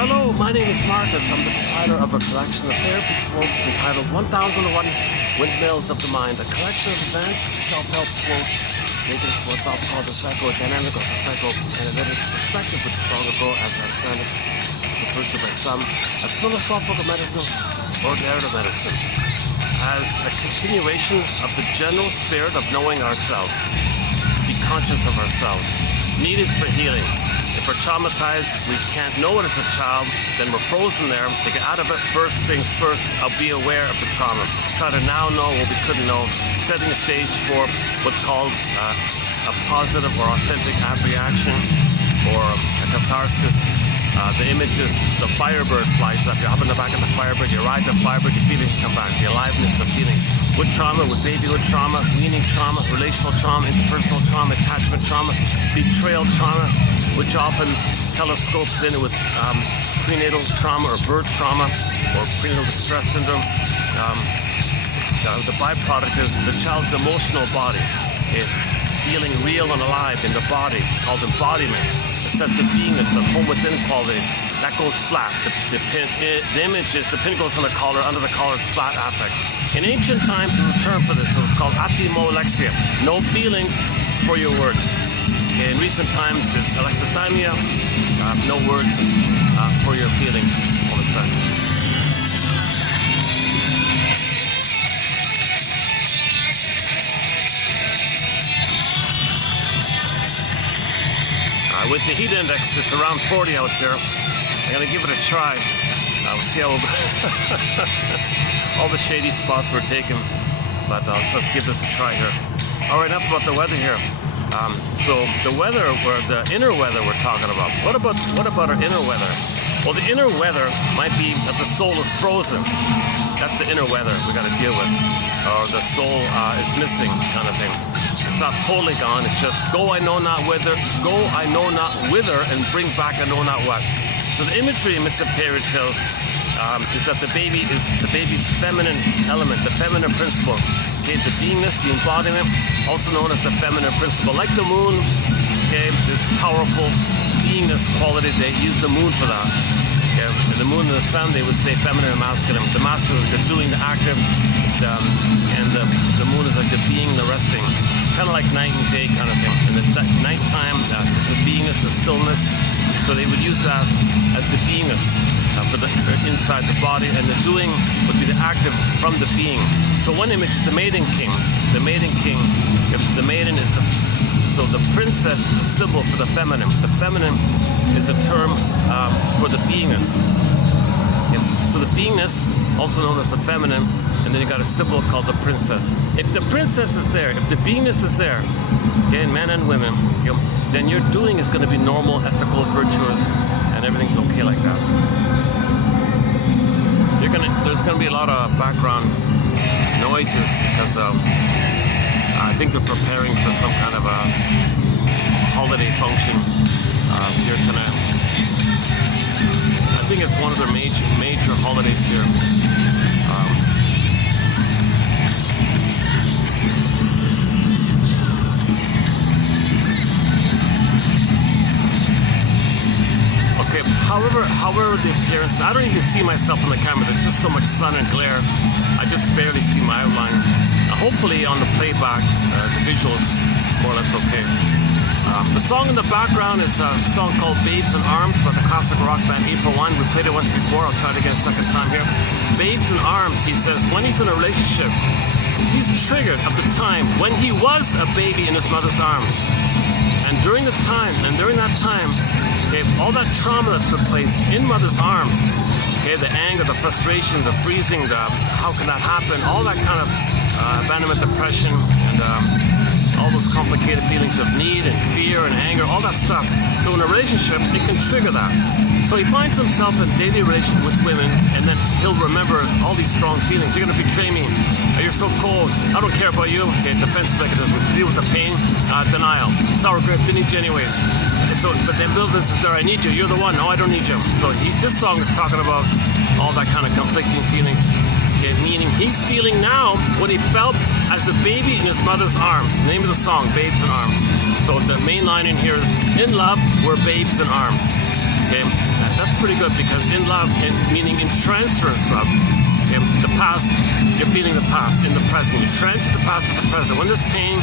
Hello, my name is Marcus. I'm the proprietor of a collection of therapy quotes entitled 1001 Windmills of the Mind, a collection of advanced self-help quotes taken from what's often called the psychodynamic or the psychoanalytic perspective, which long ago, as I understand it, is referred to by some as philosophical medicine or narrative medicine, as a continuation of the general spirit of knowing ourselves, to be conscious of ourselves, needed for healing. If we're traumatized, we can't know it as a child, then we're frozen there. To get out of it, first things first, I'll be aware of the trauma. Try to now know what we couldn't know, setting the stage for what's called a positive or authentic reaction or a catharsis. The images, the firebird flies up, you're up in the back of the firebird, you ride the firebird, your feelings come back, the aliveness of feelings. With trauma, with babyhood trauma, weaning trauma, relational trauma, interpersonal trauma, attachment trauma, betrayal trauma, which often telescopes in with prenatal trauma or birth trauma or prenatal distress syndrome. The byproduct is the child's emotional body, feeling real and alive in the body, called embodiment, a sense of beingness, of home within quality. That goes flat. The image is the pin goes on the collar, under the collar it's flat affect. In ancient times, the term for this, it was called aphimolexia, no feelings for your words. In recent times, it's alexithymia, no words for your feelings all of a sudden. With the heat index, it's around 40 out here. I'm gonna give it a try. We'll see how all the shady spots were taken, but let's give this a try here. All right, enough about the weather here. So the weather, or the inner weather, we're talking about. What about our inner weather? Well, the inner weather might be that the soul is frozen. That's the inner weather we got to deal with, or the soul is missing, kind of thing. It's not totally gone. It's just go I know not whither, and bring back I know not what. So the imagery in Mystic Fairy Tales is that the baby's feminine element, the feminine principle. Okay, the beingness, the embodiment, also known as the feminine principle. Like the moon, okay, this powerful beingness quality, they use the moon for that. Okay, and the moon and the sun, they would say feminine and masculine. The masculine is the doing, the active, and the moon is like the being, the resting. Kind of like night and day kind of thing. And the nighttime, there's a beingness, a stillness. So they would use that as the beingness for inside the body, and the doing would be the active from the being. So one image is the maiden king. The maiden king, if the maiden is so the princess is a symbol for the feminine. The feminine is a term for the beingness. So the beingness, also known as the feminine, and then you got a symbol called the princess. If the princess is there, if the beingness is there, okay, men and women, then your doing is going to be normal, ethical, virtuous, and everything's okay like that. There's going to be a lot of background noises because I think they're preparing for some kind of a holiday function here tonight. I think it's one of their major holidays here. Okay, however the appearance, I don't even see myself on the camera. There's just so much sun and glare. I just barely see my outline. Hopefully on the playback, the visuals more or less okay. The song in the background is a song called Babes in Arms by the classic rock band April 1. We played it once before. I'll try it again a second time here. Babes in Arms, he says, when he's in a relationship, he's triggered at the time when he was a baby in his mother's arms. And during that time, okay, all that trauma that took place in mother's arms, okay, the anger, the frustration, the freezing, how can that happen, all that kind of abandonment, depression, and all those complicated feelings of need and fear and anger, all that stuff. So in a relationship, it can trigger that. So he finds himself in daily relation with women, and then he'll remember all these strong feelings. You're going to betray me. You're so cold. I don't care about you. Okay, defense mechanism to deal with the pain, denial. Sour grapes, didn't need you anyways. So, but the ambivalence is there. I need you. You're the one. No, I don't need you. So this song is talking about all that kind of conflicting feelings. Okay, meaning he's feeling now what he felt as a baby in his mother's arms. The name of the song, Babes in Arms. So the main line in here is, in love, we're babes in arms. Okay, that's pretty good, because in love, meaning in transference love, in the past, you're feeling the past in the present. You transfer the past to the present. When there's pain,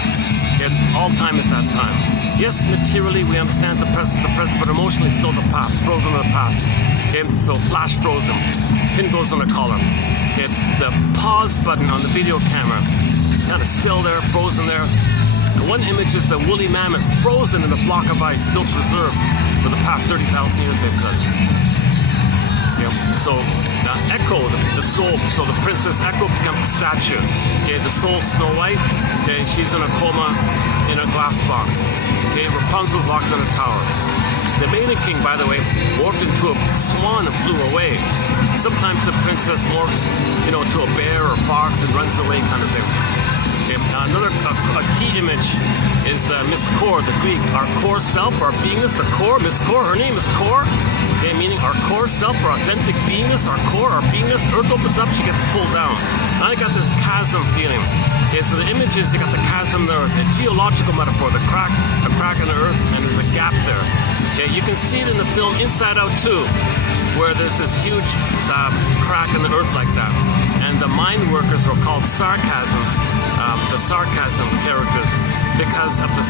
all time is that time. Yes, materially we understand the present, but emotionally still the past, frozen in the past. Okay, so flash frozen, pin goes on the collar. Okay, the pause button on the video camera, kind of still there, frozen there. And one image is the woolly mammoth frozen in a block of ice, still preserved for the past 30,000 years, they said. Yeah, so Echo, the soul, so the Princess Echo becomes a statue. Okay, the soul Snow White, okay, she's in a coma in a glass box. Okay, Rapunzel's locked in a tower. The Maiden King, by the way, morphed into a swan and flew away. Sometimes the princess morphs, to a bear or fox and runs away, kind of thing. Okay, another key image is Miss Core, the Greek, our core self, our beingness, the core. Miss Core, her name is Core. Okay, meaning our core self, our authentic beingness, our core, our beingness. Earth opens up, she gets pulled down. Now I got this chasm feeling. Okay, so the image is you got the chasm in the earth, a geological metaphor, a crack in the earth, and there's a gap there. Okay, you can see it in the film Inside Out 2, where there's this huge crack in the earth like that. And the mind workers are called sarcasm, the sarcasm characters, because of the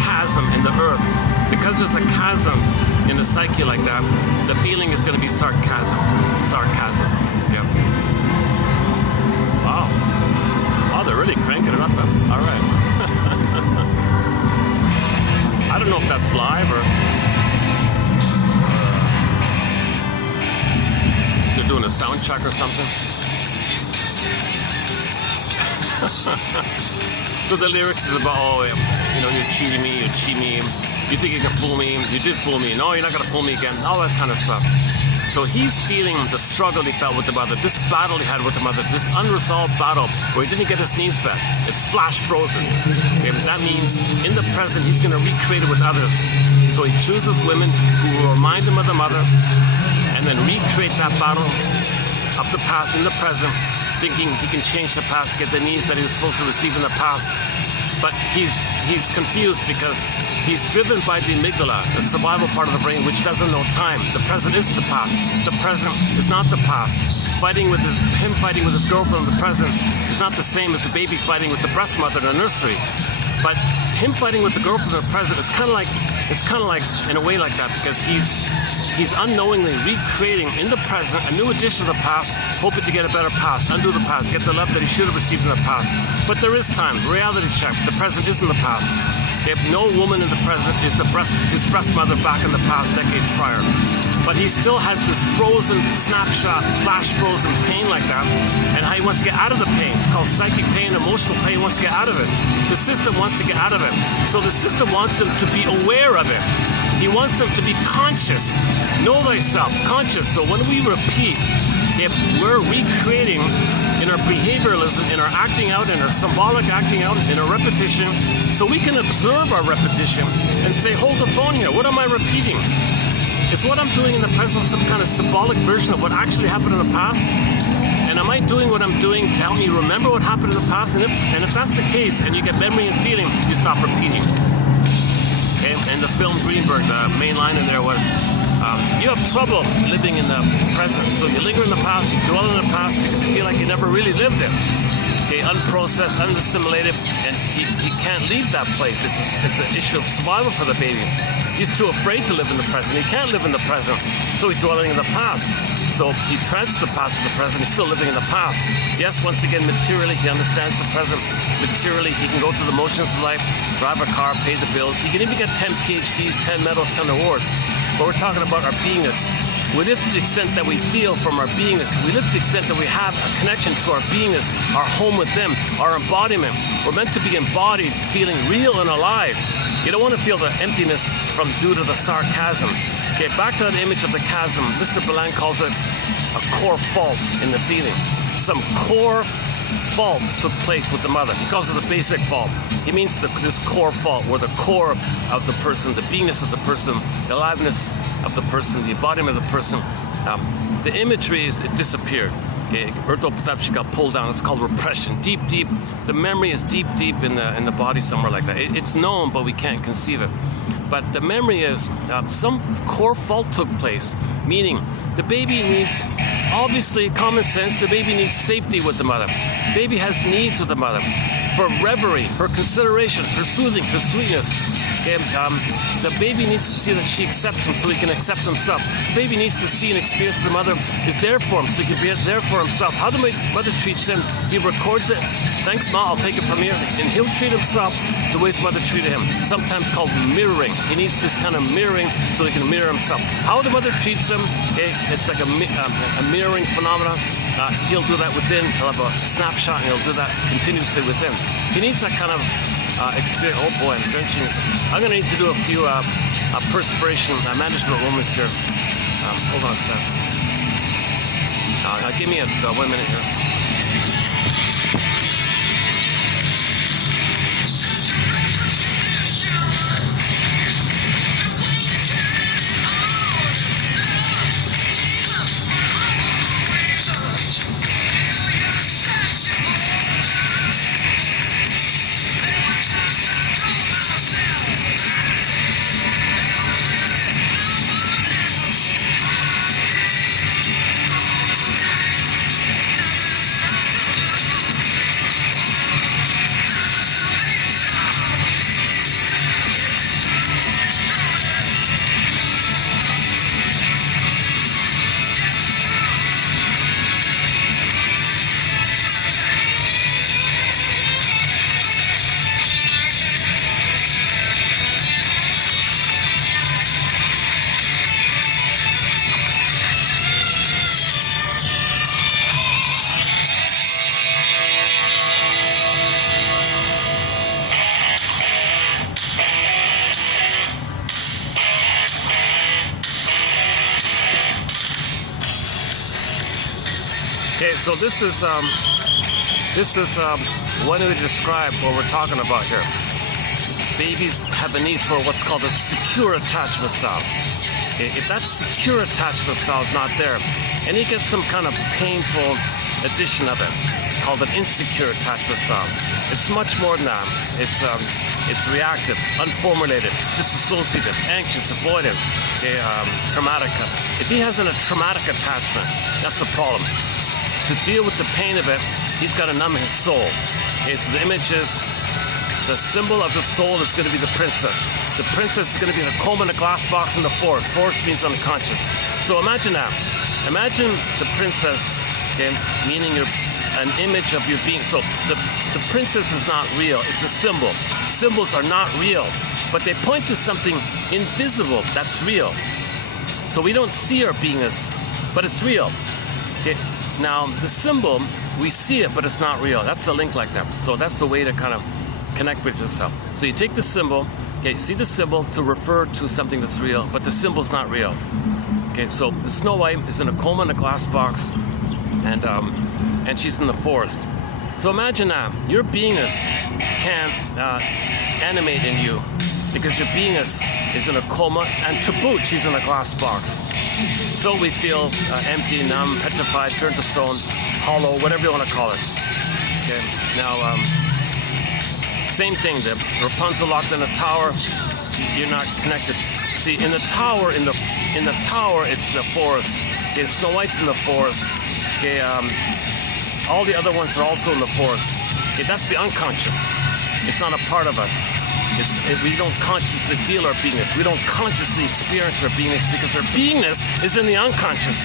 chasm in the earth. Because there's a chasm in the psyche like that, the feeling is going to be sarcasm. Yeah. Wow. Wow, they're really cranking it up. All right. I don't know if that's live or they're doing a sound check or something. So the lyrics is about, you're cheating me, you cheat me, you think you can fool me, you did fool me, no, you're not going to fool me again, all that kind of stuff. So he's feeling the struggle he felt with the mother, this battle he had with the mother, this unresolved battle where he didn't get his needs met. It's flash frozen. Okay, that means in the present he's going to recreate it with others. So he chooses women who will remind him of the mother and then recreate that battle of the past in the present, thinking he can change the past to get the needs that he was supposed to receive in the past. But he's confused because he's driven by the amygdala, the survival part of the brain, which doesn't know time. The present is the past. The present is not the past. Him fighting with his girlfriend in the present is not the same as the baby fighting with the breast mother in the nursery. But him fighting with the girlfriend in the present is kind of like in a way like that, because he's unknowingly recreating in the present a new edition of the past, hoping to get a better past, undo the past, get the love that he should have received in the past. But there is time. Reality check. The present isn't the past. If no woman in the present is his breast mother back in the past, decades prior. But he still has this frozen snapshot, flash frozen pain like that, and how he wants to get out of the pain. It's called psychic pain, emotional pain. He wants to get out of it. The system wants to get out of it. So the system wants him to be aware of it. He wants them to be conscious. Know thyself, conscious. So when we repeat, if we're recreating in our behavioralism, in our acting out, in our symbolic acting out, in our repetition, so we can observe our repetition and say, hold the phone here, what am I repeating? Is what I'm doing in the present some kind of symbolic version of what actually happened in the past? And am I doing what I'm doing to help me remember what happened in the past? And if that's the case, and you get memory and feeling, you stop repeating. Okay? And the film Greenberg, the main line in there was, you have trouble living in the present. So you linger in the past, you dwell in the past because you feel like you never really lived it. Okay, unprocessed, unassimilated, and he can't leave that place. It's an issue of survival for the baby. He's too afraid to live in the present. He can't live in the present, so he's dwelling in the past. So he transfers the past to the present. He's still living in the past. Yes, once again, materially, he understands the present. Materially, he can go through the motions of life, drive a car, pay the bills. He can even get 10 PhDs, 10 medals, 10 awards. But we're talking about our beingness. We live to the extent that we feel from our beingness. We live to the extent that we have a connection to our beingness, our home with them, our embodiment. We're meant to be embodied, feeling real and alive. You don't want to feel the emptiness due to the sarcasm. Okay, back to that image of the chasm. Mr. Balan calls it a core fault in the feeling. Some core fault took place with the mother. He calls it the basic fault. He means this core fault, where the core of the person, the beingness of the person, the aliveness of the person, the embodiment of the person, the imagery it disappeared. She got pulled down. It's called repression. Deep. The memory is deep in the body somewhere like that. It's known, but we can't conceive it. but the memory is some core fault took place, meaning the baby needs, obviously common sense, the baby needs safety with the mother. The baby has needs with the mother for reverie, her consideration, her soothing, her sweetness. Okay? The baby needs to see that she accepts him so he can accept himself. The baby needs to see and experience the mother is there for him so he can be there for himself. How the mother treats him, he records it. Thanks, Ma, I'll take it from here. And he'll treat himself the way his mother treated him, sometimes called mirroring. He needs this kind of mirroring so he can mirror himself. How the mother treats him, okay, it's like a mirroring phenomenon. He'll do that within, he'll have a snapshot and he'll do that continuously within. He needs that kind of experience. Oh boy, I'm drenching. I'm going to need to do a few perspiration management moments here. Hold on a sec. Give me 1 minute here. Okay, so this is one way to describe what we're talking about here. Babies have a need for what's called a secure attachment style. Okay, if that secure attachment style is not there, and you get some kind of painful addition of it called an insecure attachment style. It's much more than that. It's reactive, unformulated, disassociative, anxious, avoidant, okay, traumatic. If he has a traumatic attachment, that's the problem. To deal with the pain of it, he's got to numb his soul. Okay, so the image is, the symbol of the soul is going to be the princess. The princess is going to be in a coma in a glass box in the forest. Forest means unconscious. So imagine that. Imagine the princess, okay, meaning an image of your being. So the princess is not real. It's a symbol. Symbols are not real, but they point to something invisible that's real. So we don't see our beingness, but it's real. Okay. Now, the symbol, we see it, but it's not real. That's the link like that. So that's the way to kind of connect with yourself. So you take the symbol, okay, see the symbol to refer to something that's real, but the symbol's not real. Okay, so the Snow White is in a coma in a glass box, and she's in the forest. So imagine that your beingness can animate in you, because your beingness is in a coma, and to boot, she's in a glass box. So we feel empty, numb, petrified, turned to stone, hollow, whatever you want to call it. Okay. Now, same thing. The Rapunzel locked in a tower. You're not connected. See, in the tower, in the tower, it's the forest. Okay, Snow White's in the forest. Okay. All the other ones are also in the forest. Okay, that's the unconscious. It's not a part of us. We don't consciously feel our beingness. We don't consciously experience our beingness because our beingness is in the unconscious.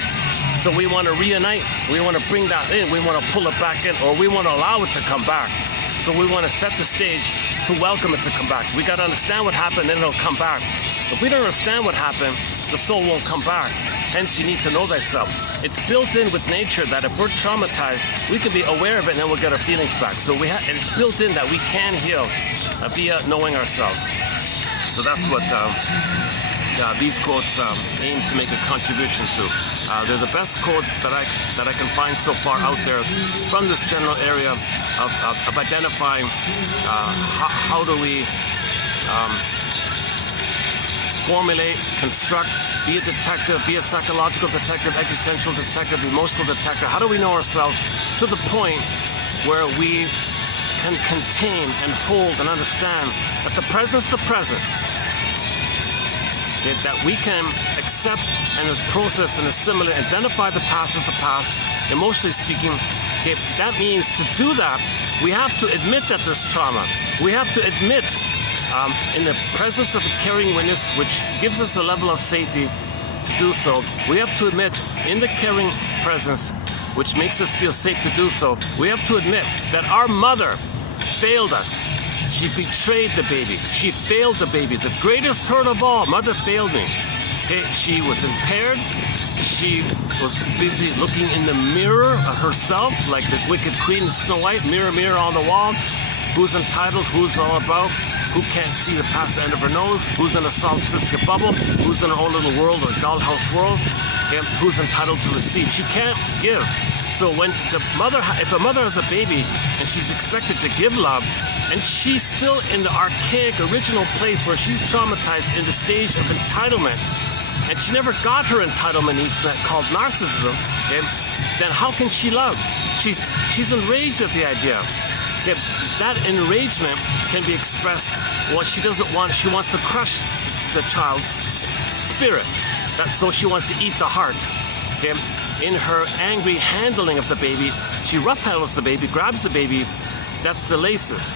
So we want to reunite. We want to bring that in. We want to pull it back in, or we want to allow it to come back. So we want to set the stage to welcome it to come back. We got to understand what happened, then it'll come back. If we don't understand what happened, the soul won't come back. Hence, you need to know thyself. It's built in with nature that if we're traumatized, we can be aware of it and then we'll get our feelings back. So it's built in that we can heal via knowing ourselves. So that's what these quotes aim to make a contribution to. They're the best quotes that I can find so far out there from this general area of identifying how do we formulate, construct, be a detective, be a psychological detective, existential detective, emotional detective. How do we know ourselves to the point where we can contain and hold and understand that the present's the present. okay, that we can accept and process and assimilate, identify the past as the past, emotionally speaking. Okay, that means to do that, we have to admit that there's trauma. We have to admit in the presence of a caring witness, which gives us a level of safety to do so. We have to admit in the caring presence, which makes us feel safe to do so, we have to admit that our mother failed us. She betrayed the baby. She failed the baby. The greatest hurt of all, mother failed me. Okay, she was impaired. She was busy looking in the mirror of herself, like the wicked queen of Snow White, mirror, mirror on the wall. Who's entitled, who's all about, who can't see the past the end of her nose, who's in a solipsistic bubble, who's in her own little world, or dollhouse world, and who's entitled to receive. She can't give. So when the mother, if a mother has a baby and she's expected to give love, and she's still in the archaic original place where she's traumatized in the stage of entitlement, and she never got her entitlement needs met, called narcissism, okay, then how can she love? She's enraged at the idea. Okay, that enragement can be expressed what she doesn't want. She wants to crush the child's spirit. So she wants to eat the heart. Okay, in her angry handling of the baby, she rough handles the baby, grabs the baby. That's the laces.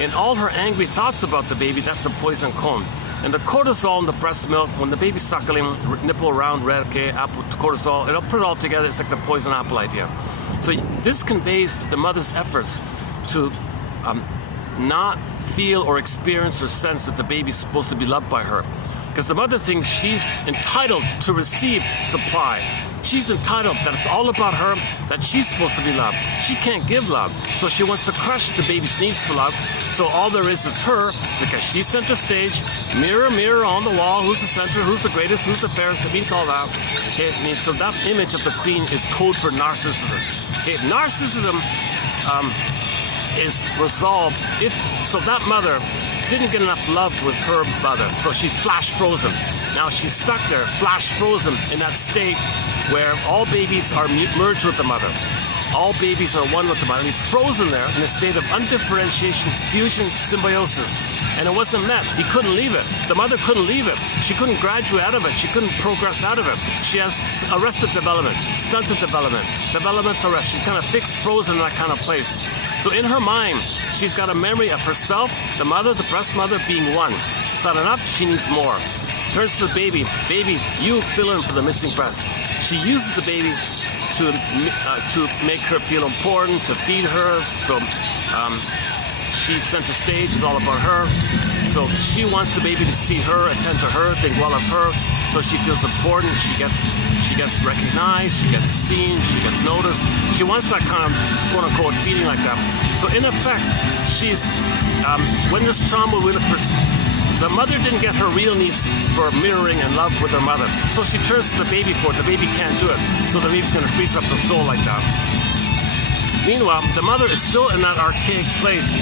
In all her angry thoughts about the baby, that's the poison cone. And the cortisol in the breast milk, when the baby's suckling, nipple around, red, okay, apple, cortisol, it'll put it all together. It's like the poison apple idea. So this conveys the mother's efforts to not feel or experience or sense that the baby's supposed to be loved by her. Because the mother thinks she's entitled to receive supply. She's entitled, that it's all about her, that she's supposed to be loved. She can't give love, so she wants to crush the baby's needs for love. So all there is her, because she's center stage, mirror, mirror on the wall, who's the center, who's the greatest, who's the fairest, it means all that. Okay, so that image of the queen is code for narcissism. Okay, narcissism is resolved if, so that mother didn't get enough love with her mother, so she's flash frozen. Now she's stuck there, flash frozen in that state where all babies are merged with the mother. All babies are one with the mother. He's frozen there in a state of undifferentiation, fusion, symbiosis. And it wasn't met. He couldn't leave it. The mother couldn't leave it. She couldn't graduate out of it. She couldn't progress out of it. She has arrested development, stunted development, developmental arrest. She's kind of fixed, frozen in that kind of place. So in her mind, she's got a memory of herself, the mother, the breast mother being one. It's not enough. She needs more. Turns to the baby. Baby, you fill in for the missing breast. She uses the baby to make her feel important, to feed her. So she's center stage. It's all about her. So she wants the baby to see her, attend to her, think well of her. So she feels important. She gets recognized. She gets seen. She gets noticed. She wants that kind of quote unquote feeling like that. So in effect, she's when there's trauma, we look for. The mother didn't get her real needs for mirroring and love with her mother. So she turns to the baby for it. The baby can't do it. So the baby's going to freeze up the soul like that. Meanwhile, the mother is still in that archaic place.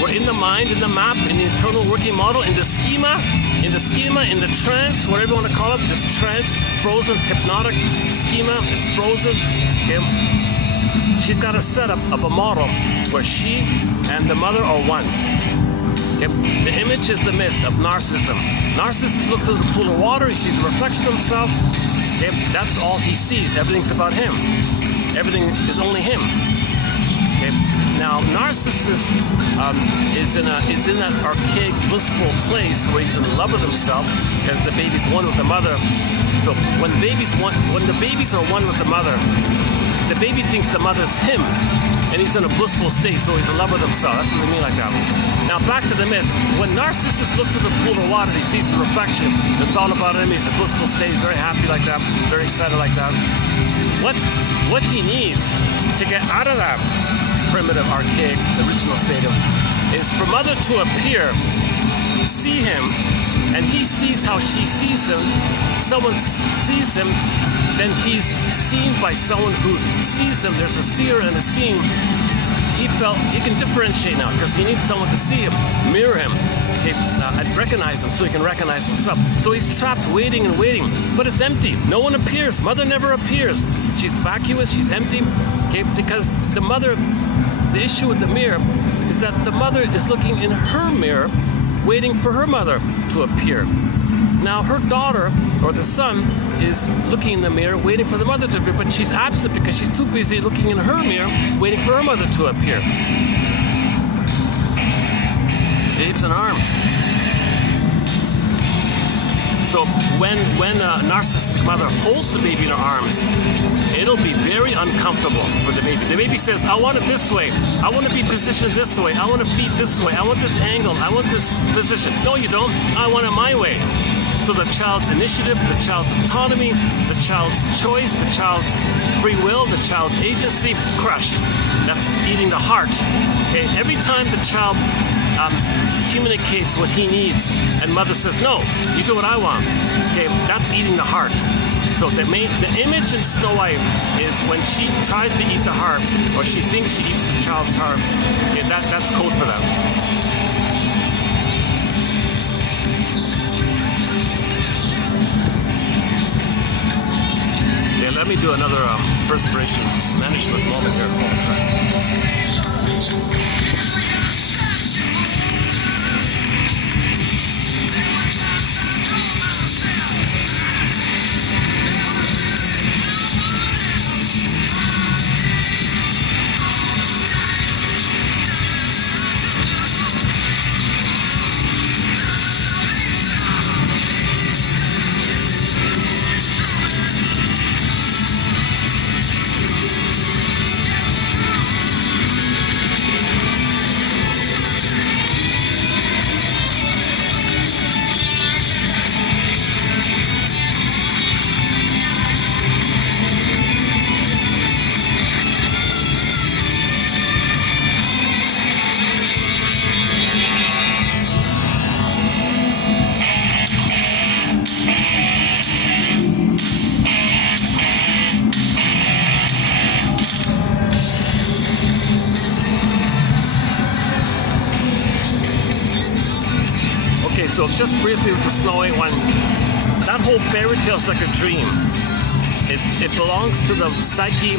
We're in the mind, in the map, in the internal working model, in the schema, in the trance, whatever you want to call it, this trance, frozen, hypnotic schema, it's frozen. Okay. She's got a setup of a model where she and the mother are one. Okay. The image is the myth of narcissism. Narcissist looks at the pool of water, he sees a reflection of himself. Okay. That's all he sees. Everything's about him. Everything is only him. Okay. Now, narcissist is in that archaic, blissful place where he's in love with himself because the baby's one with the mother. So when the babies are one with the mother, the baby thinks the mother's him, and he's in a blissful state, so he's in love with himself. That's what we mean like that. Now back to the myth. When narcissist looks at the pool of water, he sees the reflection. It's all about him. He's in a blissful state. He's very happy like that, very excited like that. What he needs to get out of that primitive, archaic, original state is for mother to appear, see him, and he sees how she sees him. Someone sees him, then he's seen by someone who sees him. There's a seer and a seen. He can differentiate now because he needs someone to see him, mirror him, and recognize him so he can recognize himself. So he's trapped waiting and waiting, but it's empty. No one appears. Mother never appears. She's vacuous, she's empty, okay, because the issue with the mirror is that the mother is looking in her mirror, waiting for her mother to appear. Now her daughter or the son is looking in the mirror, waiting for the mother to appear, but she's absent because she's too busy looking in her mirror, waiting for her mother to appear. Babes in arms. So when a narcissistic mother holds the baby in her arms, it'll be very uncomfortable for the baby. The baby says, I want it this way. I want to be positioned this way. I want to feed this way. I want this angle. I want this position. No, you don't. I want it my way. So the child's initiative, the child's autonomy, the child's choice, the child's free will, the child's agency, crushed. That's eating the heart. Okay? Every time the child communicates what he needs, and mother says, no, you do what I want. Okay, that's eating the heart. So the image in Snow White is when she tries to eat the heart, or she thinks she eats the child's heart. Okay, that's code for that. Yeah, let me do another perspiration management moment here. Hold on a second. So just briefly with the Snow White one, that whole fairy tale is like a dream. It belongs to the psyche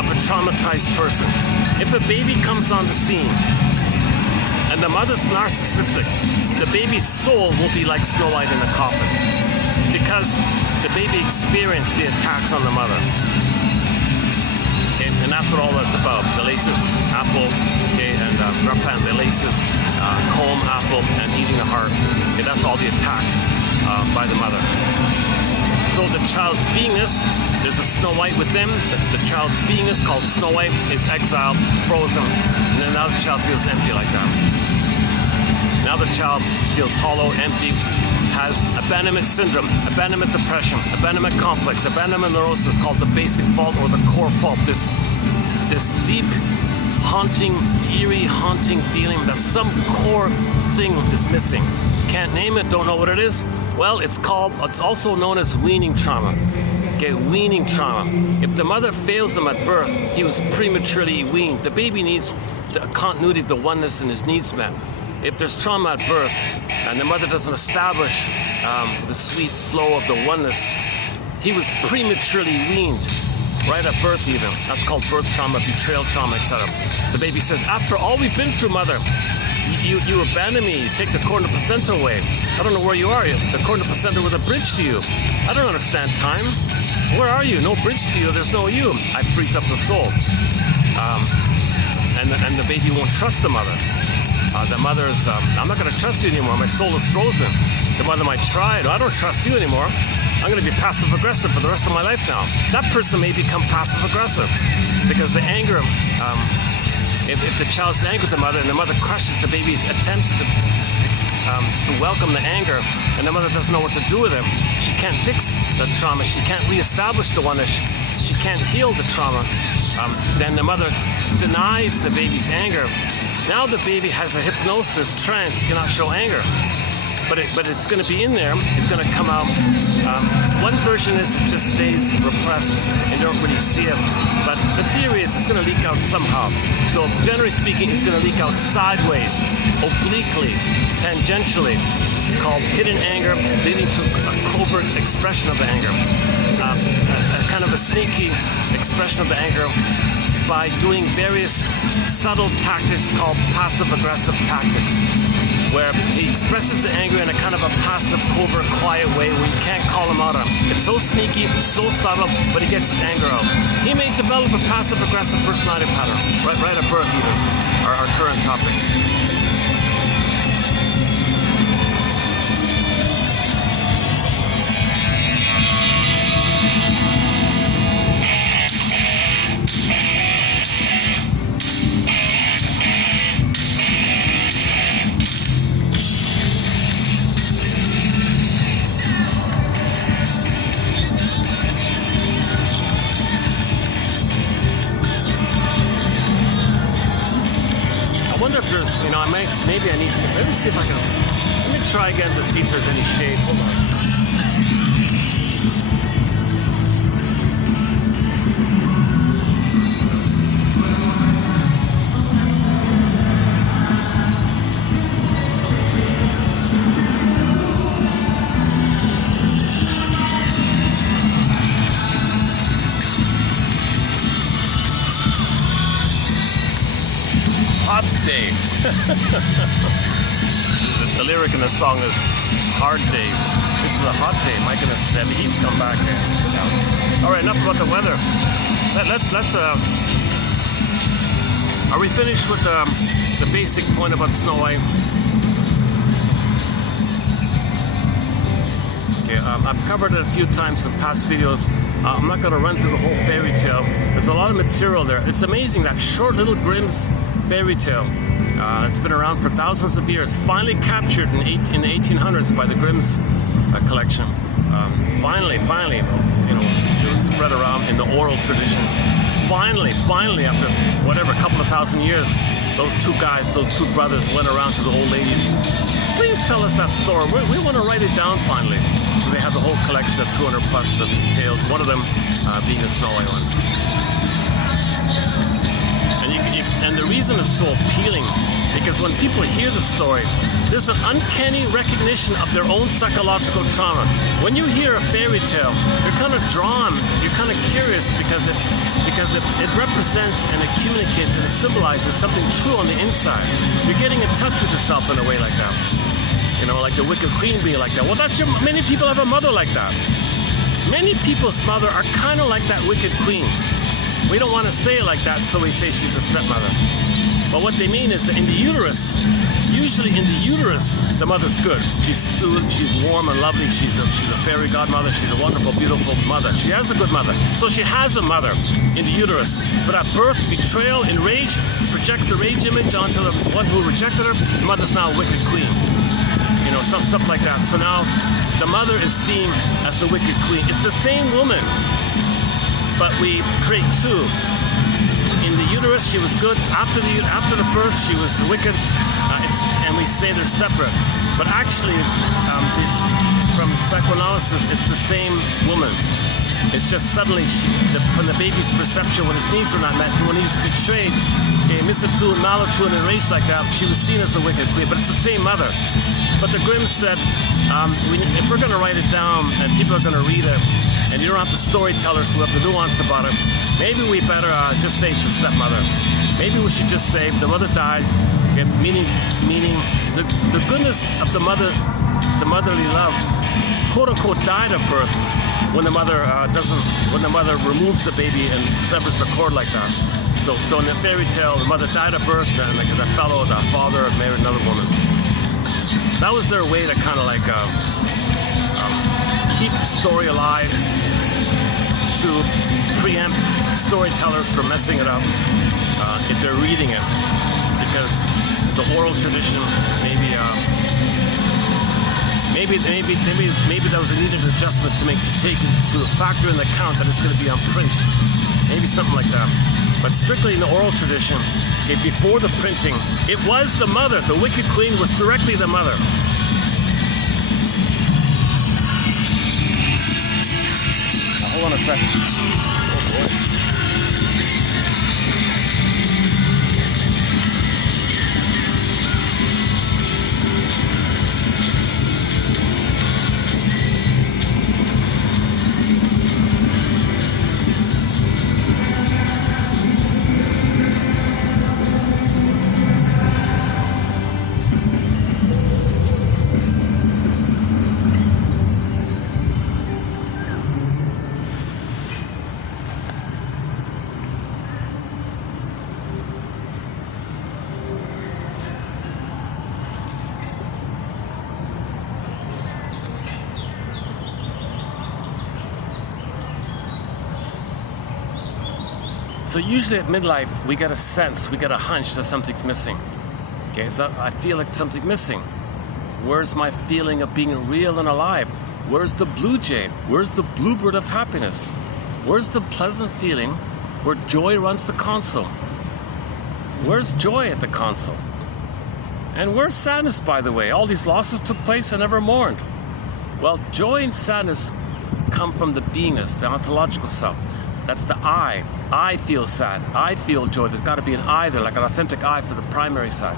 of a traumatized person. If a baby comes on the scene and the mother's narcissistic, the baby's soul will be like Snow White in a coffin because the baby experienced the attacks on the mother. Okay? And that's what all that's about. The laces, apple, okay, and rough hand, the laces, comb, apple, and eating the heart. Okay, that's all the attacks by the mother. So the child's beingness, there's a Snow White within. The child's beingness, called Snow White, is exiled, frozen, and then now the child feels empty like that. Now the child feels hollow, empty, has abandonment syndrome, abandonment depression, abandonment complex, abandonment neurosis, called the basic fault or the core fault. This deep, haunting, eerie, haunting feeling that some core thing is missing. Can't name it, don't know what it is. Well, it's also known as weaning trauma. Okay, weaning trauma. If the mother fails him at birth, he was prematurely weaned. The baby needs the continuity of the oneness in his needs met. If there's trauma at birth and the mother doesn't establish the sweet flow of the oneness, he was prematurely weaned. Right at birth even. That's called birth trauma, betrayal trauma, etc. The baby says, after all we've been through, mother, you abandon me, you take the corner placenta away. I don't know where you are. The corner placenta with a bridge to you. I don't understand time. Where are you? No bridge to you. There's no you. I freeze up the soul. And the baby won't trust the mother. The mother is, I'm not going to trust you anymore. My soul is frozen. The mother might try. I don't trust you anymore. I'm going to be passive-aggressive for the rest of my life now. That person may become passive-aggressive because the anger, if the child's angry with the mother and the mother crushes the baby's attempts to welcome the anger, and the mother doesn't know what to do with it, she can't fix the trauma. She can't reestablish the oneness. She can't heal the trauma. Then the mother denies the baby's anger. Now the baby has a hypnosis, trance, cannot show anger. But it's going to be in there. It's going to come out. One version is it just stays repressed and you don't really see it. But the theory is it's going to leak out somehow. So generally speaking, it's going to leak out sideways, obliquely, tangentially, called hidden anger, leading to a covert expression of the anger. A kind of a sneaky expression of the anger by doing various subtle tactics called passive-aggressive tactics. where he expresses the anger in a kind of a passive, covert, quiet way where you can't call him out on. It's so sneaky, so subtle, but he gets his anger out. He may develop a passive-aggressive personality pattern right at birth, even, our current topic. You know, maybe I need to. Let me see if I can. Let me try again to see if there's any shade. Hold on. Hot day. The lyric in the song is hard days. This is a hot day. My goodness, the heat's come back. All right, enough about the weather. Let's. Are we finished with the basic point about Snow White? Okay, I've covered it a few times in past videos. I'm not going to run through the whole fairy tale. There's a lot of material there. It's amazing that short little Grimm's fairy tale. It's been around for thousands of years. Finally captured in the 1800s by the Grimm's collection. Finally, you know, it was spread around in the oral tradition. Finally, after whatever, a couple of thousand years, those two brothers went around to the old ladies. Please tell us that story. We want to write it down finally. So they have the whole collection of 200 plus of these tales. One of them being the Snow White one. And the reason it's so appealing, because when people hear the story, there's an uncanny recognition of their own psychological trauma. When you hear a fairy tale, you're kind of drawn, you're kind of curious because it represents and it communicates and it symbolizes something true on the inside. You're getting in touch with yourself in a way like that. You know, like the Wicked Queen being like that. Well, many people have a mother like that. Many people's mother are kind of like that Wicked Queen. We don't want to say it like that, so we say she's a stepmother. But what they mean is that in the uterus, usually in the uterus, the mother's good. She's soothed, she's warm and lovely, she's a fairy godmother, she's a wonderful, beautiful mother. She has a good mother. So she has a mother in the uterus. But at birth, betrayal and rage projects the rage image onto the one who rejected her. The mother's now a wicked queen. You know, stuff like that. So now the mother is seen as the wicked queen. It's the same woman, but we create two. In the uterus, she was good. After the birth, she was wicked. And we say they're separate. But actually, from psychoanalysis, it's the same woman. It's just suddenly, from the baby's perception, when his needs were not met, when he's betrayed, misattuned, malattuned, and enraged like that, she was seen as the wicked queen. But it's the same mother. But the Grimm said, if we're going to write it down and people are going to read it, and you don't have the storytellers who have the nuance about it, maybe we better just say it's a stepmother. Maybe we should just say the mother died, meaning the goodness of the motherly love, quote unquote, died at birth when the mother removes the baby and severs the cord like that. So in the fairy tale, the mother died at birth, and the father married another woman. That was their way to kind of like keep the story alive, to preempt storytellers from messing it up if they're reading it, because the oral tradition maybe that was a needed adjustment to factor in the count that it's going to be on print, maybe something like that. But strictly in the oral tradition, before the printing, it was the mother. The wicked queen was directly the mother. Hold on a second. Oh boy. So usually at midlife, we get a sense, we get a hunch that something's missing. Okay, so I feel like something's missing. Where's my feeling of being real and alive? Where's the blue jay? Where's the bluebird of happiness? Where's the pleasant feeling where joy runs the console? Where's joy at the console? And where's sadness, by the way? All these losses took place and never mourned. Well, joy and sadness come from the beingness, the ontological self. That's the I. I feel sad. I feel joy. There's got to be an I there, like an authentic I for the primary side.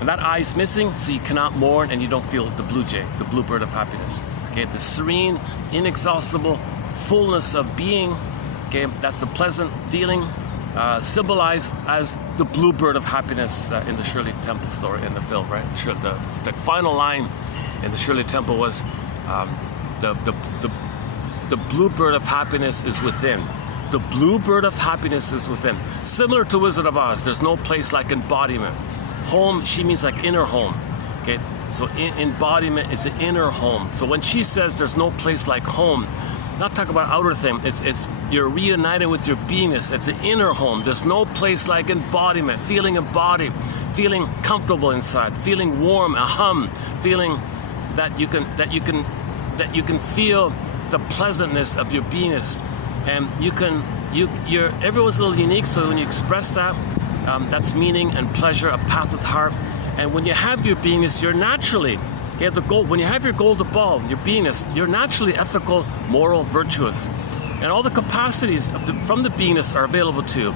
And that I is missing, so you cannot mourn and you don't feel the blue jay, the bluebird of happiness. Okay, the serene, inexhaustible fullness of being. Okay, that's the pleasant feeling, symbolized as the bluebird of happiness in the Shirley Temple story in the film, right? The final line in the Shirley Temple was, the bluebird of happiness is within. The bluebird of happiness is within. Similar to Wizard of Oz, there's no place like embodiment. Home, she means like inner home. Okay, so embodiment is an inner home. So when she says there's no place like home, not talking about outer thing, it's you're reunited with your beingness. It's an inner home. There's no place like embodiment, feeling embodied, feeling comfortable inside, feeling warm, a hum, feeling that you can feel the pleasantness of your beingness. And everyone's a little unique, so when you express that, that's meaning and pleasure, a path of heart. And when you have your beingness, you're naturally, you have the goal. When you have your golden ball, your beingness, you're naturally ethical, moral, virtuous. And all the capacities from the beingness are available to you.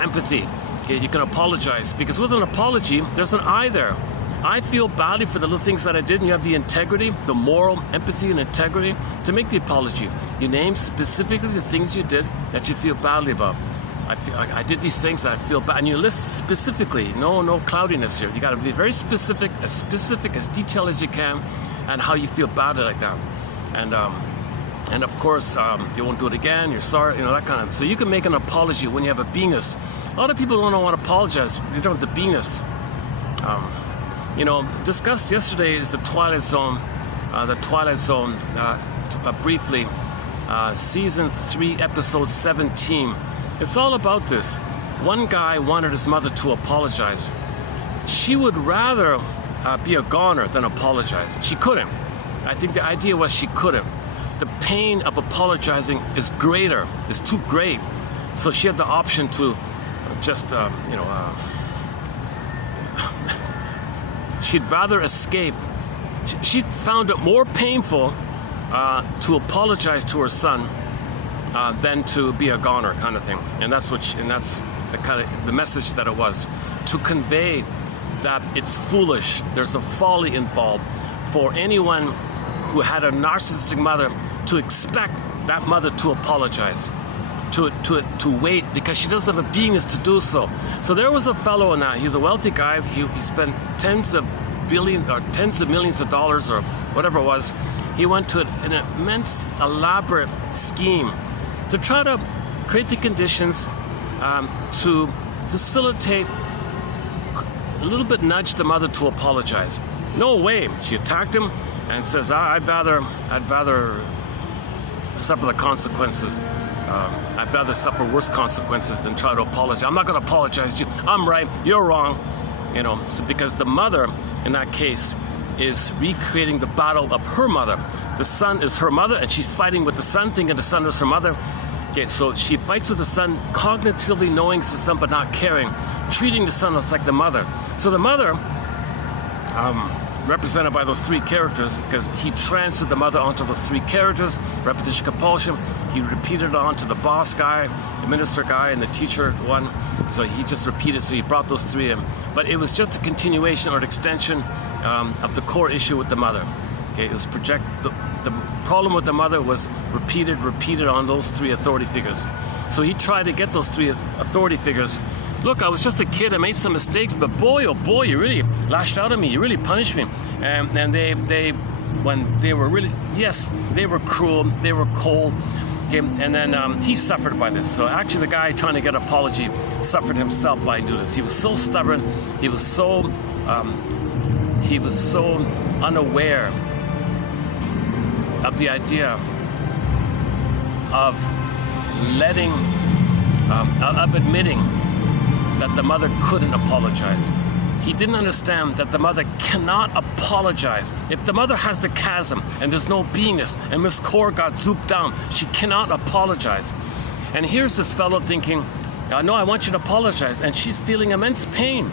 Empathy, okay, you can apologize, because with an apology, there's an I there. I feel badly for the little things that I did, and you have the integrity, the moral empathy and integrity to make the apology. You name specifically the things you did that you feel badly about. I did these things that I feel bad, and you list specifically, no cloudiness here. You got to be very specific, as detailed as you can, and how you feel badly like that. And of course, you won't do it again, you're sorry, that kind of. So you can make an apology when you have a beingness. A lot of people don't want to apologize, they don't have the beingness. Discussed yesterday is the Twilight Zone. Briefly, season 3, episode 17. It's all about this. One guy wanted his mother to apologize. She would rather be a goner than apologize. She couldn't. I think the idea was she couldn't. The pain of apologizing is greater, is too great. So she had the option to just, she'd rather escape. She found it more painful to apologize to her son than to be a goner, kind of thing. And that's the message that it was, to convey that it's foolish. There's a folly involved for anyone who had a narcissistic mother to expect that mother to apologize, to wait, because she doesn't have a beingness to do so. So there was a fellow in that. He's a wealthy guy. He spent tens of millions of dollars or whatever it was. He went to an immense, elaborate scheme to try to create the conditions to facilitate, a little bit nudge the mother to apologize. No way. She attacked him and says, I'd rather suffer the consequences. I'd rather suffer worse consequences than try to apologize. I'm not going to apologize to you. I'm right. You're wrong. So because the mother, in that case, is recreating the battle of her mother. The son is her mother, and she's fighting with the son, thinking the son is her mother. Okay, so she fights with the son, cognitively knowing it's the son, but not caring, treating the son like the mother. So the mother, represented by those 3 characters, because he transferred the mother onto those 3 characters, repetition compulsion. He repeated it onto the boss guy, the minister guy, and the teacher one. So he just repeated, so he brought those 3 in. But it was just a continuation or an extension of the core issue with the mother. Okay, it was the problem with the mother was repeated on those 3 authority figures. So he tried to get those 3 authority figures. Look, I was just a kid, I made some mistakes, but boy, oh boy, you really lashed out at me, you really punished me. And they were really, yes, they were cruel, they were cold. Okay, and then he suffered by this. So actually the guy trying to get an apology suffered himself by doing this. He was so stubborn, he was so unaware of the idea of letting of admitting that the mother couldn't apologize. He didn't understand that the mother cannot apologize. If the mother has the chasm and there's no beingness and Miss Core got zooped down, she cannot apologize. And here's this fellow thinking, no, I want you to apologize. And she's feeling immense pain.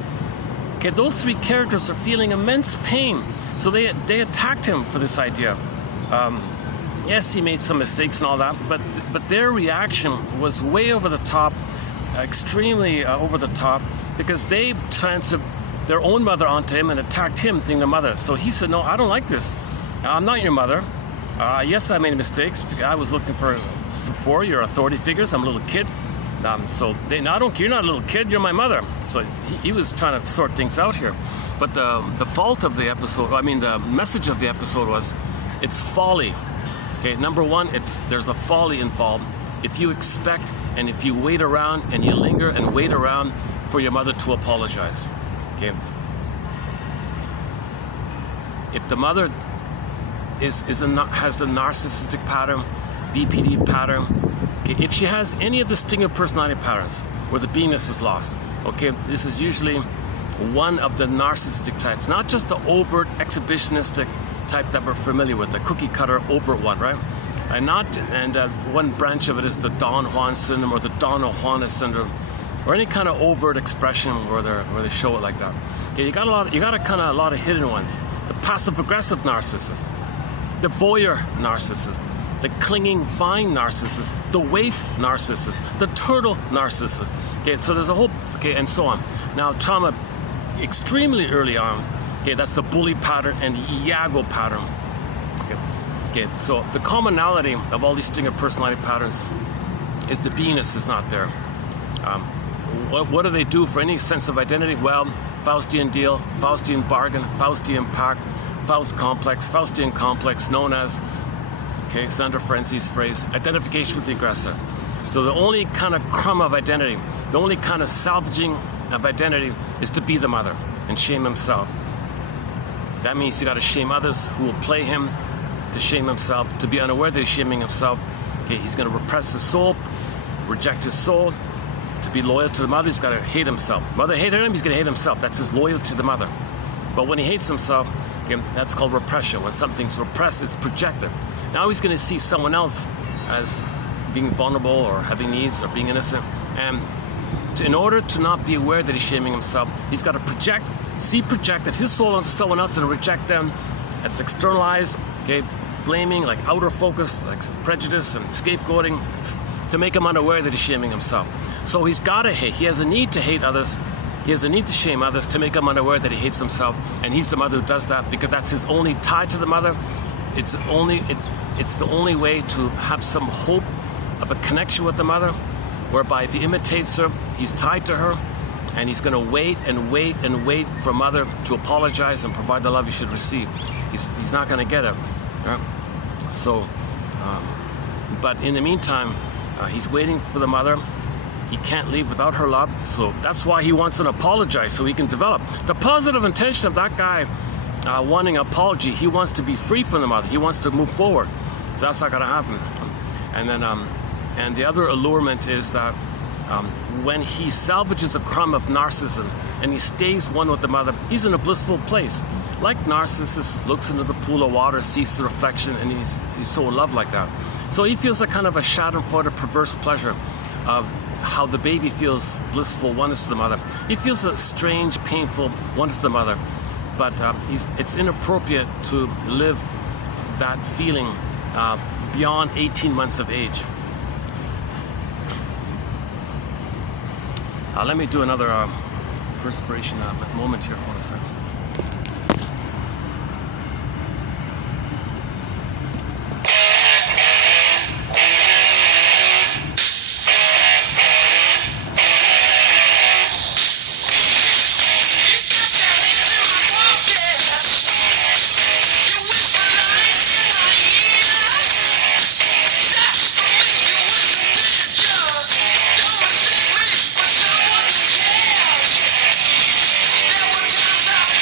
Okay, those three characters are feeling immense pain. So they attacked him for this idea. Yes, he made some mistakes and all that, but their reaction was way over the top, extremely over the top, because they transferred their own mother onto him and attacked him, being the mother. So he said, no, I don't like this. I'm not your mother. Yes, I made mistakes. I was looking for support, your authority figures. I'm a little kid. So no, I don't care. You're not a little kid. You're my mother. So he was trying to sort things out here. But the fault of the episode, the message of the episode was, it's folly. Okay, number one, there's a folly involved. If you expect and if you wait around and you linger and wait around for your mother to apologize. Okay. If the mother has the narcissistic pattern, BPD pattern, okay, if she has any of the stinger personality patterns where the beingness is lost, okay, this is usually one of the narcissistic types, not just the overt exhibitionistic type that we're familiar with, the cookie cutter overt one, right? And one branch of it is the Don Juan syndrome or the Donna Juana syndrome, or any kind of overt expression where they show it like that. Okay, you got a lot of hidden ones. The passive-aggressive narcissist, the voyeur narcissist, the clinging vine narcissist, the waif narcissist, the turtle narcissist. Okay, so there's a whole, okay, and so on. Now, trauma extremely early on, okay, that's the bully pattern and the Iago pattern. Okay, so the commonality of all these stinger personality patterns is the beingness is not there. What do they do for any sense of identity? Well, Faustian deal, Faustian bargain, Faustian pact, Faust complex, Faustian complex, known as, okay, Sandra Ferenczi's phrase, identification with the aggressor. So the only kind of crumb of identity, the only kind of salvaging of identity is to be the mother and shame himself. That means you got to shame others who will play him, to shame himself, to be unaware that he's shaming himself. Okay, he's going to repress his soul, reject his soul. To be loyal to the mother, he's got to hate himself. Mother hated him, he's going to hate himself. That's his loyalty to the mother. But when he hates himself, okay, that's called repression. When something's repressed, it's projected. Now he's going to see someone else as being vulnerable or having needs or being innocent. And in order to not be aware that he's shaming himself, he's got to projected his soul onto someone else and reject them. That's externalized, okay, blaming, like outer focus, like prejudice and scapegoating, to make him unaware that he's shaming himself. So he's got to hate. He has a need to hate others. He has a need to shame others to make him unaware that he hates himself. And he's the mother who does that because that's his only tie to the mother. It's the only way to have some hope of a connection with the mother, whereby if he imitates her, he's tied to her, and he's going to wait and wait and wait for mother to apologize and provide the love he should receive. He's not going to get it. Right? So, but in the meantime, he's waiting for the mother. He can't leave without her love, so that's why he wants to apologize, so he can develop. The positive intention of that guy wanting an apology, he wants to be free from the mother. He wants to move forward. So that's not going to happen. And then, and the other allurement is that when he salvages a crumb of narcissism and he stays one with the mother, he's in a blissful place. Like Narcissus looks into the pool of water, sees the reflection, and he's so in love like that. So he feels a kind of a schadenfreude, perverse pleasure of how the baby feels blissful oneness to the mother. He feels a strange, painful oneness to the mother, but it's inappropriate to live that feeling beyond 18 months of age. Let me do another perspiration moment here. Hold a second. There were times I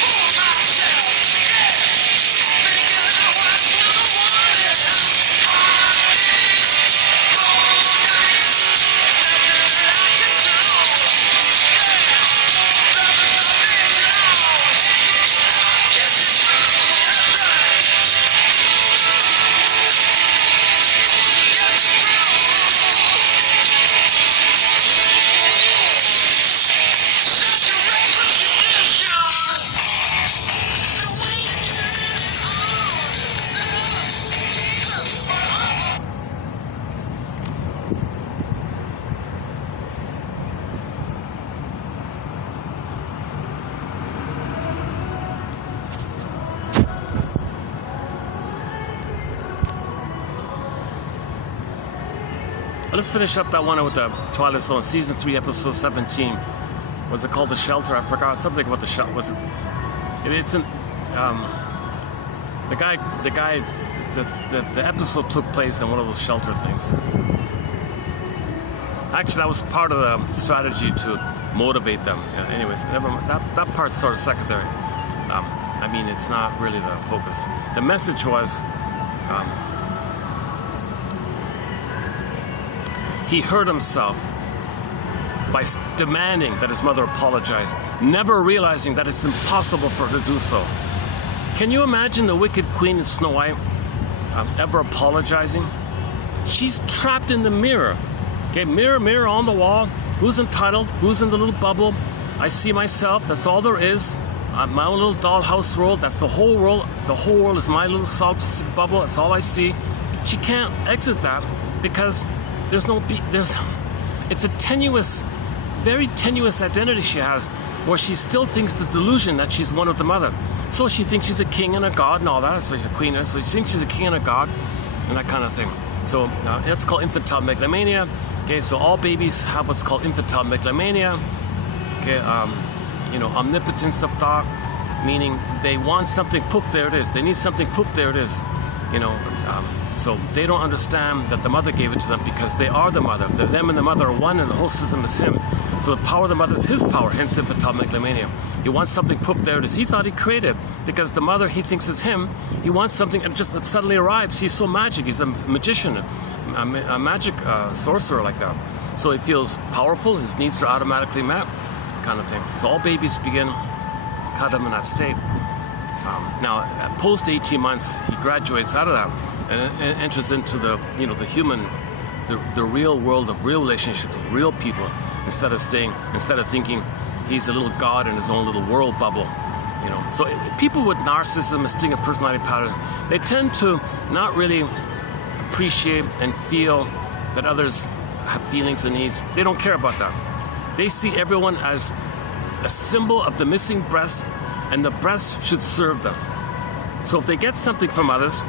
Let's finish up that one with the Twilight Zone, season 3, episode 17. Was it called The Shelter? I forgot something about the shelter. Was it? It's an the episode took place in one of those shelter things. Actually, that was part of the strategy to motivate them. Anyways, never mind. That part's sort of secondary. I mean, it's not really the focus. The message was he hurt himself by demanding that his mother apologize, never realizing that it's impossible for her to do so. Can you imagine the wicked queen in Snow White ever apologizing? She's trapped in the mirror. Okay, mirror, mirror on the wall. Who's entitled? Who's in the little bubble? I see myself. That's all there is. My own little dollhouse world. That's the whole world. The whole world is my little solipsistic bubble. That's all I see. She can't exit that because there's no. It's a tenuous, very tenuous identity she has, where she still thinks the delusion that she's one with the mother. So she thinks she's a king and a god and all that. So she's a queen. So she thinks she's a king and a god, and that kind of thing. So it's called infantile megalomania. Okay, so all babies have what's called infantile megalomania. Okay, omnipotence of thought, meaning they want something, poof, there it is. They need something, poof, there it is. So they don't understand that the mother gave it to them because they are the mother. Them and the mother are one, and the whole system is him. So the power of the mother is his power, hence infantile megalomania. He wants something, poof, there it is. He thought he created because the mother he thinks is him. He wants something and just suddenly arrives. He's so magic. He's a magician, a magic sorcerer like that. So he feels powerful. His needs are automatically met, kind of thing. So all babies begin kind of in that state. Now, post 18 months, he graduates out of that and enters into the human, the real world of real relationships with real people, instead of thinking he's a little god in his own little world bubble. So people with narcissism and sting of personality patterns, they tend to not really appreciate and feel that others have feelings and needs. They don't care about that. They see everyone as a symbol of the missing breast, and the breast should serve them. So if they get something from others,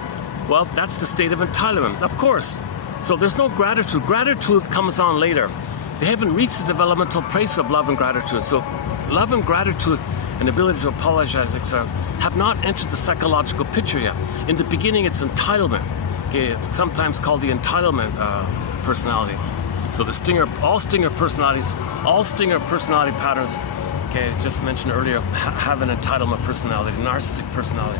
well, that's the state of entitlement, of course. So there's no gratitude. Gratitude comes on later. They haven't reached the developmental place of love and gratitude. So love and gratitude and ability to apologize, etc., have not entered the psychological picture yet. In the beginning, it's entitlement. Okay, it's sometimes called the entitlement personality. So all stinger personalities, all stinger personality patterns, okay, just mentioned earlier, have an entitlement personality, a narcissistic personality.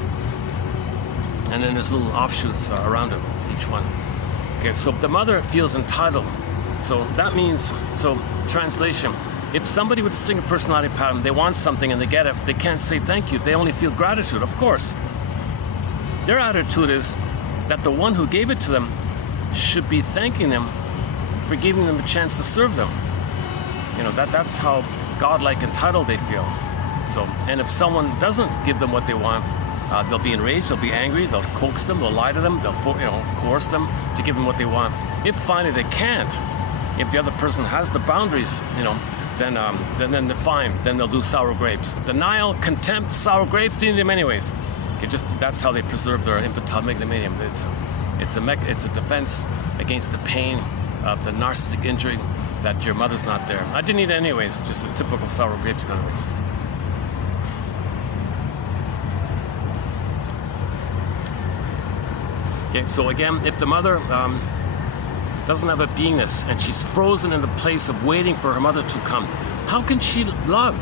And then there's little offshoots around it, each one. Okay, so the mother feels entitled. So that means, translation, if somebody with a stinger personality pattern, they want something and they get it, they can't say thank you. They only feel gratitude, of course. Their attitude is that the one who gave it to them should be thanking them for giving them a chance to serve them. That's how godlike entitled they feel. So, and if someone doesn't give them what they want, they'll be enraged, they'll be angry, they'll coax them, they'll lie to them, they'll coerce them to give them what they want. If finally they can't, if the other person has the boundaries, then they're fine. Then they'll do sour grapes. Denial, contempt, sour grapes, they need them anyways. That's how they preserve their infantile megalomania. It's a defense against the pain of the narcissistic injury that your mother's not there. I didn't eat it anyways, just a typical sour grapes kind of thing. Okay, so again, if the mother doesn't have a beingness and she's frozen in the place of waiting for her mother to come, how can she love?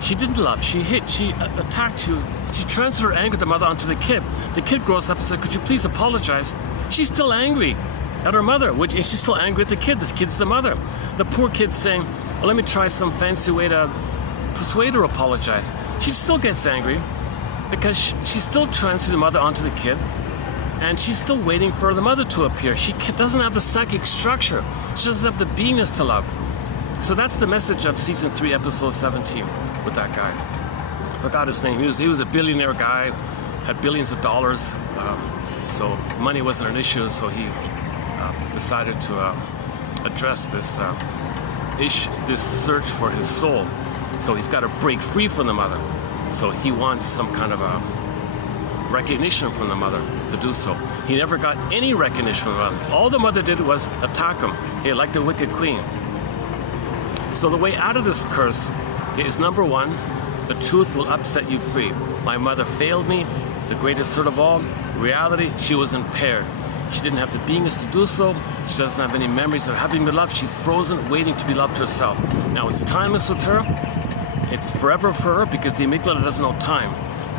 She didn't love. She hit. She attacked. She transferred her anger of the mother onto the kid. The kid grows up and said, "Could you please apologize?" She's still angry at her mother. She's still angry at the kid. The kid's the mother. The poor kid's saying, well, "Let me try some fancy way to persuade her to apologize." She still gets angry because she's still transferring the mother onto the kid, and she's still waiting for the mother to appear. She doesn't have the psychic structure. She doesn't have the beingness to love. So that's the message of season 3, episode 17, with that guy. I forgot his name. He was a billionaire guy, had billions of dollars. So money wasn't an issue. So he decided to address this search for his soul. So he's got to break free from the mother. So he wants some kind of recognition from the mother to do so. He never got any recognition from the mother. All the mother did was attack him, okay, like the wicked queen. So the way out of this curse is, number one, the truth will upset you free. My mother failed me, the greatest hurt of all. Reality, she was impaired. She didn't have the beingness to do so. She doesn't have any memories of having been loved. She's frozen, waiting to be loved herself. Now, it's timeless with her. It's forever for her because the amygdala doesn't know time.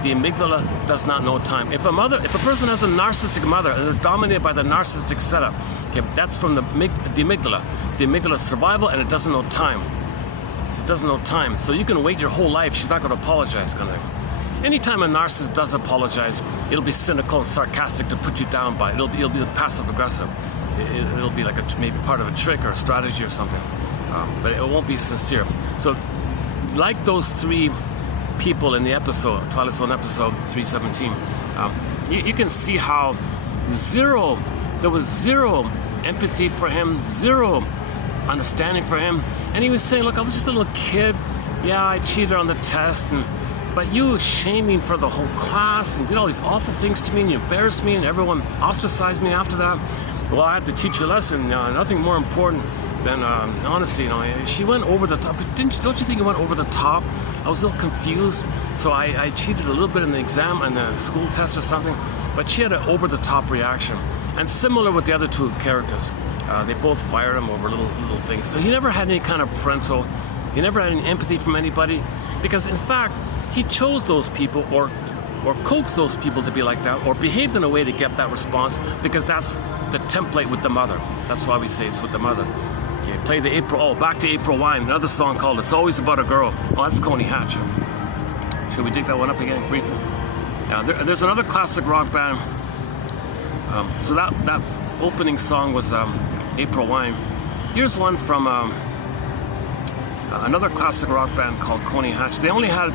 The amygdala does not know time. If a person has a narcissistic mother and they're dominated by the narcissistic setup, okay, that's from the amygdala. The amygdala is survival and it doesn't know time. So it doesn't know time. So you can wait your whole life. She's not going to apologize, kind of thing. Anytime a narcissist does apologize, it'll be cynical and sarcastic to put you down by it. It'll be passive aggressive. It'll be like maybe part of a trick or a strategy or something. But it won't be sincere. So like those three people in the episode, Twilight Zone episode 317, you can see how there was zero empathy for him, zero understanding for him. And he was saying, look, I was just a little kid. Yeah, I cheated on the test, but you shamed me for the whole class and did all these awful things to me, and you embarrassed me, and everyone ostracized me after that. Well, I had to teach you a lesson. Nothing more important than honesty. She went over the top. But don't you think it went over the top? I was a little confused, so I cheated a little bit in the exam and the school test or something. But she had an over-the-top reaction, and similar with the other two characters. They both fired him over little things. So he never had any kind of parental. He never had any empathy from anybody, because in fact he chose those people or coaxed those people to be like that, or behaved in a way to get that response, because that's the template with the mother. That's why we say it's with the mother. Okay, play the back to April Wine, another song called It's Always About a Girl. Oh, that's Coney Hatch. Should we dig that one up again briefly? There's another classic rock band. So that opening song was April Wine. Here's one from another classic rock band called Coney Hatch. They only had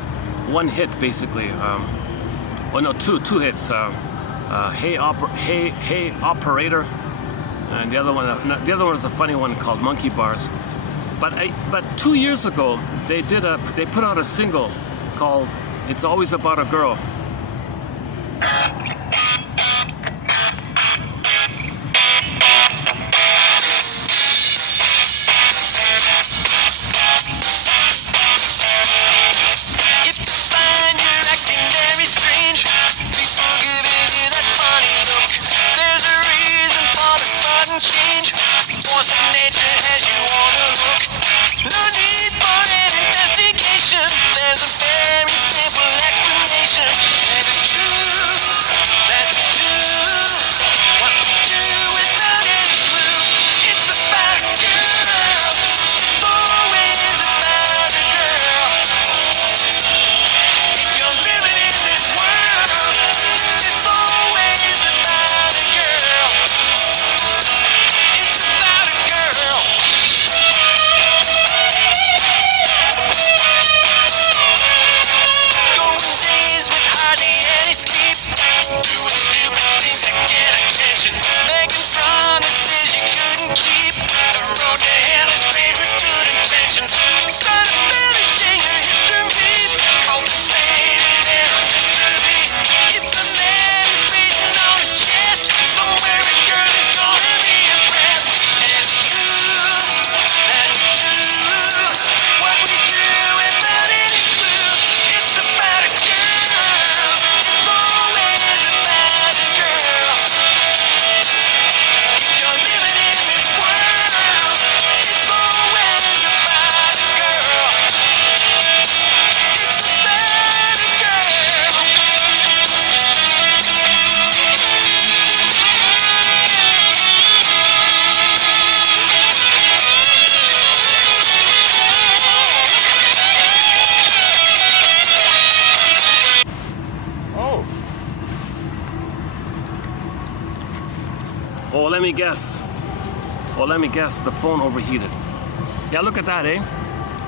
one hit, basically. Two hits. Hey Operator, and the other one is a funny one called Monkey Bars. But 2 years ago they put out a single called It's Always About a Girl. Let me guess, the phone overheated. Yeah, look at that, eh?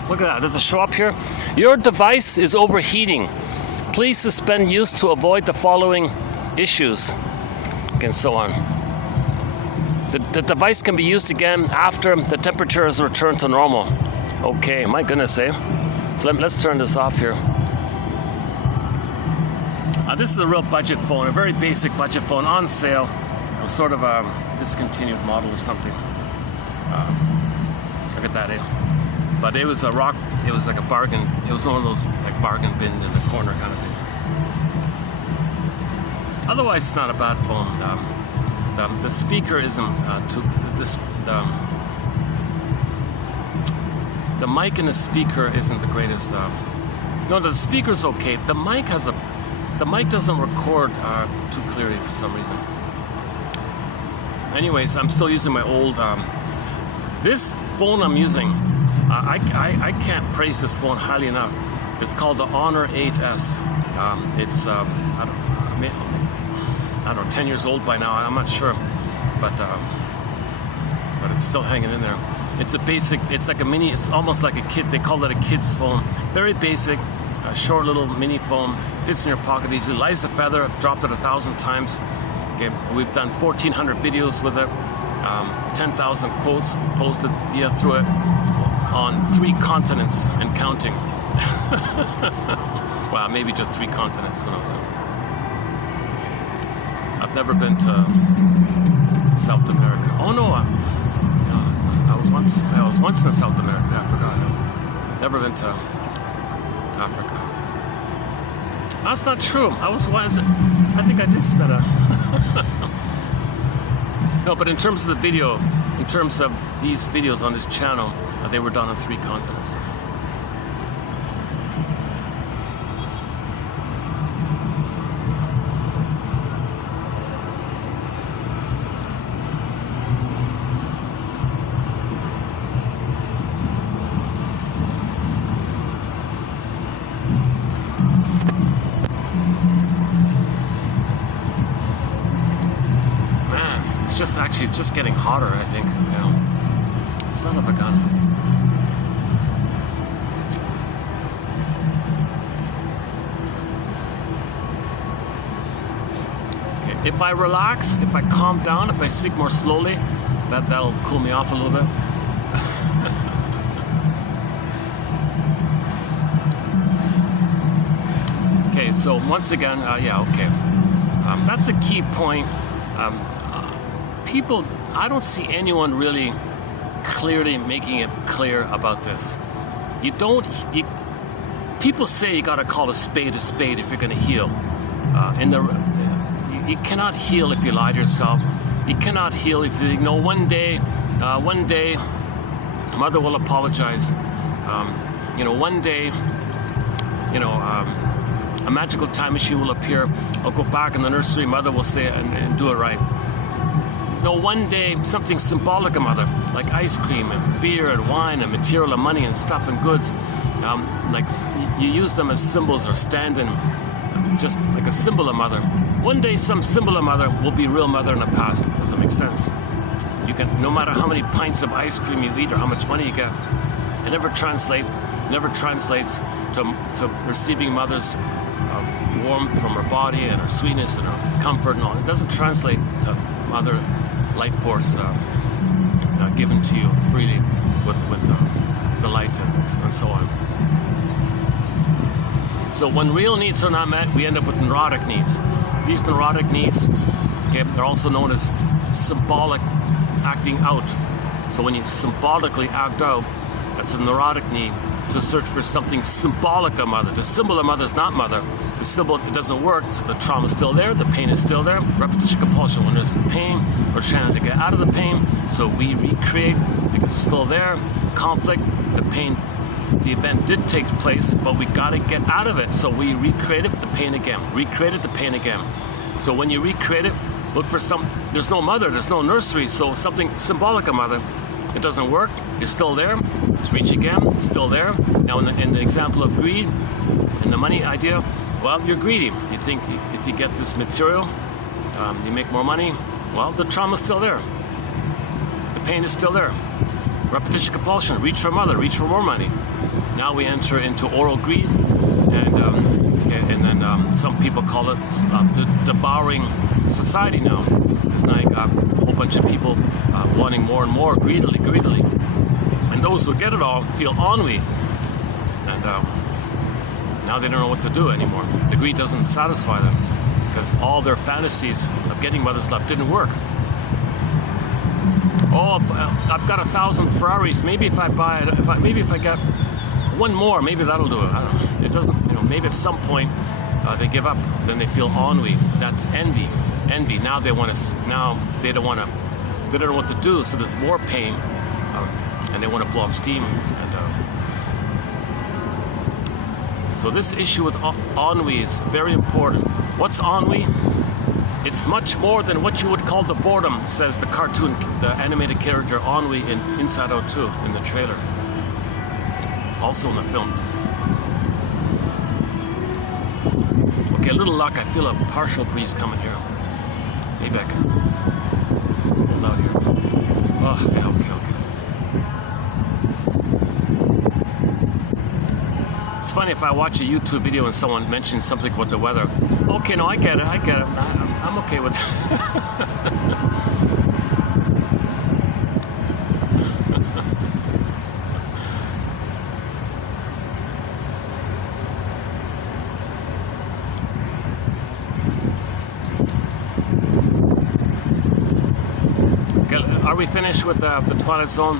Look at that. Does it show up here? Your device is overheating. Please suspend use to avoid the following issues, and so on. The device can be used again after the temperature has returned to normal. Okay, my goodness, eh? So let's turn this off here. This is a real budget phone, a very basic budget phone on sale. It was sort of a discontinued model or something. Look at that, eh? But it was it was like a bargain. It was one of those like bargain bin in the corner kind of thing. Otherwise, it's not a bad phone. The speaker isn't the mic and the speaker isn't the greatest. No, the speaker's okay. The mic doesn't record too clearly for some reason. Anyways, I'm still using my old. This phone I'm using, I can't praise this phone highly enough. It's called the Honor 8S. It's I don't know, 10 years old by now. I'm not sure, but it's still hanging in there. It's a basic. It's like a mini. It's almost like a kid. They call it a kid's phone. Very basic, a short little mini phone. Fits in your pocket easily. Light as a feather. I've dropped it 1,000 times. Okay, we've done 1,400 videos with it. 10,000 quotes posted through it on 3 continents and counting. Well, maybe just 3 continents. Who knows? I've never been to South America. Oh no, I was once in South America. I forgot. Never been to Africa. That's not true. I think I did spend a. No, but in terms of the video, in terms of these videos on this channel, they were done on 3 continents. It's just getting hotter, I think. You know, son of a gun. Okay, if I relax, if I calm down, if I speak more slowly, that'll cool me off a little bit. Okay, so once again, yeah, okay. That's a key point. People, I don't see anyone really clearly making it clear about this. People say you gotta call a spade if you're gonna heal. You cannot heal if you lie to yourself. You cannot heal if you know one day, mother will apologize. One day, a magical time machine will appear. I'll go back in the nursery, mother will say it and do it right. No, one day something symbolic of mother, like ice cream and beer and wine and material and money and stuff and goods, like you use them as symbols or stand in, just like a symbol of mother. One day some symbol of mother will be real mother in the past. Does that make sense? You can, no matter how many pints of ice cream you eat or how much money you get, it never translates to receiving mother's warmth from her body and her sweetness and her comfort and all. It doesn't translate to mother life force given to you freely with delight and so on. So when real needs are not met, we end up with neurotic needs. These neurotic needs, okay, they're also known as symbolic acting out. So when you symbolically act out, that's a neurotic need to search for something symbolic of mother. The symbol of mother is not mother. The symbol, it doesn't work, so the trauma is still there, the pain is still there. Repetition compulsion, when there's pain, we're trying to get out of the pain, so we recreate because it's still there. Conflict, the pain, the event did take place, but we gotta get out of it, so we recreated the pain again, recreated the pain again. So when you recreate it, look for there's no mother, there's no nursery, so something symbolic of mother. It doesn't work, it's still there, let's reach again, it's still there. Now in the example of greed, in the money idea, well, you're greedy. You think if you get this material, you make more money. Well, the trauma's still there. The pain is still there. Repetition compulsion, reach for mother, reach for more money. Now we enter into oral greed, and then some people call it the devouring society now. It's like a whole bunch of people wanting more and more greedily. And those who get it all feel ennui. And Now they don't know what to do anymore. The greed doesn't satisfy them because all their fantasies of getting mother's love didn't work. Oh, I've got 1,000 Ferraris. Maybe if I buy it, maybe if I get one more, maybe that'll do it. I don't know. It doesn't. You know, maybe at some point they give up. Then they feel ennui. That's envy. Envy. Now they want to. Now they don't want to. They don't know what to do. So there's more pain, and they want to blow up steam. And so this issue with ennui is very important. What's ennui? It's much more than what you would call the boredom, says the cartoon, the animated character Ennui in Inside Out 2 in the trailer. Also in the film. Okay, a little luck. I feel a partial breeze coming here. Maybe I can hold out here. Oh, yeah, okay. It's funny if I watch a YouTube video and someone mentions something about the weather. Okay, no, I get it. I'm okay with it. Okay, are we finished with the Twilight Zone?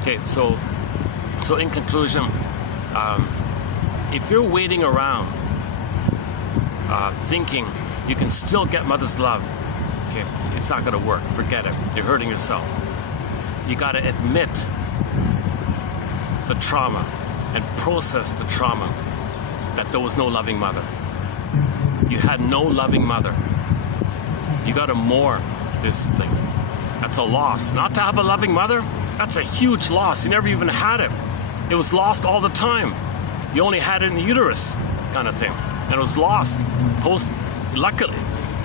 Okay, so in conclusion, if you're waiting around thinking you can still get mother's love, okay, it's not going to work. Forget it. You're hurting yourself. You got to admit the trauma and process the trauma that there was no loving mother. You had no loving mother. You got to mourn this thing. That's a loss. Not to have a loving mother, that's a huge loss. You never even had it. It was lost all the time. You only had it in the uterus, kind of thing. And it was lost luckily,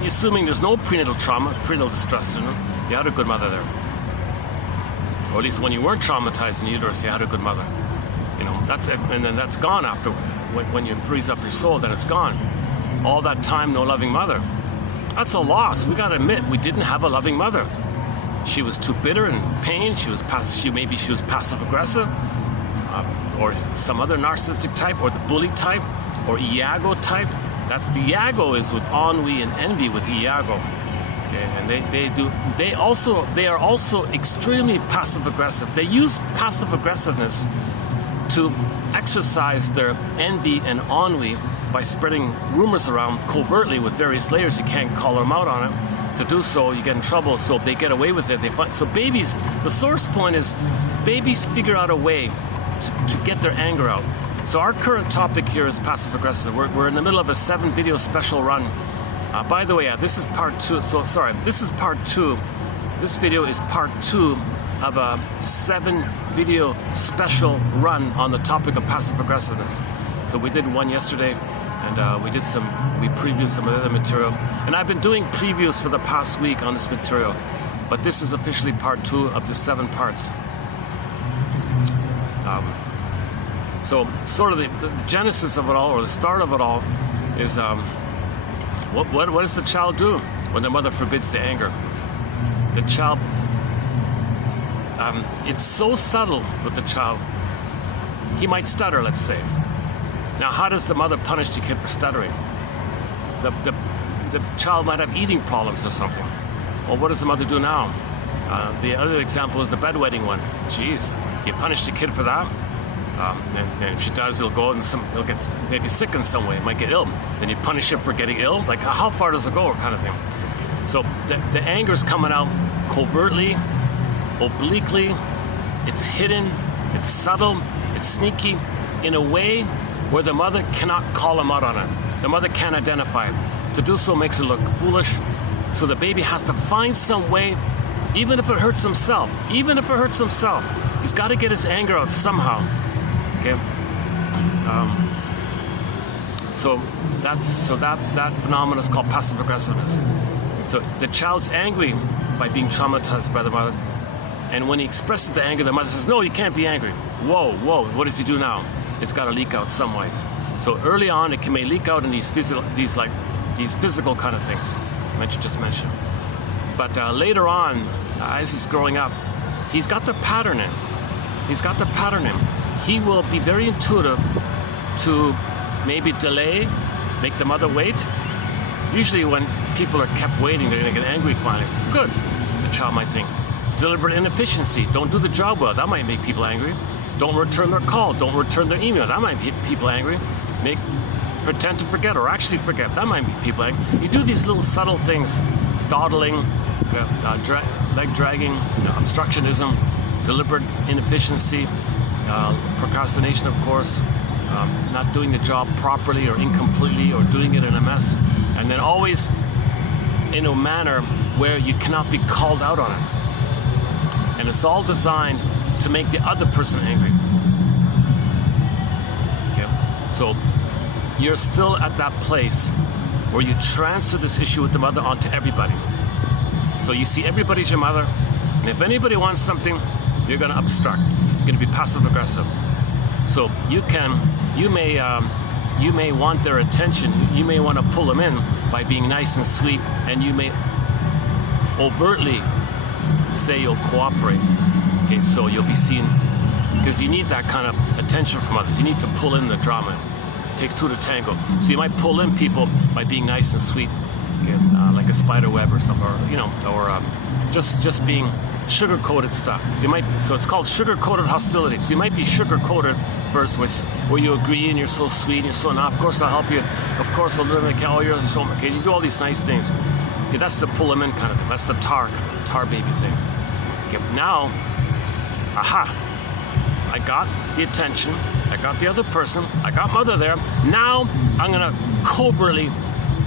assuming there's no prenatal trauma, prenatal distress, you know, you had a good mother there. Or at least when you weren't traumatized in the uterus, you had a good mother. You know, that's it. And then that's gone after, when you freeze up your soul, then it's gone. All that time, no loving mother. That's a loss. We got to admit, we didn't have a loving mother. She was too bitter and pain. Maybe she was passive aggressive, or some other narcissistic type, or the bully type, or Iago type. That's the Iago is with ennui and envy with Iago. Okay, and they are also extremely passive aggressive. They use passive aggressiveness to exercise their envy and ennui by spreading rumors around covertly with various layers. You can't call them out on it. To do so, you get in trouble. So they get away with it. So babies, the source point is babies figure out a way to get their anger out. So our current topic here is passive aggressive. We're in the middle of a 7-video special run. By the way, this is part 2. So sorry, this is part 2. This video is part 2 of a 7-video special run on the topic of passive aggressiveness. So we did one yesterday, and we previewed some of the other material. And I've been doing previews for the past week on this material, but this is officially part 2 of the 7 parts. So sort of the genesis of it all, or the start of it all, is what does the child do when their mother forbids the anger? The child, it's so subtle with the child. He might stutter, let's say. Now, how does the mother punish the kid for stuttering? The child might have eating problems or something. Well, what does the mother do now? The other example is the bedwetting one. Jeez, you punish the kid for that? And if she does, he'll go and he'll get maybe sick in some way, might get ill. Then you punish him for getting ill? Like, how far does it go, kind of thing? So the anger is coming out covertly, obliquely, it's hidden, it's subtle, it's sneaky, in a way where the mother cannot call him out on it. The mother can't identify it. To do so makes it look foolish. So the baby has to find some way, even if it hurts himself, he's got to get his anger out somehow. Okay. So that phenomenon is called passive aggressiveness. So the child's angry by being traumatized by the mother, and when he expresses the anger, the mother says, "No, you can't be angry." Whoa! What does he do now? It's got to leak out some ways. So early on, it may leak out in these physical kind of things I just mentioned. But later on, as he's growing up, he's got the pattern in. He will be very intuitive to maybe delay, make the mother wait. Usually when people are kept waiting, they're going to get angry finally. Good, the child might think. Deliberate inefficiency, don't do the job well, that might make people angry. Don't return their call, don't return their email, that might make people angry. Pretend to forget or actually forget, that might make people angry. You do these little subtle things, dawdling, leg dragging, obstructionism, deliberate inefficiency, procrastination, of course, not doing the job properly or incompletely or doing it in a mess, and then always in a manner where you cannot be called out on it. And it's all designed to make the other person angry. Okay? So you're still at that place where you transfer this issue with the mother onto everybody. So you see everybody's your mother, and if anybody wants something, you're going to obstruct. You're going to be passive aggressive. So you may want their attention. You may want to pull them in by being nice and sweet, and you may overtly say you'll cooperate. Okay, so you'll be seen, because you need that kind of attention from others. You need to pull in the drama. It takes two to tango. So you might pull in people by being nice and sweet, okay, like a spider web or something, or just being sugar-coated stuff. So it's called sugar-coated hostility. So you might be sugar-coated first, where you agree and you're so sweet and you're so, now of course I'll help you. Of course I'll live in the cow. You're so okay. You do all these nice things. Okay, that's the pull them in kind of thing. That's the tar baby thing. Okay, now, I got the attention. I got the other person. I got mother there. Now I'm gonna covertly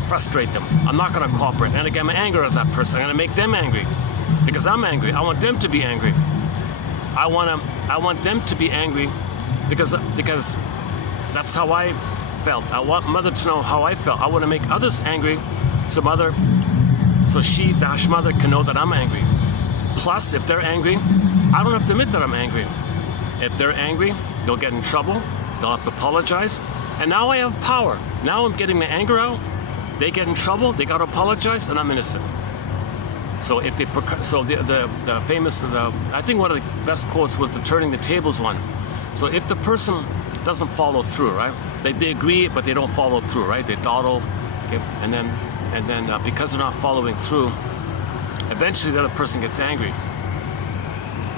frustrate them. I'm not gonna cooperate. And again, I'm angry at that person. I'm gonna make them angry because I'm angry. I want them to be angry. I want them to be angry because that's how I felt. I want mother to know how I felt. I want to make others angry, so mother can know that I'm angry. Plus, if they're angry, I don't have to admit that I'm angry. If they're angry, they'll get in trouble. They'll have to apologize. And now I have power. Now I'm getting the anger out. They get in trouble. They got to apologize, and I'm innocent. So if the famous, I think one of the best quotes was the turning the tables one. So if the person doesn't follow through, right? They agree, but they don't follow through, right? They dawdle, okay? And then because they're not following through, eventually the other person gets angry.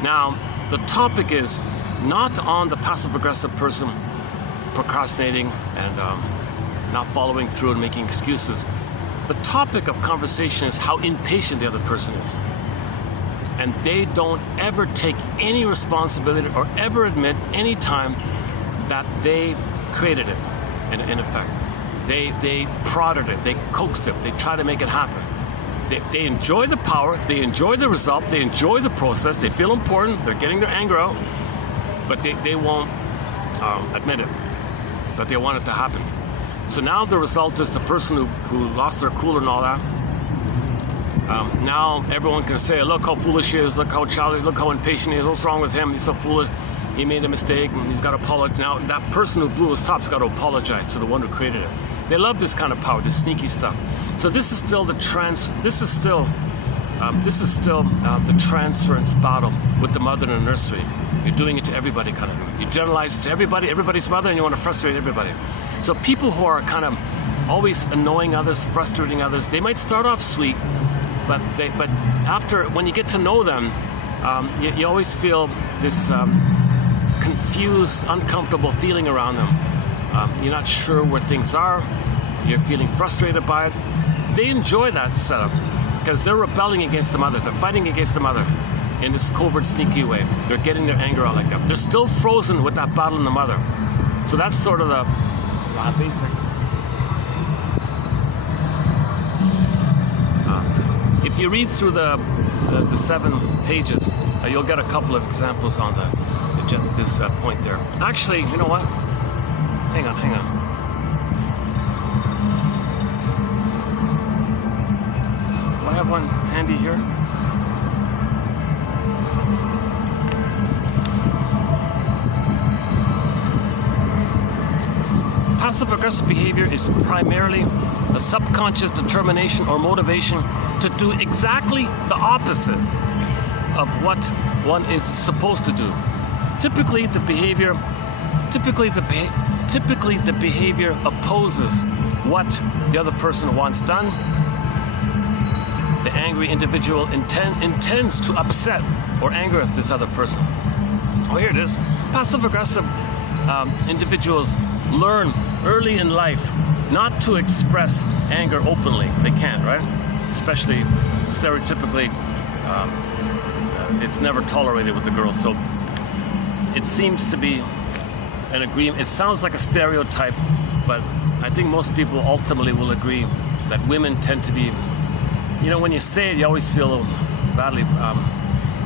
Now, the topic is not on the passive-aggressive person procrastinating and not following through and making excuses. The topic of conversation is how impatient the other person is. And they don't ever take any responsibility or ever admit any time that they created it, in effect. They prodded it, they coaxed it, they try to make it happen. They enjoy the power, they enjoy the result, they enjoy the process, they feel important, they're getting their anger out, but they won't admit it, but they want it to happen. So now the result is the person who lost their cool and all that, now everyone can say, look how foolish he is, look how childish, look how impatient he is, what's wrong with him, he's so foolish, he made a mistake and he's got to apologize. Now that person who blew his top's got to apologize to the one who created it. They love this kind of power, this sneaky stuff. So this is still the transference battle with the mother in the nursery. You're doing it to everybody, kind of. You generalize it to everybody, everybody's mother, and you want to frustrate everybody. So people who are kind of always annoying others, frustrating others, they might start off sweet, but after, when you get to know them, you always feel this confused, uncomfortable feeling around them. You're not sure where things are. You're feeling frustrated by it. They enjoy that setup because they're rebelling against the mother. They're fighting against the mother in this covert, sneaky way. They're getting their anger out like that. They're still frozen with that battle in the mother. So that's sort of the basic. If you read through the 7 pages, you'll get a couple of examples on this point there. Actually, you know what? Hang on. Do I have one handy here? Passive-aggressive behavior is primarily a subconscious determination or motivation to do exactly the opposite of what one is supposed to do. Typically, the behavior Typically the behavior opposes what the other person wants done. The angry individual intends to upset or anger this other person. Oh, here it is. Passive-aggressive individuals learn early in life not to express anger openly. They can't, right? Especially stereotypically, it's never tolerated with the girls. So it seems to be an agreement. It sounds like a stereotype, but I think most people ultimately will agree that women tend to be, you know, when you say it, you always feel a little badly.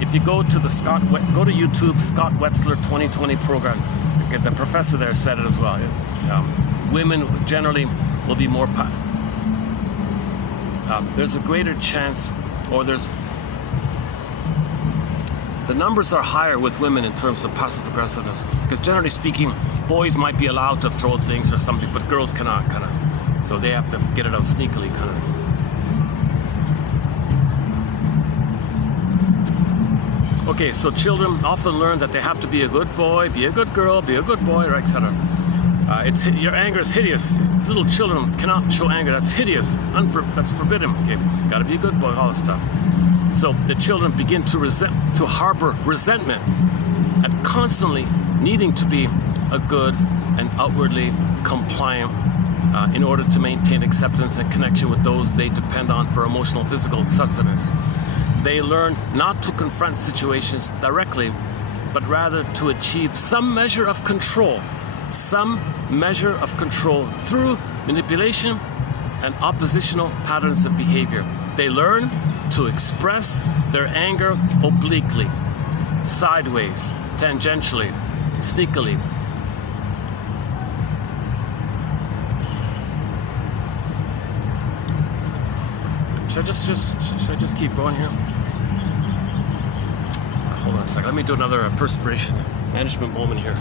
If you go to go to YouTube, Scott Wetzler 2020 program, the professor there said it as well. Women generally will be more, there's a greater chance, or the numbers are higher with women in terms of passive aggressiveness, because generally speaking, boys might be allowed to throw things or something, but girls cannot, kind of. So they have to get it out sneakily, kind of. Okay, so children often learn that they have to be a good boy, be a good girl, be a good boy, or etc. Your anger is hideous. Little children cannot show anger. That's hideous. That's forbidden. Okay, got to be a good boy. All this stuff. So the children begin to harbor resentment, and constantly needing to be a good and outwardly compliant in order to maintain acceptance and connection with those they depend on for emotional, physical sustenance. They learn not to confront situations directly, but rather to achieve some measure of control through manipulation and oppositional patterns of behavior. They learn to express their anger obliquely, sideways, tangentially, sneakily. Should I just keep going here? Hold on a second. Let me do another perspiration management moment here.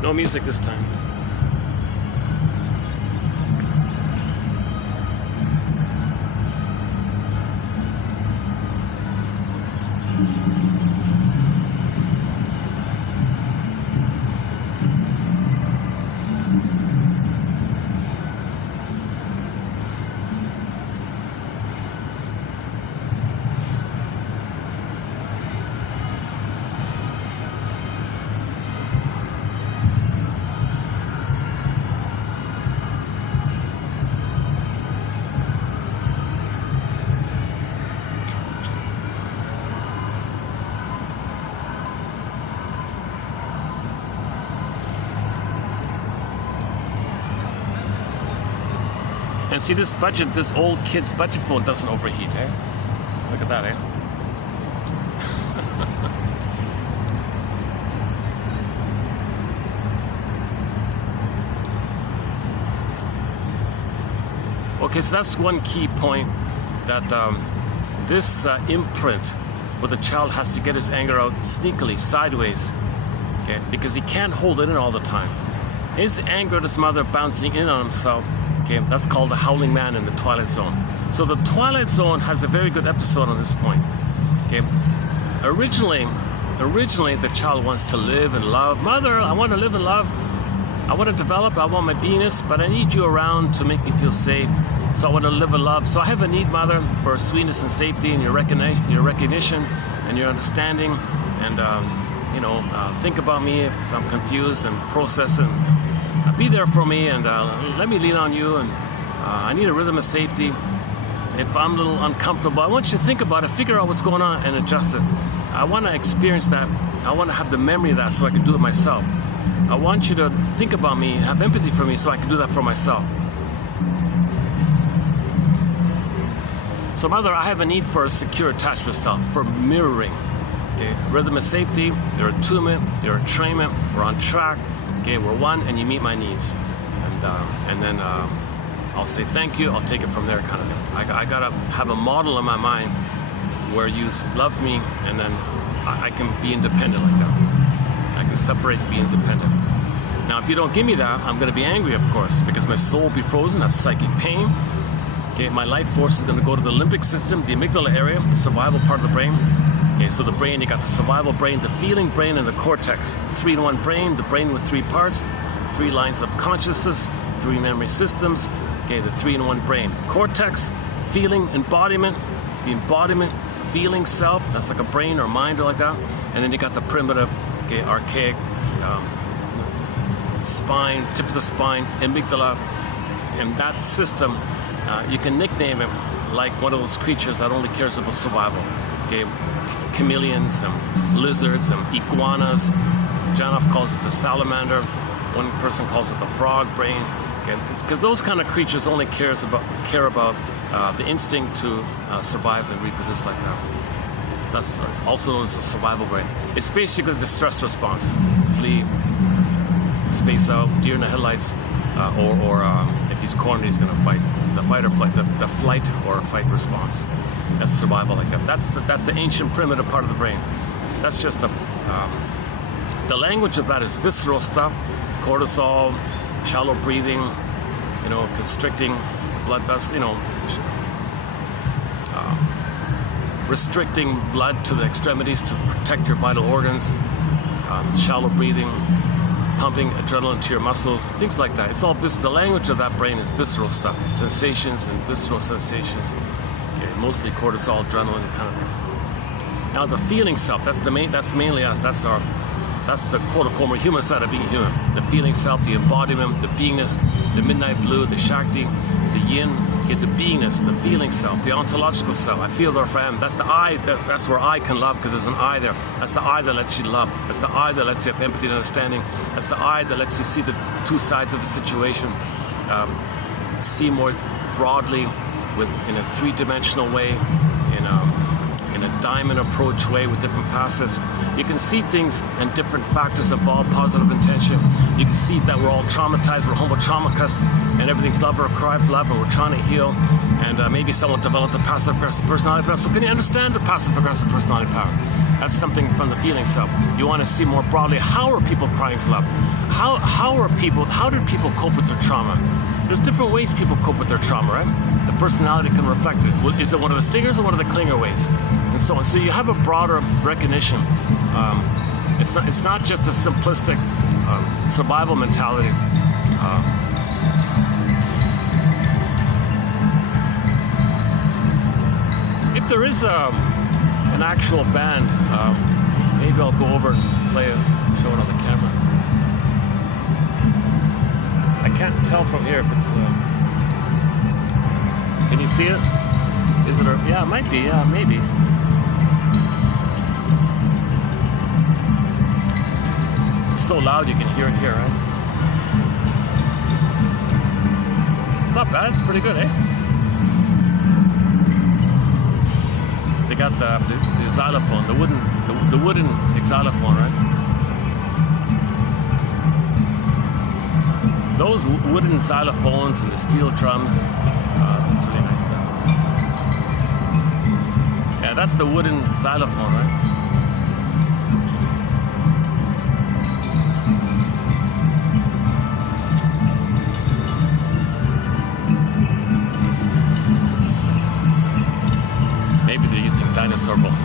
No music this time. And see, this old kid's budget phone doesn't overheat, eh? Look at that, eh? Okay, so that's one key point, that this imprint where the child has to get his anger out sneakily, sideways, okay, because he can't hold it in all the time. His anger at his mother bouncing in on himself. Okay, that's called the howling man in the Twilight Zone. So the Twilight Zone has a very good episode on this point. Okay, originally the child wants to live and love. Mother, I want to live and love. I want to develop. I want my beingness, but I need you around to make me feel safe. So I want to live and love. So I have a need, Mother, for sweetness and safety, and your recognition, and your understanding, and think about me if I'm confused, and process and be there for me, and let me lean on you, and I need a rhythm of safety. If I'm a little uncomfortable, I want you to think about it, figure out what's going on, and adjust it. I want to experience that. I want to have the memory of that so I can do it myself. I want you to think about me, have empathy for me so I can do that for myself. So Mother, I have a need for a secure attachment style, for mirroring. Okay, rhythm of safety, your attunement, your entrainment, we're on track. Okay, we're one, and you meet my needs, and then I'll say thank you. I'll take it from there, kind of thing. I gotta have a model in my mind where you loved me, and then I can be independent like that. I can separate, be independent. Now, if you don't give me that, I'm gonna be angry, of course, because my soul will be frozen. That's psychic pain. Okay, my life force is gonna go to the limbic system, the amygdala area, the survival part of the brain. Okay, so the brain, you got the survival brain, the feeling brain, and the cortex. 3-in-1 brain, the brain with 3 parts, 3 lines of consciousness, 3 memory systems. Okay, the 3-in-1 brain. Cortex, feeling, embodiment, the embodiment, feeling self, that's like a brain or mind or like that. And then you got the primitive, okay, archaic, spine, tip of the spine, amygdala. And that system, you can nickname it like one of those creatures that only cares about survival. Okay, chameleons and lizards and iguanas. Janoff calls it the salamander. One person calls it the frog brain. Okay, because those kind of creatures only care about the instinct to survive and reproduce like that. That's also known as the survival brain. It's basically the stress response: flee, space out, deer in the headlights, or if he's cornered, he's going to fight. The fight or flight, the flight or fight response. That's survival like that. That's the ancient primitive part of the brain. That's just the language of that is visceral stuff, cortisol, shallow breathing, constricting the blood vessels, restricting blood to the extremities to protect your vital organs, shallow breathing, pumping adrenaline to your muscles, things like that. It's all the language of that brain is visceral stuff, sensations and visceral sensations. Okay, mostly cortisol, adrenaline kind of thing. Now the feeling self, that's mainly us. That's the quote-unquote more human side of being human. The feeling self, the embodiment, the beingness, the midnight blue, the Shakti, the yin, okay, the beingness, the feeling self, the ontological self. I feel there for him. That's the I, that's where I can love, because there's an I there. That's the I that lets you love. That's the I that lets you have empathy and understanding. That's the I that lets you see the 2 sides of a situation, see more broadly in a 3-dimensional way, in a diamond approach way with different facets. You can see things and different factors of all positive intention. You can see that we're all traumatized, we're homo-traumacus, and everything's love or cry for love, and we're trying to heal. And maybe someone developed a passive-aggressive personality power. So can you understand the passive-aggressive personality power? That's something from the feeling self. You want to see more broadly, how are people crying for love? How did people cope with their trauma? There's different ways people cope with their trauma, right? The personality can reflect it. Is it one of the stingers or one of the clinger ways? And so on. So you have a broader recognition. It's not just a simplistic survival mentality. If there is an actual band, maybe I'll go over and play it, show it on the camera. I can't tell from here if it's. Can you see it? Is it? Yeah, it might be. Yeah, maybe. It's so loud you can hear it here, right? It's not bad. It's pretty good, eh? They got the xylophone, the wooden xylophone, right? Those wooden xylophones and the steel drums, that's really nice though. Yeah, that's the wooden xylophone, right? Maybe they're using dinosaur bone.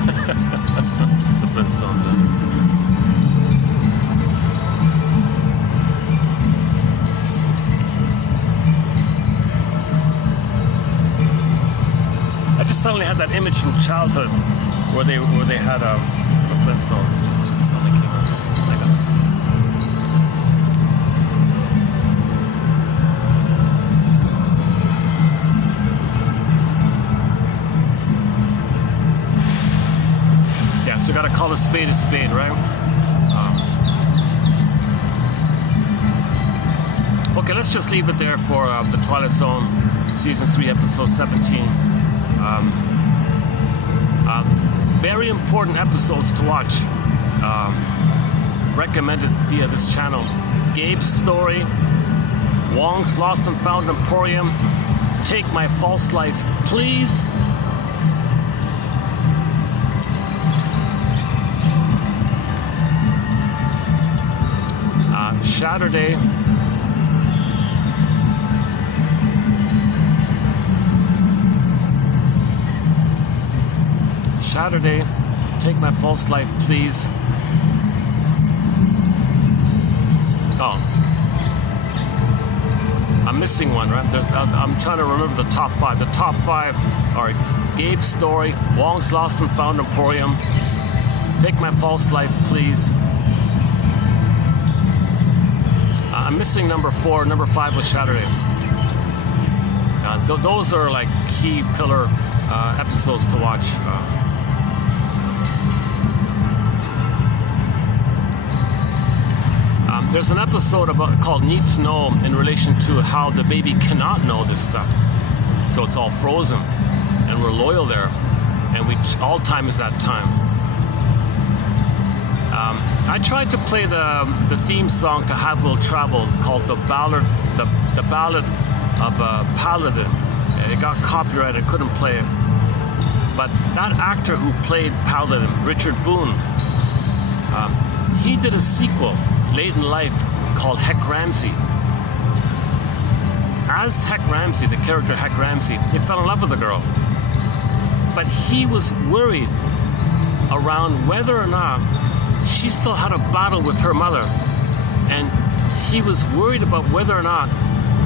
The Flintstones, right? I just suddenly had that image from childhood where they had the Flintstones just suddenly came out. Oh my goodness. Yeah, so you gotta call a spade, right? Okay, let's just leave it there for the Twilight Zone, Season 3, Episode 17. Very important episodes to watch. Recommended via this channel. Gabe's Story, Wong's Lost and Found Emporium, Take My False Life, Please. Saturday, Take my false light, please. Oh. I'm missing one, right? I'm trying to remember the top 5. The top 5 are Gabe's Story, Wong's Lost and Found Emporium, Take My False Light, Please. I'm missing number 4. Number 5 was Saturday. Those are like key pillar episodes to watch. There's an episode called Need to Know in relation to how the baby cannot know this stuff. So it's all frozen, and we're loyal there, and all time is that time. I tried to play the theme song to Have Will Travel called the Ballad of Paladin. It got copyrighted, I couldn't play it. But that actor who played Paladin, Richard Boone, he did a sequel late in life called Heck Ramsey. As Heck Ramsey, the character Heck Ramsey, he fell in love with a girl. But he was worried around whether or not she still had a battle with her mother. And he was worried about whether or not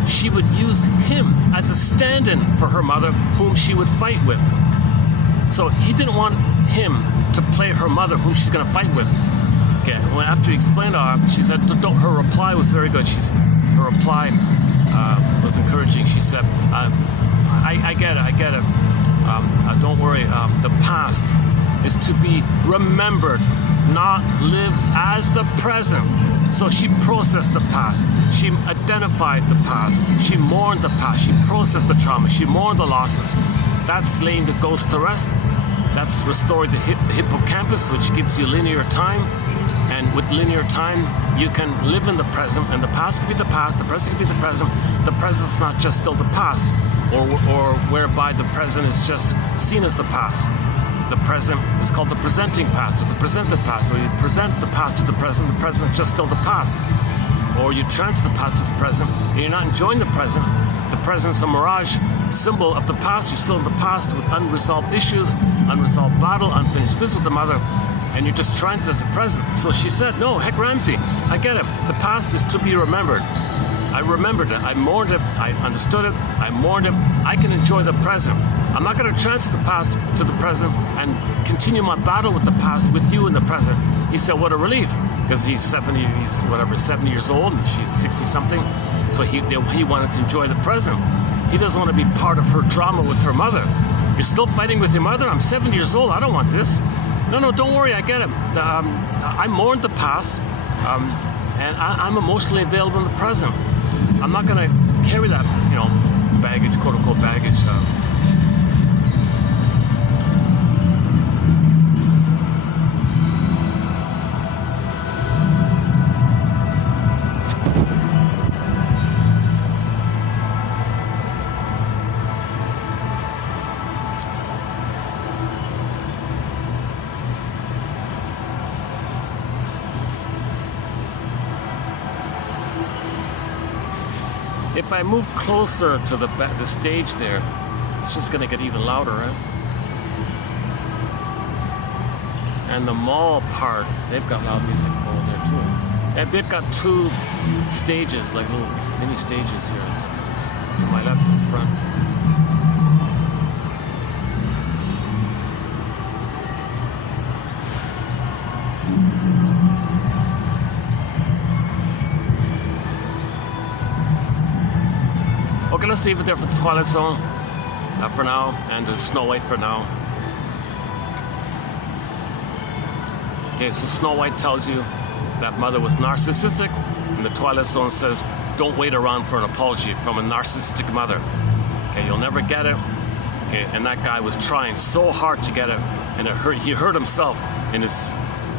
she would use him as a stand-in for her mother, whom she would fight with. So he didn't want him to play her mother, whom she's going to fight with. Okay, well, after he explained to her, she said, her reply was very good. Her reply was encouraging. She said, I get it. Don't worry. The past is to be remembered, not lived as the present. So she processed the past. She identified the past. She mourned the past. She processed the trauma. She mourned the losses. That's laying the ghost to rest. That's restoring the hippocampus, which gives you linear time. And with linear time, you can live in the present, and the past can be the past, the present can be the present. The present is not just still the past, or whereby the present is just seen as the past. The present is called the presenting past, or the presented past, where you present the past to the present is just still the past. Or you transfer the past to the present, and you're not enjoying the present. The present is a mirage symbol of the past. You're still in the past with unresolved issues, unresolved battle, unfinished business with the mother, and you're just trying to the present. So she said, no, Heck Ramsey, I get it. The past is to be remembered. I remembered it. I mourned it. I understood it. I mourned it. I can enjoy the present. I'm not going to transfer the past to the present and continue my battle with the past with you in the present. He said, what a relief, because he's 70 years old, and she's 60 something. So he wanted to enjoy the present. He doesn't want to be part of her drama with her mother. You're still fighting with your mother? I'm 70 years old. I don't want this. No, don't worry. I get it. I mourned the past, and I'm emotionally available in the present. I'm not going to carry that, baggage, quote unquote baggage. If I move closer to the stage there, it's just going to get even louder, right? And the mall part, they've got loud music going there too. And they've got 2 stages, like little mini stages here, to my left and front. Okay, let's leave it there for the Twilight Zone for now, and the Snow White for now. Okay, so Snow White tells you that mother was narcissistic, and the Twilight Zone says, don't wait around for an apology from a narcissistic mother. Okay, you'll never get it. Okay, and that guy was trying so hard to get it, and he hurt himself in his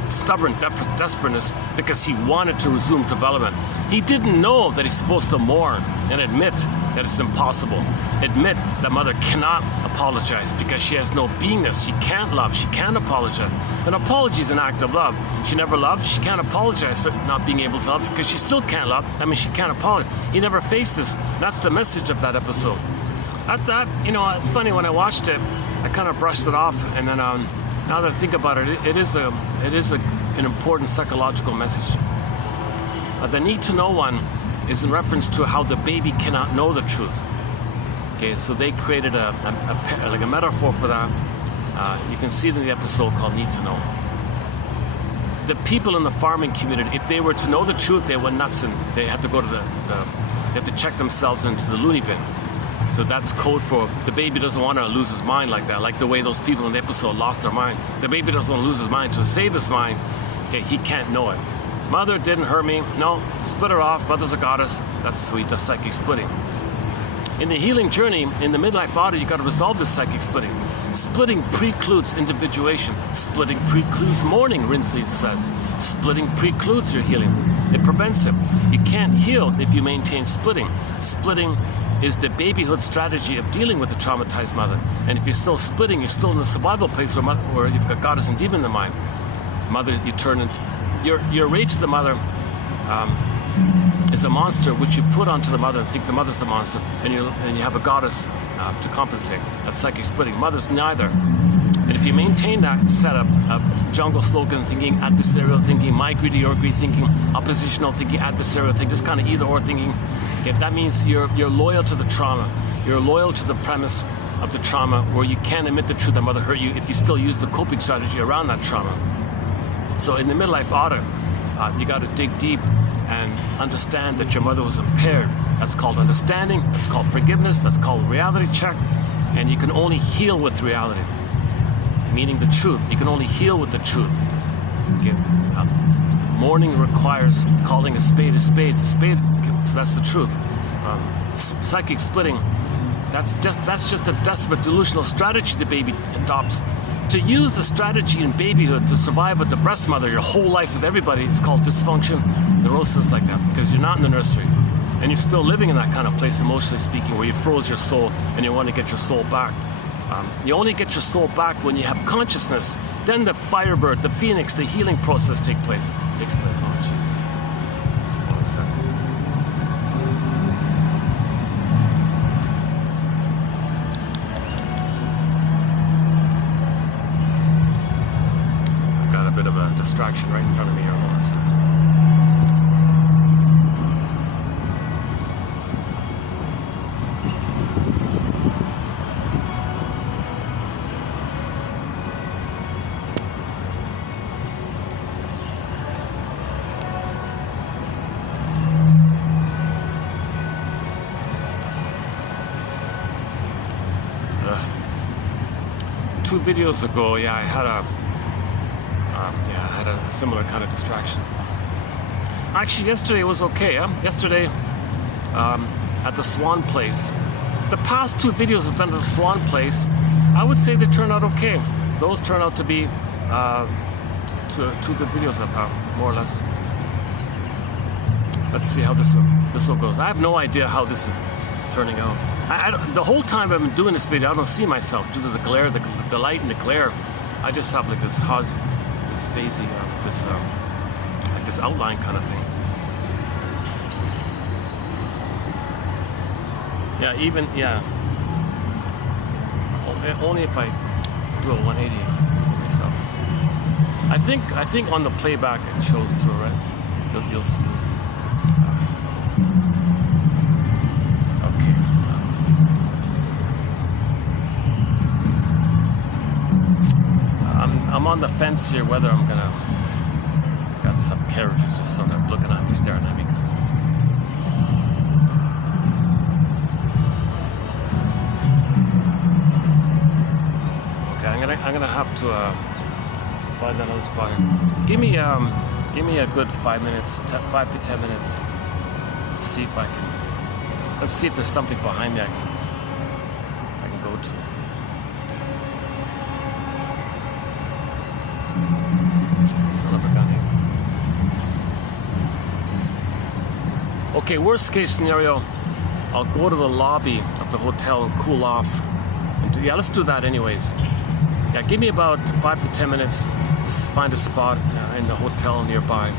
stubborn desperateness because he wanted to resume development. He didn't know that he's supposed to mourn and admit that it's impossible. Admit that mother cannot apologize because she has no beingness. She can't love. She can't apologize. An apology is an act of love. She never loved. She can't apologize for not being able to love because she still can't love. I mean, she can't apologize. He never faced this. That's the message of that episode. It's funny, when I watched it, I kind of brushed it off, and then Now that I think about it, it is an important psychological message. The need to know one is in reference to how the baby cannot know the truth. Okay, so they created like a metaphor for that. You can see it in the episode called Need to Know. The people in the farming community, if they were to know the truth, they went nuts and they had to go to they have to check themselves into the loony bin. So that's code for the baby doesn't want to lose his mind like that, like the way those people in the episode lost their mind. The baby doesn't want to lose his mind to save his mind. Okay, he can't know it. Mother didn't hurt me. No, split her off. Mother's a goddess. That's sweet. That's psychic splitting. In the healing journey, in the midlife audit, you got to resolve this psychic splitting. Splitting precludes individuation. Splitting precludes mourning, Rinsley says. Splitting precludes your healing. It prevents it. You can't heal if you maintain splitting. Splitting is the babyhood strategy of dealing with a traumatized mother. And if you're still splitting, you're still in the survival place where you've got goddess and demon in the mind. Mother, you turn into your rage to the mother is a monster which you put onto the mother and think the mother's the monster, and you have a goddess to compensate. That's psychic splitting. Mother's neither. And if you maintain that setup of jungle slogan thinking, adversarial thinking, my greed to your greed thinking, oppositional thinking, adversarial thinking, this kind of either or thinking, okay, that means you're loyal to the trauma. You're loyal to the premise of the trauma where you can't admit the truth that mother hurt you if you still use the coping strategy around that trauma. So in the midlife audit, you got to dig deep and understand that your mother was impaired. That's called understanding. That's called forgiveness. That's called reality check. And you can only heal with reality, meaning the truth. You can only heal with the truth. Okay? Mourning requires calling a spade a spade. A spade. Okay, so that's the truth. Psychic splitting. That's just a desperate delusional strategy the baby adopts. To use a strategy in babyhood to survive with the breast mother your whole life with everybody is called dysfunction, neurosis, like that, because you're not in the nursery. And you're still living in that kind of place, emotionally speaking, where you froze your soul and you want to get your soul back. You only get your soul back when you have consciousness. Then the firebird, the phoenix, the healing process takes place. Oh, Jesus. Hold on a second. Bit of a distraction right in front of me here. Hold on a second. Two videos ago, I had a similar kind of distraction. Actually, yesterday was okay. Yesterday, at the Swan Place. The past two videos I've done at the Swan Place, I would say they turned out okay. Those turned out to be two good videos, I thought, more or less. Let's see how this will go. I have no idea how this is turning out. The whole time I've been doing this video, I don't see myself due to the glare, the light and the glare. I just have like this phasey, like this outline kind of thing. Only if I do a 180 myself. I think on the playback it shows through, right? You'll see. Okay. I'm on the fence here whether I'm gonna. Got some characters just sort of looking at me, staring at me. Okay, I'm gonna have to find another spot here. Give me a good 5 minutes, 5 to 10 minutes to see if I can. Let's see if there's something behind me I can go to. Son of a gun here. Okay, worst case scenario, I'll go to the lobby of the hotel and cool off. And let's do that anyways. Yeah, give me about 5 to 10 minutes. Let's find a spot in the hotel nearby.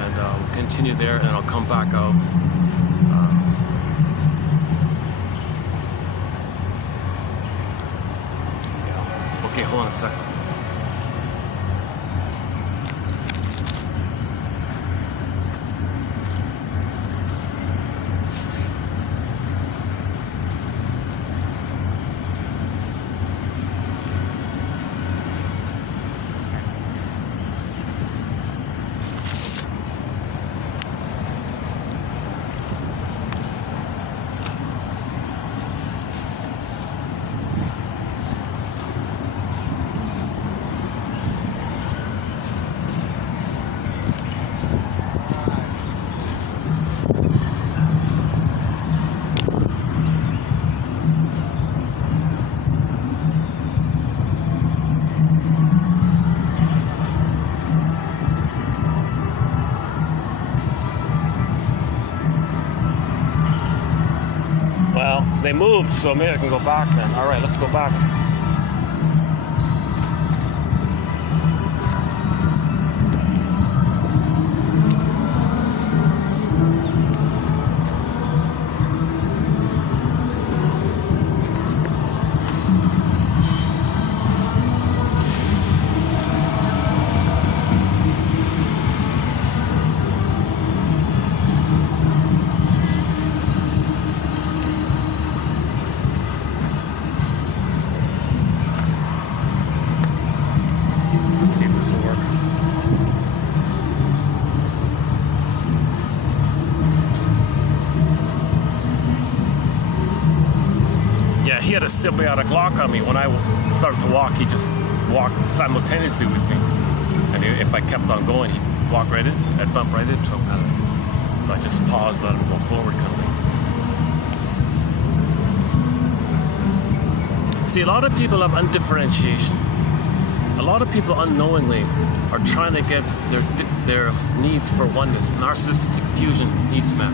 And we'll continue there, and I'll come back out. Okay, hold on a second. Well, they moved, so maybe I can go back then. All right, let's go back. Let's see if this will work. Yeah, he had a symbiotic lock on me. When I started to walk, he just walked simultaneously with me. And if I kept on going, he'd walk right in, I'd bump right into him, kind of. So I just paused, let him go forward, kind of thing. See, a lot of people have undifferentiation. A lot of people unknowingly are trying to get their needs for oneness, narcissistic fusion needs met.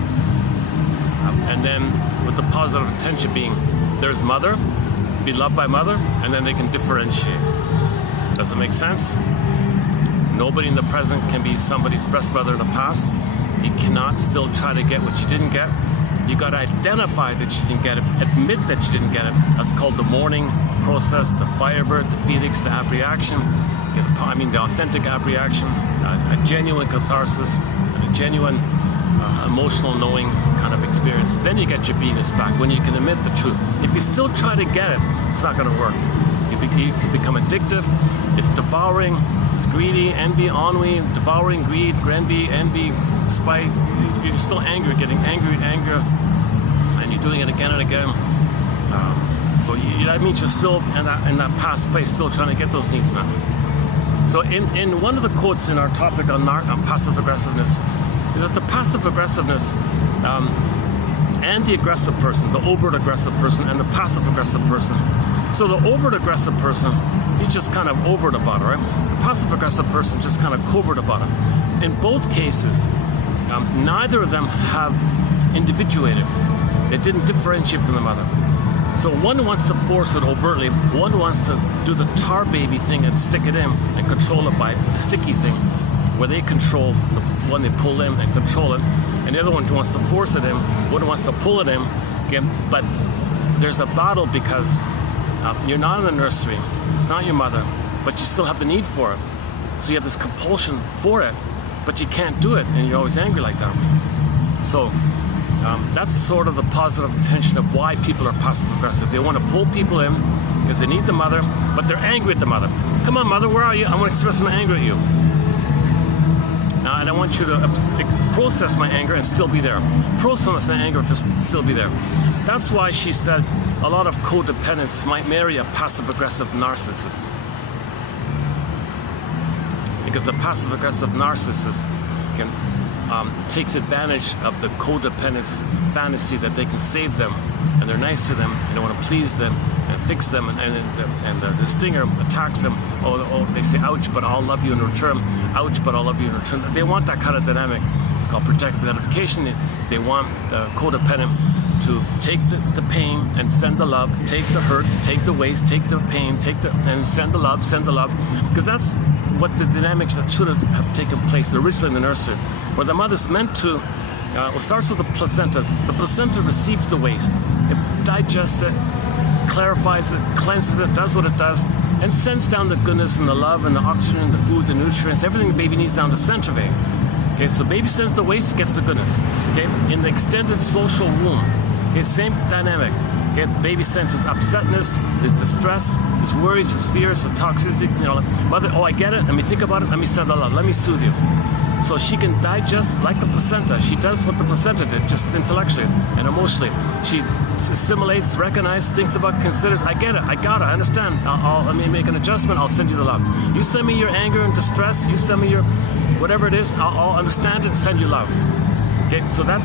And then with the positive intention being, there's mother, be loved by mother, and then they can differentiate. Does it make sense? Nobody in the present can be somebody's best brother in the past. You cannot still try to get what you didn't get. You got to identify that you didn't get it, admit that you didn't get it. That's called the mourning process, the firebird, the phoenix, the abreaction. The authentic abreaction, a genuine catharsis, and a genuine emotional knowing kind of experience. Then you get your beingness back when you can admit the truth. If you still try to get it, it's not going to work. You can become addictive. It's devouring. It's greedy, envy, ennui, devouring, greed, envy, spite. You're still angry, getting angry, and you're doing it again and again. So that means you're still in that past place, still trying to get those needs met. So in one of the quotes in our topic on passive aggressiveness is that the passive aggressiveness and the aggressive person, the overt aggressive person and the passive aggressive person. So the overt aggressive person, he's just kind of overt about it, right? The passive aggressive person just kind of covert about it. In both cases, neither of them have individuated. They didn't differentiate from the mother. So one wants to force it overtly, one wants to do the tar baby thing and stick it in and control it by the sticky thing, where they control the one they pull in and control it, and the other one wants to force it in, one wants to pull it in, okay? But there's a battle because you're not in the nursery, it's not your mother, but you still have the need for it. So you have this compulsion for it, but you can't do it, and you're always angry like that. So that's sort of the positive intention of why people are passive aggressive. They want to pull people in because they need the mother, but they're angry at the mother. Come on, mother, where are you? I want to express my anger at you. And I want you to process my anger and still be there. Process my anger and still be there. That's why she said a lot of codependents might marry a passive aggressive narcissist. Because the passive aggressive narcissist takes advantage of the codependent's fantasy that they can save them, and they're nice to them, and they want to please them and fix them, and the stinger attacks them. Oh, they say, ouch, but I'll love you in return. Ouch, but I'll love you in return. They want that kind of dynamic. It's called protective gratification. They want the codependent to take the pain and send the love, take the hurt, take the waste, take the pain, and send the love, because that's what the dynamics that should have taken place originally in the nursery, where the mother's meant to, it starts with the placenta. The placenta receives the waste. It digests it, clarifies it, cleanses it, does what it does, and sends down the goodness and the love and the oxygen and the food, the nutrients, everything the baby needs down the center vein. Okay, so baby sends the waste, gets the goodness. Okay, in the extended social womb, okay, same dynamic. Okay, the baby sends his upsetness, his distress, his worries, his fears, his toxicity. You know, mother, oh, I get it. Let me think about it. Let me send the love. Let me soothe you. So she can digest like the placenta. She does what the placenta did, just intellectually and emotionally. She assimilates, recognizes, thinks about, considers. I get it. I got it. I understand. Let me make an adjustment. I'll send you the love. You send me your anger and distress. You send me your whatever it is. I'll understand it and send you love. Okay. So that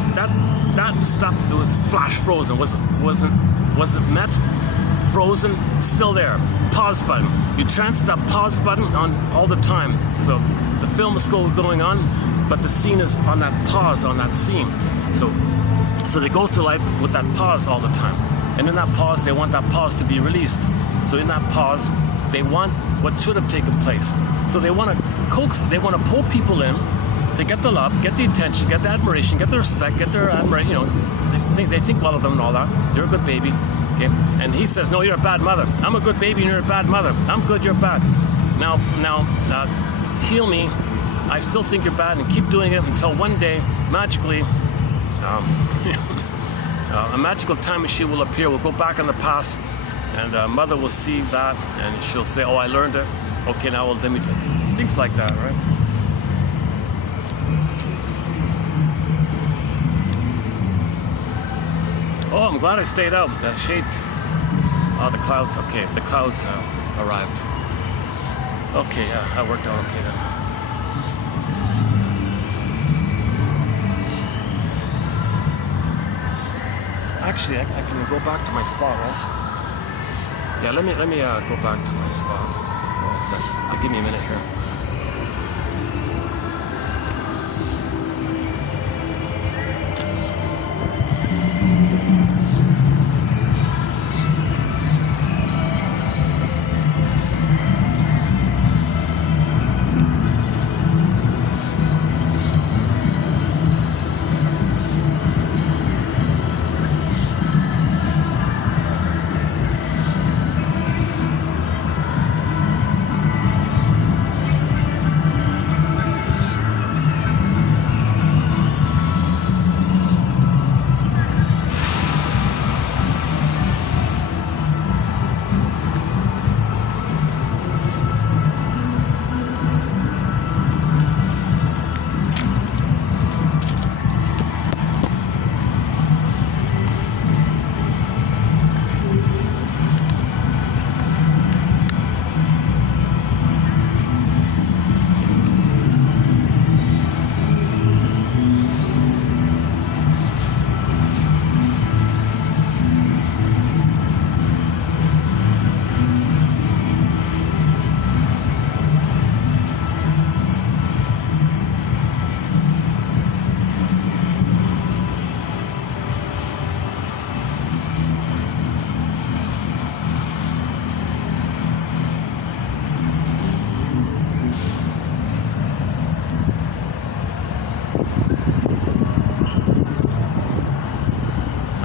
stuff. It was flash frozen. Wasn't met. Frozen. Still there. Pause button. You trance that pause button on all the time. So the film is still going on, but the scene is on that pause, on that scene. So they go through life with that pause all the time. And in that pause, they want that pause to be released. So in that pause, they want what should have taken place. So they want to coax, they want to pull people in to get the love, get the attention, get the admiration, get the respect, get their admiration, you know, they think well of them and all that. You're a good baby. Okay? And he says, no, you're a bad mother. I'm a good baby and you're a bad mother. I'm good, you're bad. Now, heal me. I still think you're bad, and keep doing it until one day, magically, a magical time machine will appear. We'll go back in the past, and mother will see that, and she'll say, oh, I learned it. Okay, now we'll limit it. Things like that, right? Oh, I'm glad I stayed out. That shade. Oh, the clouds. Okay, the clouds arrived. Okay, yeah, that worked out okay then. Actually, I can go back to my spot, right? Yeah, let me go back to my spot. Hold on a sec. Give me a minute here.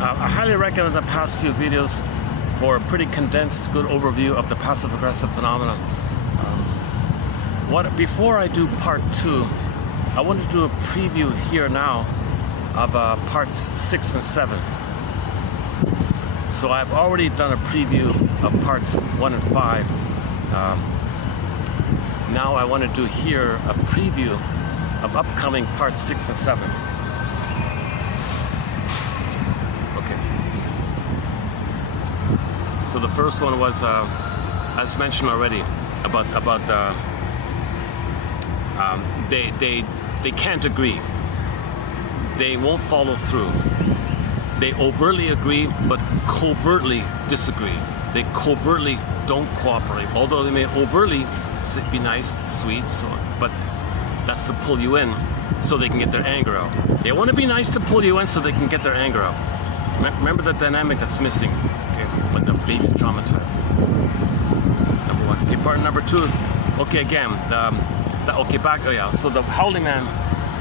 I highly recommend the past few videos for a pretty condensed, good overview of the passive-aggressive phenomenon. Before I do part 2, I want to do a preview here now of parts 6 and 7. So I've already done a preview of parts 1 and 5. Now I want to do here a preview of upcoming parts 6 and 7. So the first one was, as mentioned already, about they can't agree. They won't follow through. They overtly agree, but covertly disagree. They covertly don't cooperate. Although they may overtly be nice, sweet, but that's to pull you in so they can get their anger out. They want to be nice to pull you in so they can get their anger out. Remember the dynamic that's missing, okay, when the baby's traumatized. Number 1. Okay, part number 2. Okay, again, so the howling man.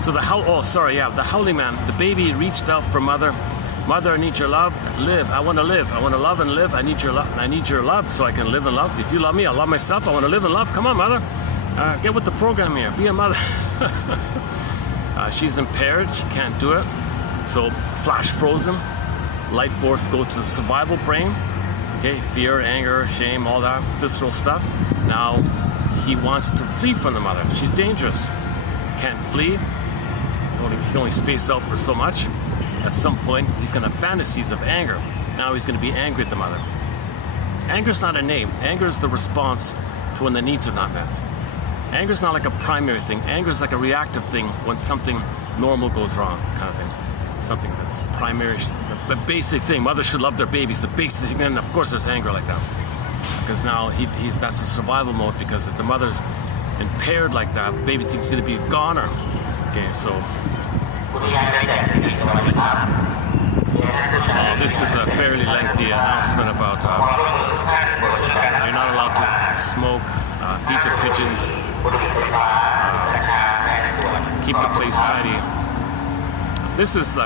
So the howling man. The baby reached out for mother, Mother, I need your love. Live. I want to live. I want to love and live. I need your love. I need your love so I can live and love. If you love me, I'll love myself. I want to live and love. Come on, mother. Get with the program here. Be a mother. She's impaired. She can't do it. So flash frozen. Life force goes to the survival brain. Okay, fear, anger, shame, all that visceral stuff. Now he wants to flee from the mother. She's dangerous. Can't flee. He can only space out for so much. At some point, he's going to have fantasies of anger. Now he's going to be angry at the mother. Anger's not innate. Anger is the response to when the needs are not met. Anger's not like a primary thing. Anger's like a reactive thing when something normal goes wrong, kind of thing. Something that's primary, the basic thing. Mothers should love their babies, the basic thing. And of course there's anger like that. Because now that's a survival mode, because if the mother's impaired like that, the baby thinks it's going to be a goner. Okay, so this is a fairly lengthy announcement about you're not allowed to smoke, feed the pigeons, keep the place tidy. This is things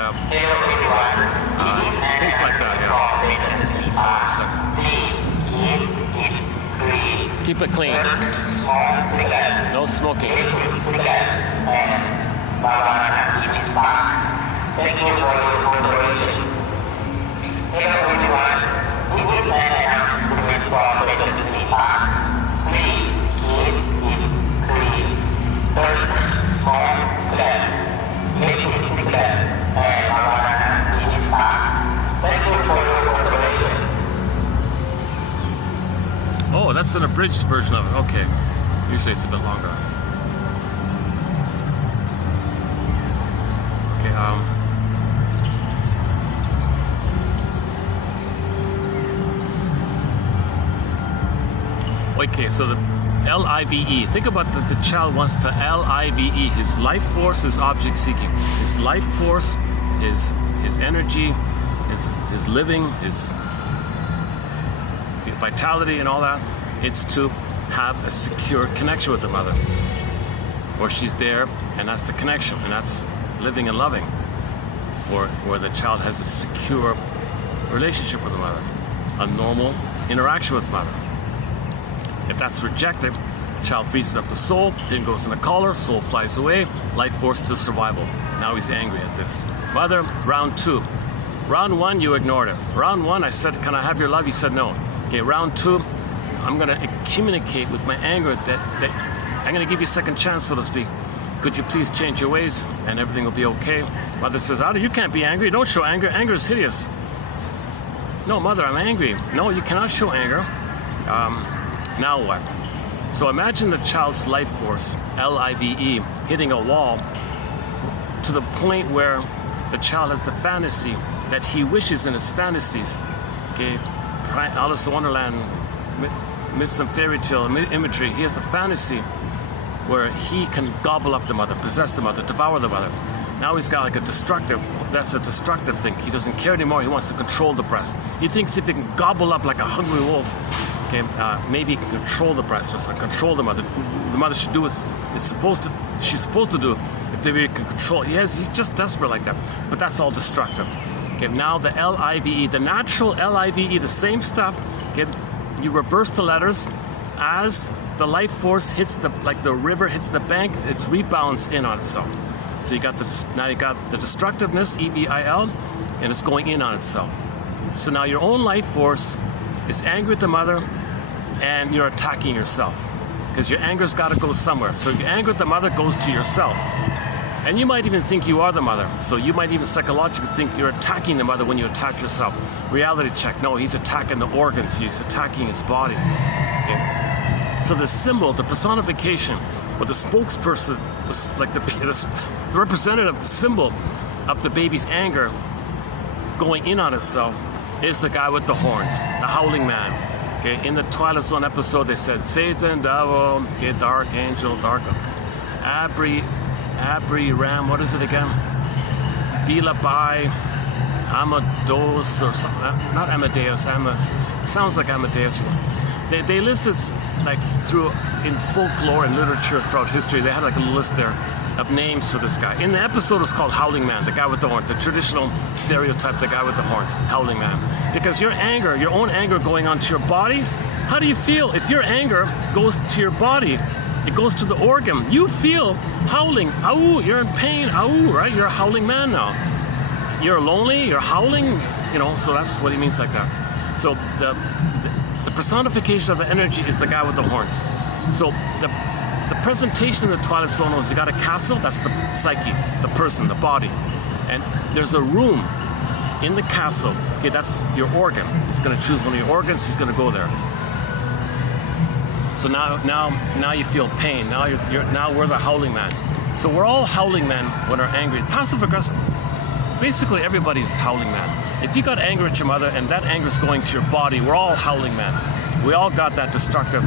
like that, yeah. Hold on a second. Keep it clean. No smoking. Thank you for your cooperation. Everyone, we will stand down to respond to the feedback. Please keep it clean. First, small step. Make it step. And thank you for your cooperation. Oh, that's an abridged version of it. Okay. Usually it's a bit longer. Okay, so the LIVE. Think about the child wants to LIVE. His life force is object seeking. His life force, his energy, his living, his vitality and all that. It's to have a secure connection with the mother. Or she's there and that's the connection, and that's living and loving. Or where the child has a secure relationship with the mother. A normal interaction with the mother. If that's rejected, child freezes up the soul, pin goes in the collar, soul flies away, life force to survival. Now he's angry at this. Mother, round 2. Round 1, you ignored it. Round 1, I said, can I have your love? You said no. Okay, round 2, I'm going to communicate with my anger that I'm going to give you a second chance, so to speak. Could you please change your ways and everything will be okay? Mother says, you can't be angry. Don't show anger. Anger is hideous. No, mother, I'm angry. No, you cannot show anger. Now what? So imagine the child's life force, LIVE, hitting a wall to the point where the child has the fantasy that he wishes in his fantasies. Okay, Alice in Wonderland, myths and fairy tale imagery. He has the fantasy where he can gobble up the mother, possess the mother, devour the mother. Now he's got like that's a destructive thing. He doesn't care anymore. He wants to control the breast. He thinks if he can gobble up like a hungry wolf, okay, maybe he can control the breast or something, control the mother. The mother should do what she's supposed to do. If they can control, he's just desperate like that. But that's all destructive. Okay, now the LIVE, the natural LIVE, the same stuff. Okay, you reverse the letters as the life force hits like the river hits the bank, it rebounds in on itself. So now you got the destructiveness, EVIL, and it's going in on itself. So now your own life force is angry at the mother, and you're attacking yourself. Because your anger's got to go somewhere. So your anger at the mother goes to yourself. And you might even think you are the mother. So you might even psychologically think you're attacking the mother when you attack yourself. Reality check. No, he's attacking the organs. He's attacking his body. Okay. So the symbol, the personification, or the spokesperson, the representative, the symbol of the baby's anger going in on itself is the guy with the horns, the howling man. Okay, in the Twilight Zone episode, they said Satan, devil, okay, dark angel, dark Abri Ram. What is it again? Bila Bai, Amadeus or something. Not Amadeus. Sounds like Amadeus. They listed like through in folklore and literature throughout history, they had like a list there of names for this guy. In the episode, it was called Howling Man, the guy with the horn, the traditional stereotype, the guy with the horns, Howling Man. Because your anger, your own anger going onto your body, how do you feel? If your anger goes to your body, it goes to the organ, you feel howling, ow, you're in pain, ow, right? You're a howling man now. You're lonely, you're howling, you know, so that's what he means like that. So the personification of the energy is the guy with the horns. So the presentation in the Twilight Zone is you got a castle, that's the psyche, the person, the body. And there's a room in the castle, okay, that's your organ. He's gonna choose one of your organs, he's gonna go there. So now you feel pain, now we're the howling man. So we're all howling men when we're angry. Passive aggressive, basically everybody's howling man. If you got anger at your mother and that anger is going to your body, we're all howling men. We all got that destructive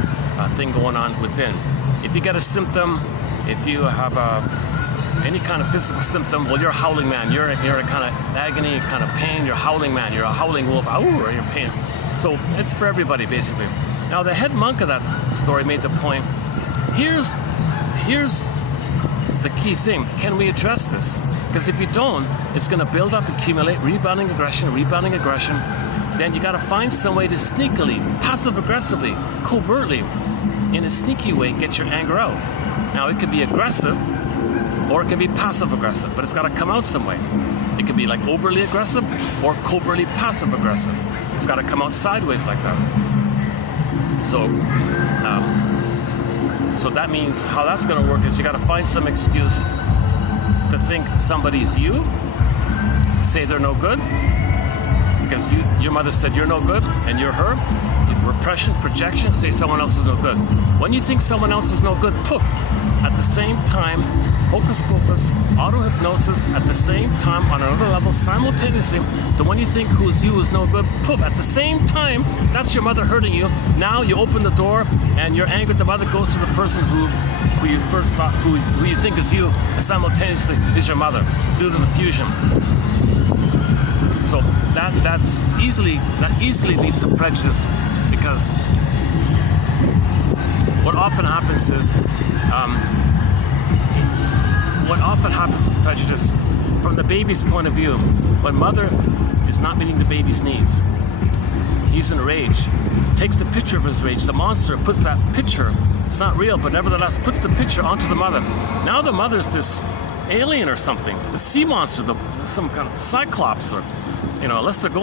thing going on within. If you get a symptom, if you have any kind of physical symptom, well, you're a howling man. You're a kind of agony, kind of pain. You're a howling man. You're a howling wolf. Or you're in pain. So it's for everybody, basically. Now, the head monk of that story made the point. Here's the key thing. Can we address this? Because if you don't, it's going to build up, accumulate, rebounding aggression. Then you got to find some way to sneakily, passive-aggressively, covertly, in a sneaky way, get your anger out. Now, it could be aggressive, or it can be passive-aggressive, but it's got to come out some way. It could be like overly aggressive or covertly passive-aggressive. It's got to come out sideways like that. So that means how that's going to work is you got to find some excuse to think somebody's you, say they're no good, because your mother said you're no good, and you're her. Repression, projection, say someone else is no good. When you think someone else is no good, poof, at the same time, hocus pocus, auto-hypnosis, at the same time, on another level, simultaneously, the one you think who's you is no good, poof, at the same time, that's your mother hurting you. Now you open the door, and your anger at the mother goes to the person who you first thought, who you think is you, and simultaneously is your mother, due to the fusion. So that easily leads to prejudice, because what often happens with prejudice, from the baby's point of view, when mother is not meeting the baby's needs, he's in rage, takes the picture of his rage, the monster puts that picture, it's not real, but nevertheless puts the picture onto the mother. Now the mother's this alien or something, the sea monster, some kind of cyclops, or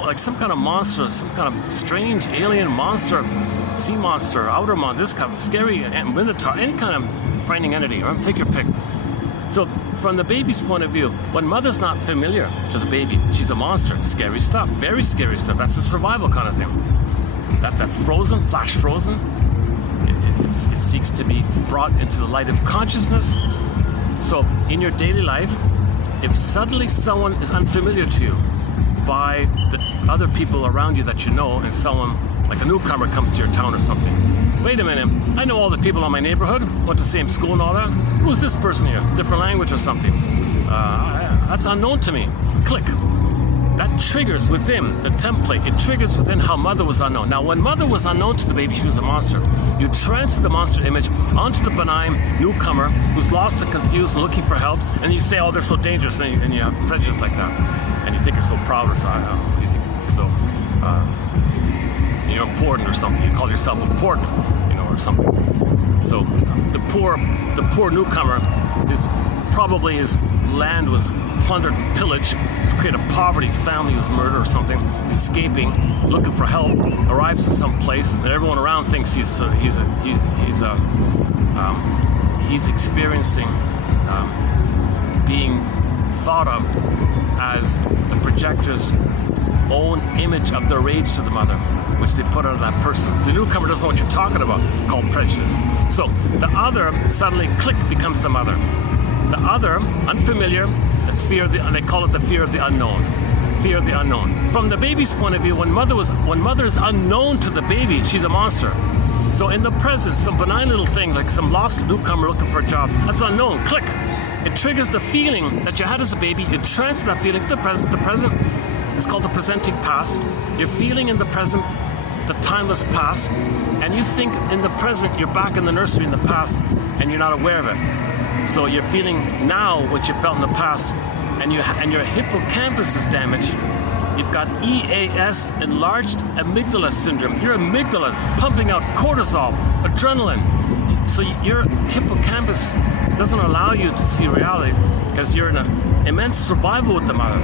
like some kind of monster, some kind of strange alien monster, sea monster, outer monster, this kind of scary minotaur, any kind of frightening entity, right? Take your pick. So from the baby's point of view, when mother's not familiar to the baby, she's a monster, scary stuff, very scary stuff. That's a survival kind of thing. That's frozen, flash frozen. It seeks to be brought into the light of consciousness. So in your daily life, if suddenly someone is unfamiliar to you by the other people around you that you know, and someone like a newcomer comes to your town or something, wait a minute, I know all the people in my neighborhood, went to the same school and all that. Who's this person here? Different language or something. That's unknown to me. Click. That triggers within the template. It triggers within how mother was unknown. Now, when mother was unknown to the baby, she was a monster. You transfer the monster image onto the benign newcomer who's lost and confused and looking for help, and you say, oh, they're so dangerous, and you have prejudice like that. And you think you're so proud or so, you think so, you're important or something. You call yourself important, or something. So the poor newcomer is probably his land was plundered and pillaged. He's created poverty. His family was murdered or something. He's escaping, looking for help. Arrives in some place, and everyone around thinks he's experiencing being thought of as the projector's own image of their rage to the mother, which they put onto that person. The newcomer doesn't know what you're talking about, called prejudice. So the other suddenly, click, becomes the mother. The other, unfamiliar, it's fear of they call it the fear of the unknown. Fear of the unknown. From the baby's point of view, when mother is unknown to the baby, she's a monster. So in the present, some benign little thing, like some lost newcomer looking for a job, that's unknown. Click. It triggers the feeling that you had as a baby. You transfer that feeling to the present. The present is called the presenting past. You're feeling in the present the timeless past, and you think in the present you're back in the nursery in the past, and you're not aware of it. So you're feeling now what you felt in the past, and your hippocampus is damaged. You've got EAS, enlarged amygdala syndrome. Your amygdala's pumping out cortisol, adrenaline. So your hippocampus doesn't allow you to see reality because you're in an immense survival with the mother.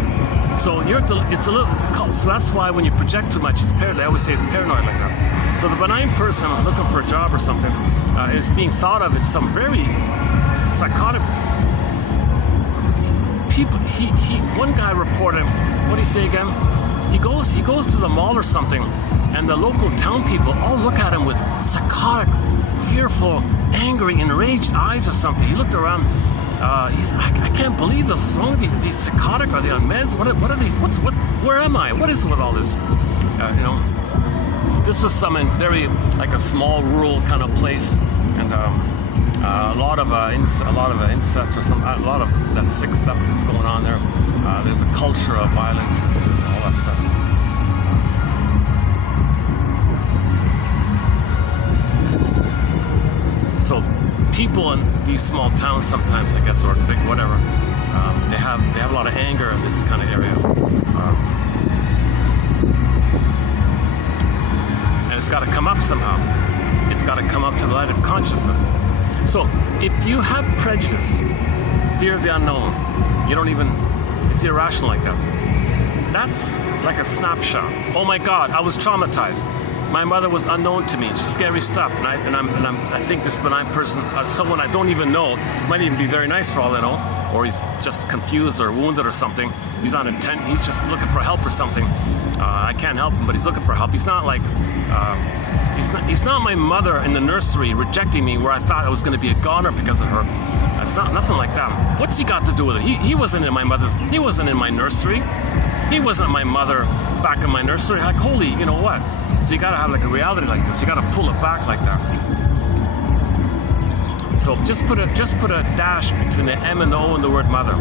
So it's a little. So that's why when you project too much, it's paranoid. I always say it's paranoid like that. So the benign person looking for a job or something is being thought of. It's some very psychotic people. One guy reported. What did he say again? He goes to the mall or something, and the local town people all look at him with psychotic, fearful, angry, enraged eyes or something. He looked around. I can't believe this. What's wrong with these psychotic? Are they on meds? What are these? Where am I? What is it with all this? This was some very like a small rural kind of place, and a lot of incest or some, a lot of that sick stuff that's going on there. There's a culture of violence and all that stuff. So people in these small towns sometimes, I guess, or big whatever, they have a lot of anger in this kind of area, and it's got to come up somehow. It's got to come up to the light of consciousness. So if you have prejudice, fear of the unknown, it's irrational like that. That's like a snapshot. Oh my God, I was traumatized. My mother was unknown to me, scary stuff, and I think this benign person, someone I don't even know, might even be very nice for all I know, or he's just confused or wounded or something. He's on intent. He's just looking for help or something. I can't help him, but he's looking for help. He's not like, he's not my mother in the nursery rejecting me where I thought I was going to be a goner because of her. It's not nothing like that. What's he got to do with it? He wasn't in he wasn't in my nursery. He wasn't my mother back in my nursery. Like, holy, you know what? So you gotta have like a reality like this. You gotta pull it back like that. So just put a dash between the M and the O in the word mother.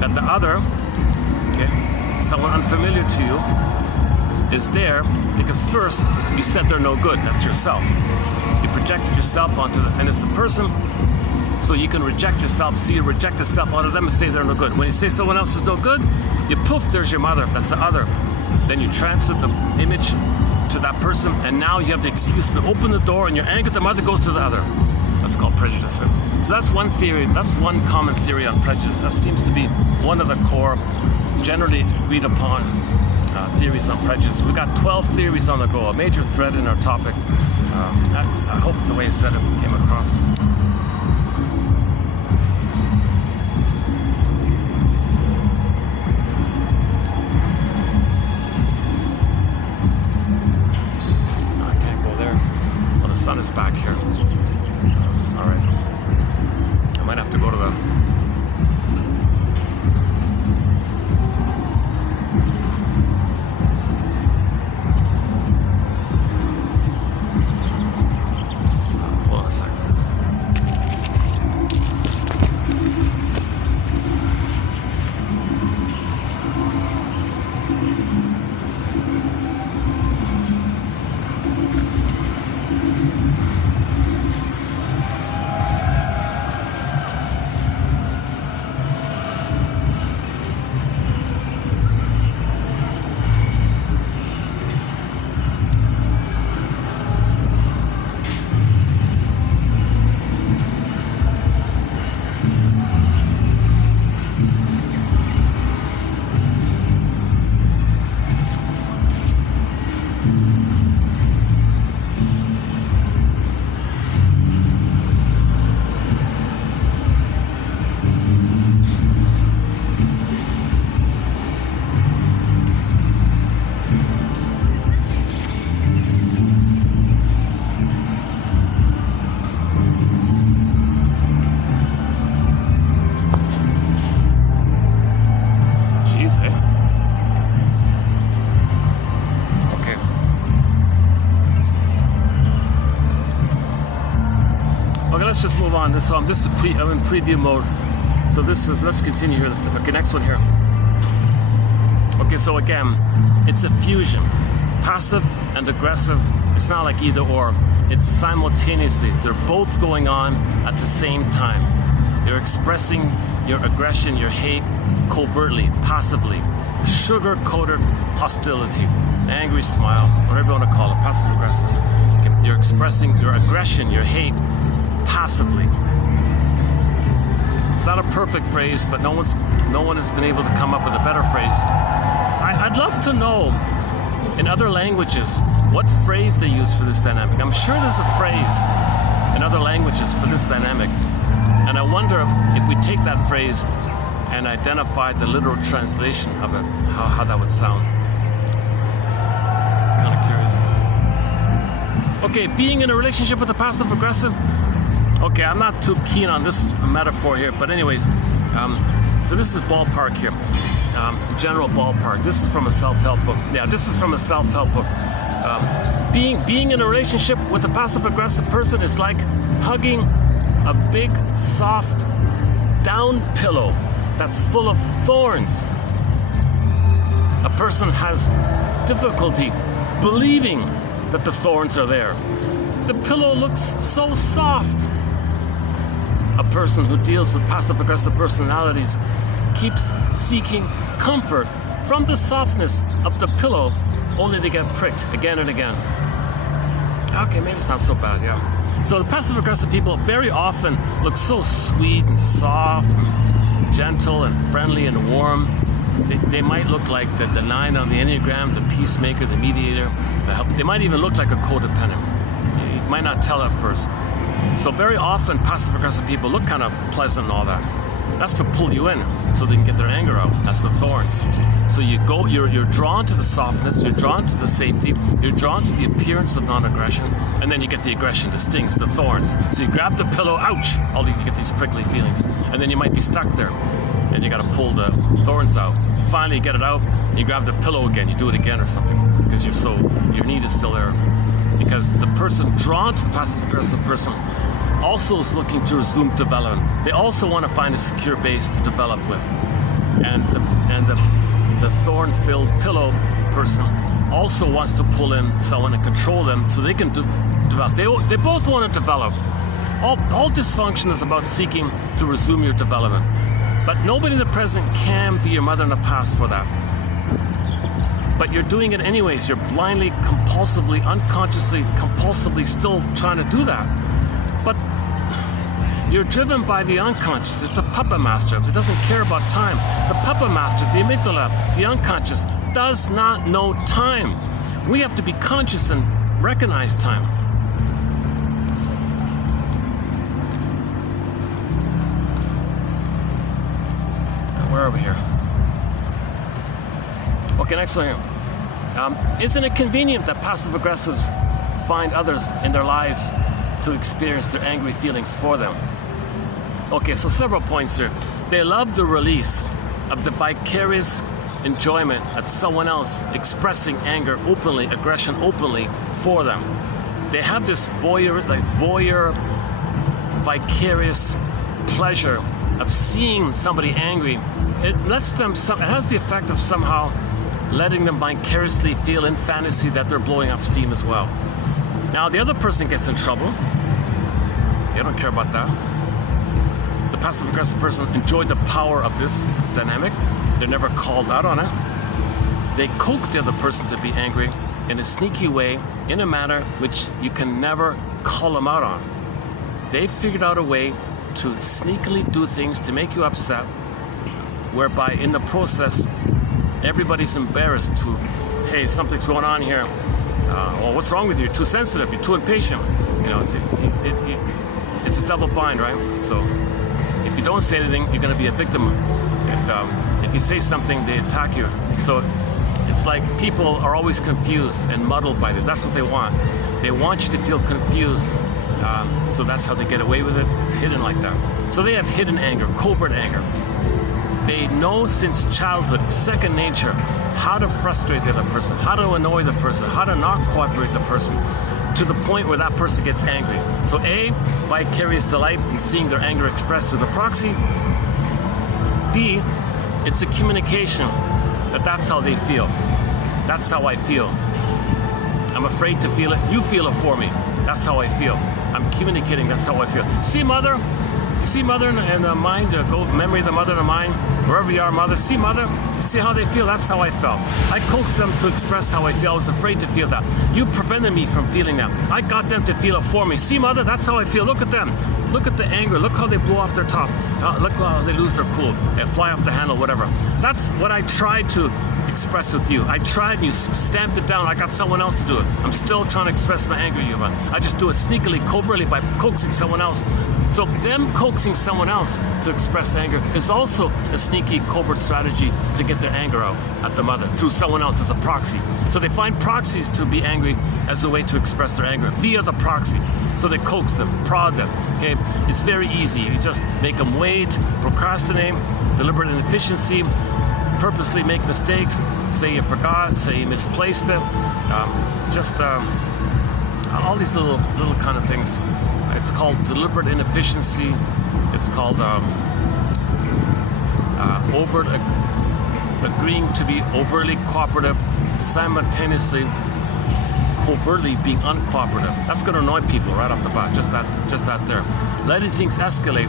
That the other, okay, someone unfamiliar to you, is there because first you said they're no good. That's yourself. You projected yourself onto the innocent person, so you can reject yourself. See, you reject yourself onto them and say they're no good. When you say someone else is no good, you poof, there's your mother. That's the other. Then you transfer the image to that person, and now you have the excuse to open the door, and your anger at the mother goes to the other. That's called prejudice. Right? So that's one theory. That's one common theory on prejudice. That seems to be one of the core, generally agreed upon theories on prejudice. We got 12 theories on the go, a major thread in our topic. I hope the way I said it came across. The sun is back here. All right. I might have to go to the... Hold on a second. Let's just move on. So I'm in preview mode. So let's continue here. Okay, next one here. Okay, so again, it's a fusion. Passive and aggressive It's not like either or. It's simultaneously. They're both going on at the same time. You're expressing your aggression, your hate, covertly, passively. Sugar-coated hostility, angry smile, whatever you want to call it, passive-aggressive. You're expressing your aggression, your hate, passively. It's not a perfect phrase, but no one has been able to come up with a better phrase. I'd love to know in other languages what phrase they use for this dynamic. I'm sure there's a phrase in other languages for this dynamic. And I wonder if we take that phrase and identify the literal translation of it, how that would sound. Kind of curious. Okay, being in a relationship with a passive aggressive. Okay, I'm not too keen on this metaphor here, but anyways, so this is ballpark here. General ballpark. This is from a self-help book. Yeah, this is from a self-help book. Being in a relationship with a passive-aggressive person is like hugging a big, soft, down pillow that's full of thorns. A person has difficulty believing that the thorns are there. The pillow looks so soft. A person who deals with passive-aggressive personalities keeps seeking comfort from the softness of the pillow, only to get pricked again and again. Okay, maybe it's not so bad, yeah. So the passive-aggressive people very often look so sweet and soft and gentle and friendly and warm. They might look like the 9 on the Enneagram, the peacemaker, the mediator, the help. They might even look like a codependent. You might not tell at first. So very often passive-aggressive people look kind of pleasant and all that. That's to pull you in so they can get their anger out. That's the thorns. So you're drawn to the softness, you're drawn to the safety, you're drawn to the appearance of non-aggression, and then you get the aggression, the stings, the thorns. So you grab the pillow, ouch, all you get these prickly feelings. And then you might be stuck there, and you gotta pull the thorns out. Finally you get it out, and you grab the pillow again, you do it again or something, because your need is still there. Because the person drawn to the passive-aggressive person also is looking to resume development. They also want to find a secure base to develop with. And the thorn-filled pillow person also wants to pull in someone and control them so they can develop. They both want to develop. All dysfunction is about seeking to resume your development. But nobody in the present can be your mother in the past for that. But you're doing it anyways. You're blindly, compulsively, unconsciously, compulsively still trying to do that. But you're driven by the unconscious. It's a puppet master. It doesn't care about time. The puppet master, the amygdala, the unconscious, does not know time. We have to be conscious and recognize time. Where are we here? Okay, next one here. Isn't it convenient that passive-aggressives find others in their lives to experience their angry feelings for them? Okay, so several points here. They love the release of the vicarious enjoyment at someone else expressing anger openly, aggression openly for them. They have this voyeur, vicarious pleasure of seeing somebody angry. It has the effect of somehow letting them vicariously feel in fantasy that they're blowing off steam as well. Now the other person gets in trouble. They don't care about that. The passive-aggressive person enjoyed the power of this dynamic. They're never called out on it. They coax the other person to be angry in a sneaky way, in a manner which you can never call them out on. They figured out a way to sneakily do things to make you upset, whereby in the process, everybody's embarrassed to, hey, something's going on here. Well, what's wrong with you? You're too sensitive. You're too impatient. You know, it's a double bind, right? So if you don't say anything, you're going to be a victim. If you say something, they attack you. So it's like people are always confused and muddled by this. That's what they want. They want you to feel confused. So that's how they get away with it. It's hidden like that. So they have hidden anger, covert anger. They know since childhood, second nature, how to frustrate the other person, how to annoy the person, how to not cooperate the person, to the point where that person gets angry. So A, vicarious delight in seeing their anger expressed through the proxy. B, it's a communication that that's how they feel. That's how I feel. I'm I'm afraid to feel it. You feel it for me. That's how I feel. I'm communicating. That's how I feel. See, mother? You see mother and the mind, go memory of the mother and the mind, wherever you are, mother. See mother? You see how they feel? That's how I felt. I coaxed them to express how I feel. I was afraid to feel that. You prevented me from feeling that. I got them to feel it for me. See mother? That's how I feel. Look at them. Look at the anger. Look how they blow off their top. Look how they lose their cool and fly off the handle, whatever. That's what I tried to express with you. I tried and you stamped it down. I got someone else to do it. I'm still trying to express my anger, Yuva. I just do it sneakily, covertly by coaxing someone else. So them coaxing someone else to express anger is also a sneaky, covert strategy to get their anger out at the mother through someone else as a proxy. So they find proxies to be angry as a way to express their anger via the proxy. So they coax them, prod them. Okay, it's very easy. You just make them wait, procrastinate, deliberate inefficiency, purposely make mistakes, say you forgot, say you misplaced it, all these little kind of things. It's called deliberate inefficiency. It's called overt agreeing to be overtly cooperative, simultaneously covertly being uncooperative. That's going to annoy people right off the bat. Just that there. Letting things escalate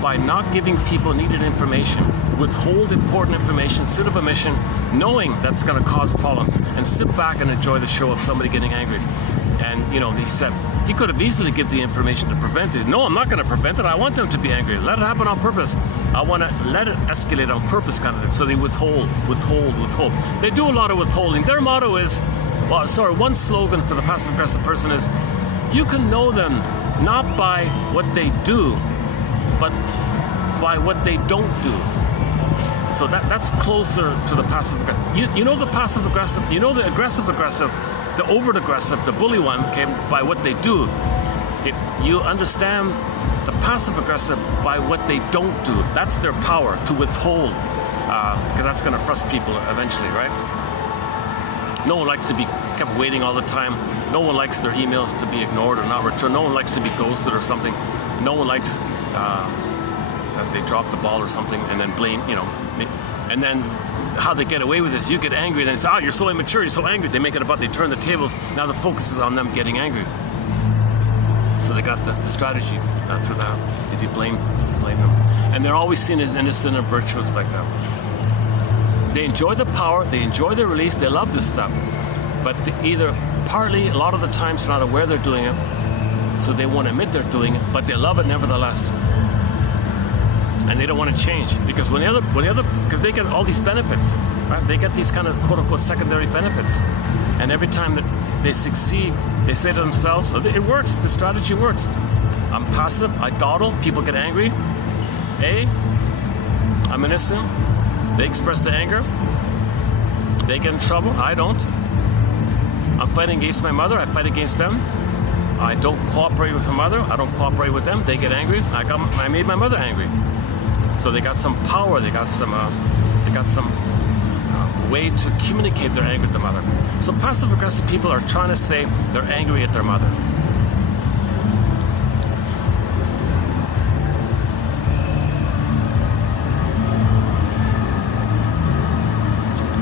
by not giving people needed information, withhold important information, sit of omission, knowing that's going to cause problems, and sit back and enjoy the show of somebody getting angry. And he said he could have easily given the information to prevent it. No, I'm not going to prevent it. I want them to be angry. Let it happen on purpose. I want to let it escalate on purpose, kind of thing. So they withhold. They do a lot of withholding. Their motto is, one slogan for the passive-aggressive person is, you can know them not by what they do, but by what they don't do. So that's closer to the passive-aggressive. You know the passive-aggressive, you know the aggressive-aggressive, the overt aggressive, the bully one, okay, by what they do. Okay, you understand the passive aggressive by what they don't do. That's their power, to withhold, because that's going to frustrate people eventually, right? No one likes to be kept waiting all the time. No one likes their emails to be ignored or not returned. No one likes to be ghosted or something. No one likes that they dropped the ball or something and then blame, and then how they get away with this, you get angry, then it's, you're so immature, you're so angry. They make it about, they turn the tables. Now the focus is on them getting angry. So they got the strategy through that, if you blame them. And they're always seen as innocent and virtuous like that. They enjoy the power, they enjoy the release, they love this stuff. But either partly, a lot of the times they're not aware they're doing it, so they won't admit they're doing it, but they love it nevertheless. And they don't want to change, because because they get all these benefits, right? They get these kind of quote-unquote secondary benefits, and every time that they succeed, they say to themselves, it works, the strategy works. I'm passive, I dawdle, people get angry. I'm innocent, they express the anger, they get in trouble, I don't. I'm fighting against my mother, I fight against them. I don't cooperate with my mother, I don't cooperate with them, they get angry, I made my mother angry. So they got some power, they got some way to communicate their anger with the mother. So passive-aggressive people are trying to say they're angry at their mother.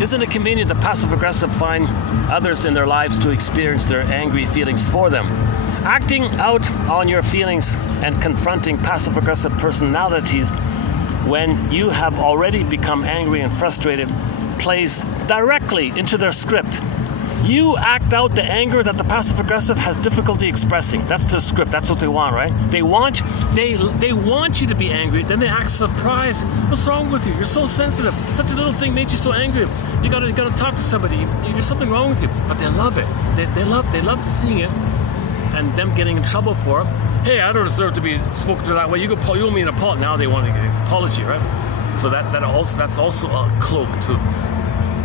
Isn't it convenient that passive-aggressive find others in their lives to experience their angry feelings for them? Acting out on your feelings and confronting passive-aggressive personalities when you have already become angry and frustrated plays directly into their script. You act out the anger that the passive-aggressive has difficulty expressing. That's the script. That's what they want, right? They want you to be angry. Then they act surprised. What's wrong with you? You're so sensitive. Such a little thing made you so angry. You gotta talk to somebody. There's something wrong with you. But they love it. They love seeing it, and them getting in trouble for it. Hey, I don't deserve to be spoken to that way. You owe me an apology. Now they want to get an apology, right? So that's also a cloak to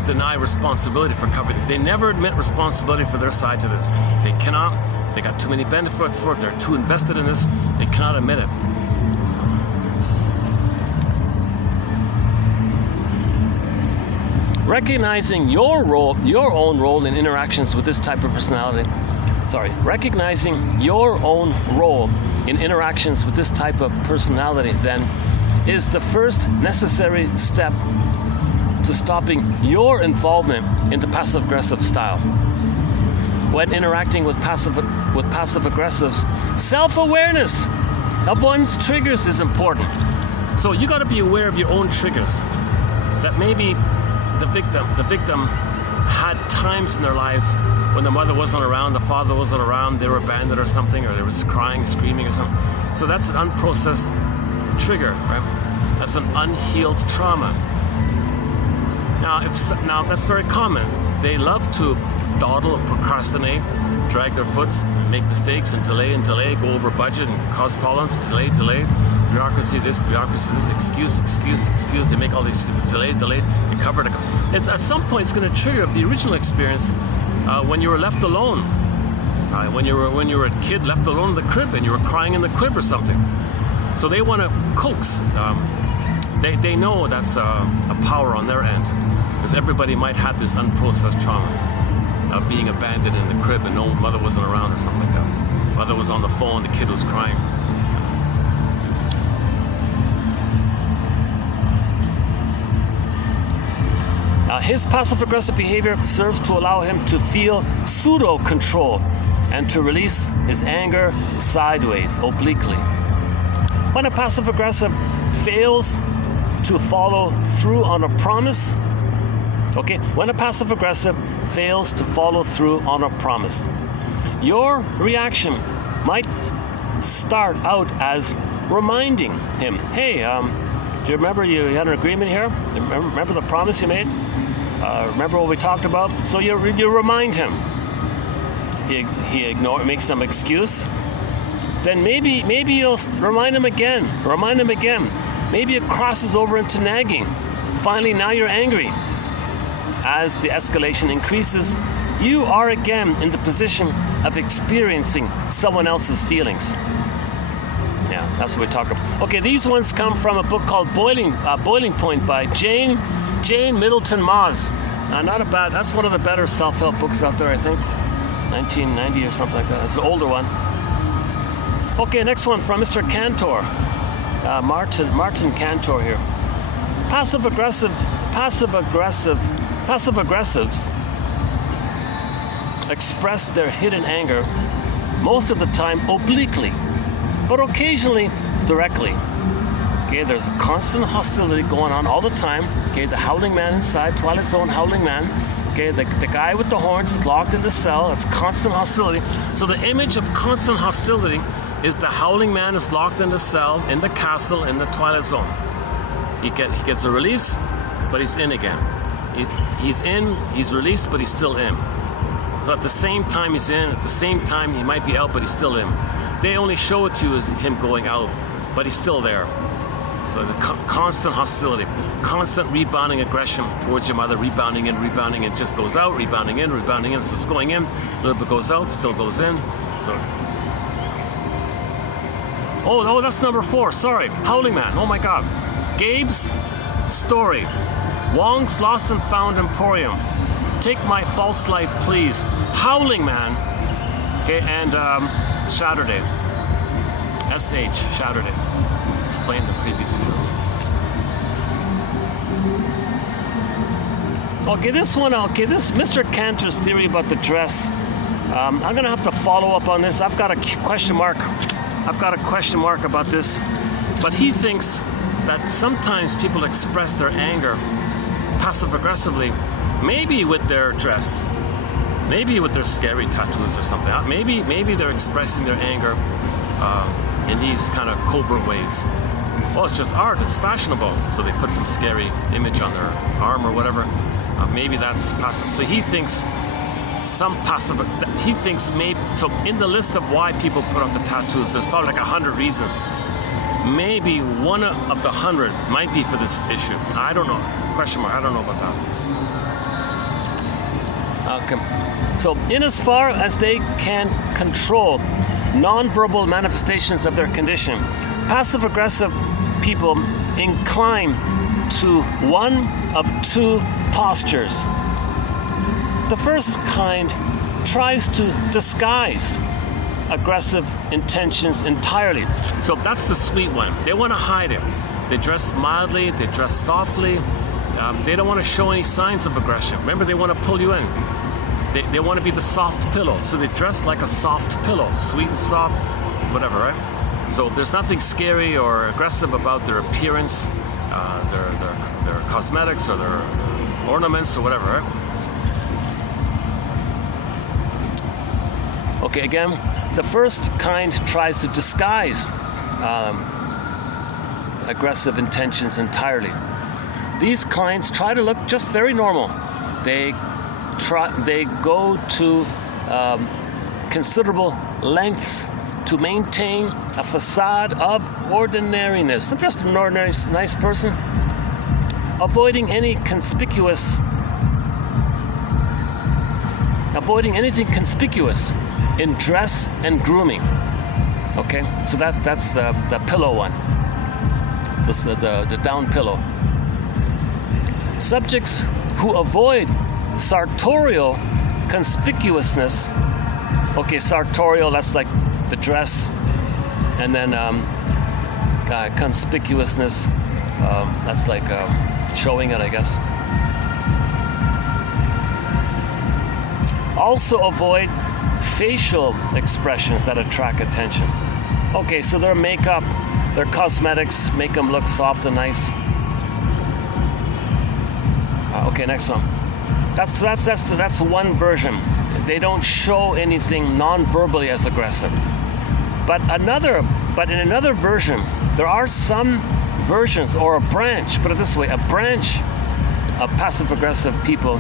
deny responsibility for covering. They never admit responsibility for their side to this. They cannot. They got too many benefits for it. They're too invested in this. They cannot admit it. Recognizing your own role in interactions with this type of personality. Recognizing your own role in interactions with this type of personality, then, is the first necessary step to stopping your involvement in the passive-aggressive style. when interacting with passive aggressives. Self-awareness of one's triggers is important. So you got to be aware of your own triggers. That maybe the victim had times in their lives when the mother wasn't around, the father wasn't around, they were abandoned or something, or they was crying, screaming or something. So that's an unprocessed trigger, right? That's an unhealed trauma. Now that's very common. They love to dawdle and procrastinate, drag their foot, make mistakes, and delay, go over budget and cause problems, delay, bureaucracy this, excuse, they make all these delay, and cover it. It's, at some point, it's going to trigger the original experience when you were left alone, when you were a kid left alone in the crib and you were crying in the crib or something. So they want to coax. They know that's a power on their end, because everybody might have this unprocessed trauma of being abandoned in the crib and no mother wasn't around or something like that. Mother was on the phone, the kid was crying. His passive-aggressive behavior serves to allow him to feel pseudo-control and to release his anger sideways, obliquely. When a passive-aggressive fails to follow through on a promise, when a passive-aggressive fails to follow through on a promise, your reaction might start out as reminding him, hey, do you remember you had an agreement here? Remember the promise you made? Remember what we talked about? So you remind him. He makes some excuse. Then maybe you'll remind him again. Maybe it crosses over into nagging. Finally, now you're angry. As the escalation increases, you are again in the position of experiencing someone else's feelings. Yeah, that's what we talk about. Okay, these ones come from a book called Boiling Point by Jane Middleton Moss. Not a bad. That's one of the better self-help books out there, I think. 1990 or something like that. It's an older one. Okay, next one from Mr. Cantor, Martin Cantor here. Passive aggressives express their hidden anger most of the time obliquely, but occasionally directly. Okay, there's constant hostility going on all the time. Okay, the howling man inside, Twilight Zone howling man. Okay, the guy with the horns is locked in the cell. It's constant hostility. So the image of constant hostility is the howling man is locked in the cell, in the castle, in the Twilight Zone. He gets a release, but he's in again. He's in, he's released, but he's still in. So at the same time he's in, at the same time he might be out, but he's still in. They only show it to you as him going out, but he's still there. So the constant hostility, constant rebounding aggression towards your mother, rebounding in, it just goes out, rebounding in. So it's going in, a little bit goes out, still goes in. So, oh, that's number 4. Sorry, Howling Man. Oh my God, Gabe's story. Wong's Lost and Found Emporium. Take My False Light, Please. Howling Man. Okay, and Saturday. SH, Saturday. Explain the previous videos. Okay, this one, this Mr. Cantor's theory about the dress. I'm gonna have to follow up on this. I've got a question mark about this. But he thinks that sometimes people express their anger passive-aggressively, maybe with their dress, maybe with their scary tattoos or something. Maybe they're expressing their anger in these kind of covert ways. Well, it's just art, it's fashionable, so they put some scary image on their arm or whatever. Maybe that's passive. So he thinks so in the list of why people put up the tattoos, there's probably like 100 reasons. Maybe one of the 100 might be for this issue. I don't know. Question mark. I don't know about that. Okay. So, in as far as they can control nonverbal manifestations of their condition, passive-aggressive people incline to one of 2 postures. The first kind tries to disguise aggressive intentions entirely. So that's the sweet one. They want to hide it. They dress mildly, they dress softly. They don't want to show any signs of aggression. Remember, they want to pull you in. they want to be the soft pillow, so they dress like a soft pillow, sweet and soft, whatever, right? So there's nothing scary or aggressive about their appearance, their cosmetics or their ornaments or whatever, right? Okay, again, the first kind tries to disguise aggressive intentions entirely. These kinds try to look just very normal. They go to considerable lengths to maintain a facade of ordinariness. I'm just an ordinary, nice person, avoiding anything conspicuous in dress and grooming. Okay, so that's the pillow one. This the down pillow. Subjects who avoid sartorial conspicuousness. Okay, sartorial, that's like the dress, and then conspicuousness, that's like showing it, I guess. Also avoid facial expressions that attract attention. Okay, so their makeup, their cosmetics make them look soft and nice. Okay, next one. That's one version. They don't show anything non-verbally as aggressive. But in another version, there are some versions or a branch, put it this way, a branch of passive-aggressive people.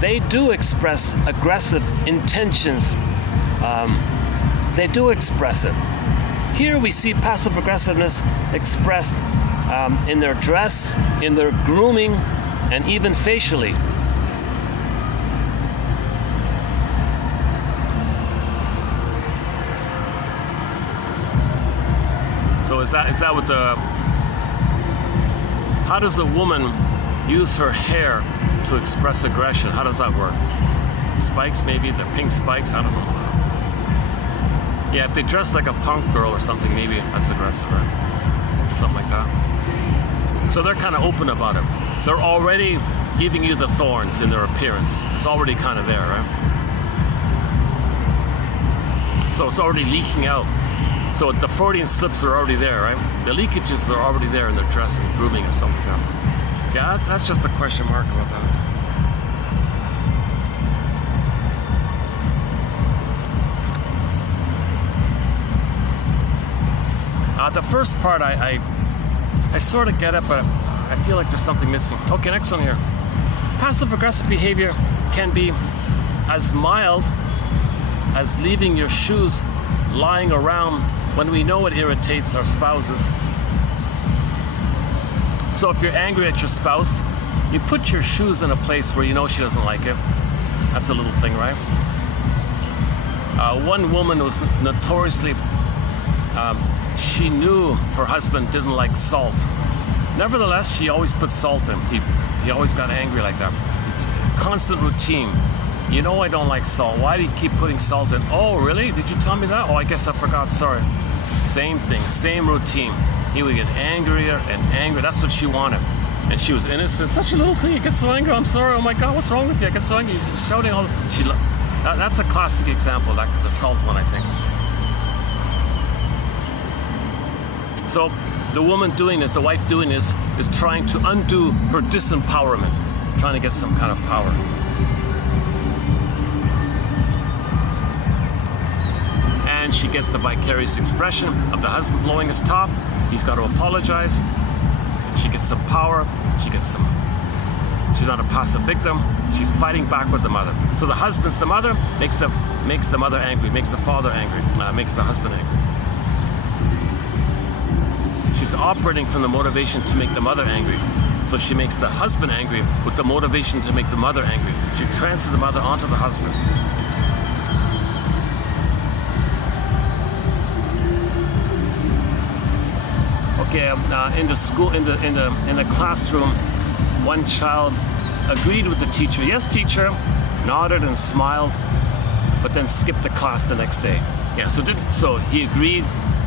They do express aggressive intentions. They do express it. Here we see passive-aggressiveness expressed in their dress, in their grooming, and even facially. So is that what how does a woman use her hair to express aggression? How does that work? Spikes, maybe, the pink spikes, I don't know. Yeah, if they dress like a punk girl or something, maybe that's aggressive, right? Something like that. So they're kind of open about it. They're already giving you the thorns in their appearance. It's already kind of there, right? So it's already leaking out. So the Freudian slips are already there, right? The leakages are already there in their dress and grooming or something like that. Yeah, that's just a question mark about that. The first part I sort of get it, but I feel like there's something missing. Okay, next one here. Passive-aggressive behavior can be as mild as leaving your shoes lying around when we know it irritates our spouses. So if you're angry at your spouse, you put your shoes in a place where you know she doesn't like it. That's a little thing, right? One woman was notoriously, she knew her husband didn't like salt. Nevertheless, she always put salt in. He always got angry like that. Constant routine. You know I don't like salt. Why do you keep putting salt in? Oh, really? Did you tell me that? Oh, I guess I forgot. Sorry. Same thing, same routine. He would get angrier and angrier. That's what she wanted. And she was innocent. Such a little thing. You get so angry. I'm sorry. Oh my God, what's wrong with you? I get so angry. She's shouting all. That's a classic example, like the salt one, I think. So the woman doing it, the wife doing this, is trying to undo her disempowerment, trying to get some kind of power. And she gets the vicarious expression of the husband blowing his top. He's got to apologize. She gets some power. She's not a passive victim. She's fighting back with the mother. So the husband's the mother, makes the mother angry, makes the father angry, makes the husband angry. She's operating from the motivation to make the mother angry. So she makes the husband angry with the motivation to make the mother angry. She transfers the mother onto the husband. Okay, in the school, in the classroom, one child agreed with the teacher. Yes, teacher, nodded and smiled, but then skipped the class the next day. Yeah, so he agreed,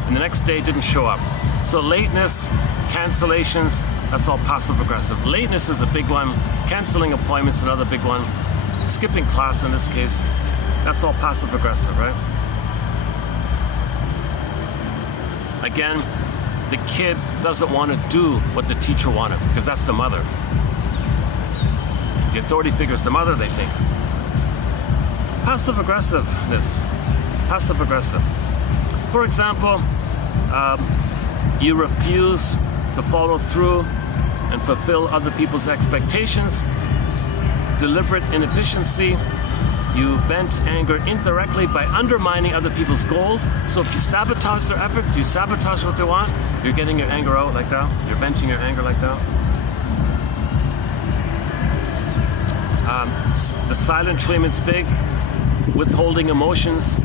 and the next day didn't show up. So lateness, cancellations, that's all passive aggressive. Lateness is a big one. Canceling appointments, another big one. skipping class in this case. That's all passive aggressive, right? Again, the kid doesn't want to do what the teacher wanted because that's the mother. The authority figure is the mother, they think. Passive aggressiveness. Passive aggressive. For example, you refuse to follow through and fulfill other people's expectations. Deliberate inefficiency. You vent anger indirectly by undermining other people's goals. So if you sabotage their efforts, you sabotage what they want, you're getting your anger out like that. You're venting your anger like that. The silent treatment's big. Withholding emotions.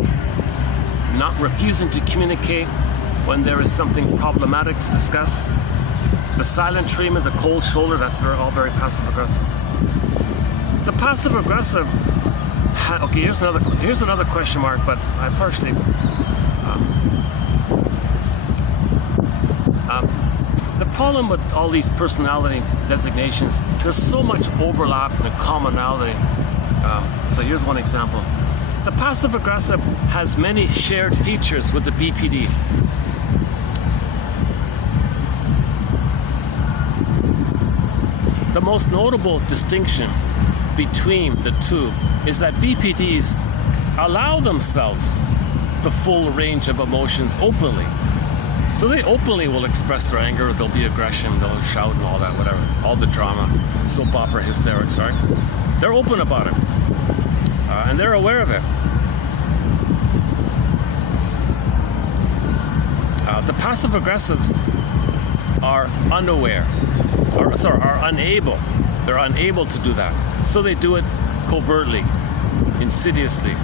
Not refusing to communicate when there is something problematic to discuss. The silent treatment, the cold shoulder, that's all very passive aggressive. The passive aggressive. Okay, here's another question mark, but I partially. The problem with all these personality designations, there's so much overlap and commonality. So here's one example. The passive aggressive has many shared features with the BPD. The most notable distinction between the two is that BPDs allow themselves the full range of emotions openly. So they openly will express their anger, there'll be aggression, they'll shout and all that, whatever, all the drama, soap opera hysterics, right? They're open about it, and they're aware of it. The passive aggressives are unaware, are unable. They're unable to do that. So they do it covertly, insidiously.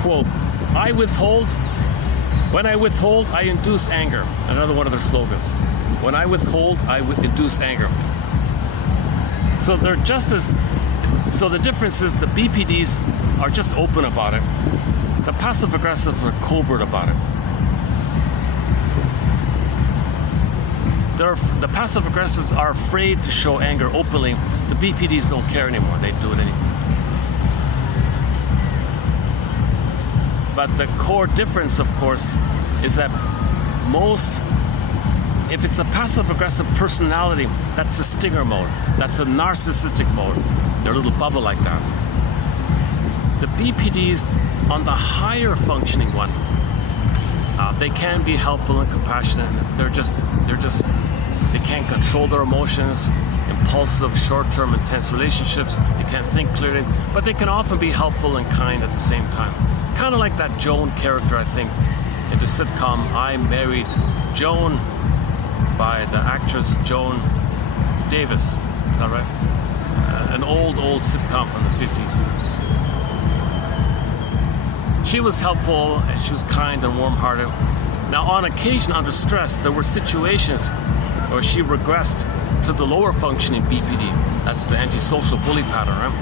Quote, I withhold. When I withhold, I induce anger. Another one of their slogans. When I withhold, I induce anger. So they're just as. So the difference is the BPDs are just open about it. The passive aggressives are covert about it. The passive aggressives are afraid to show anger openly. The BPDs don't care anymore. They do it anyway. But the core difference, of course, is that if it's a passive aggressive personality, that's the stinger mode. That's the narcissistic mode. They're a little bubble like that. The BPDs on the higher functioning one, they can be helpful and compassionate. They can't control their emotions, impulsive, short-term, intense relationships. They can't think clearly, but they can often be helpful and kind at the same time. Kind of like that Joan character, I think, in the sitcom I Married Joan by the actress Joan Davis. Is that right? An old sitcom from the 50s. She was helpful and she was kind and warm-hearted. Now, on occasion, under stress, there were situations where she regressed to the lower functioning BPD. That's the antisocial bully pattern, right?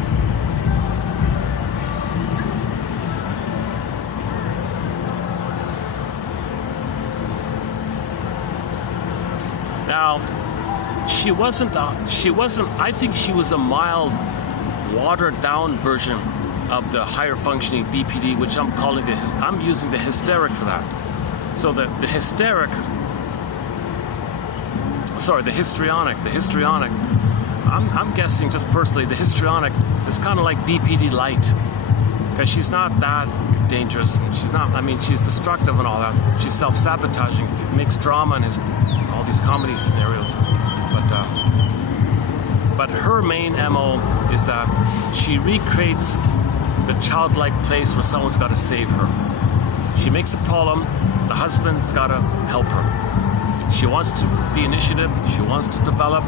Now, I think she was a mild, watered down version of the higher functioning BPD, which I'm using the hysteric for that. So the histrionic, I'm guessing just personally, the histrionic is kind of like BPD light, because she's not that dangerous. She's destructive and all that. She's self-sabotaging, makes drama in all these comedy scenarios. But her main MO is that she recreates the childlike place where someone's got to save her. She makes a problem, the husband's got to help her. She wants to be initiative, she wants to develop.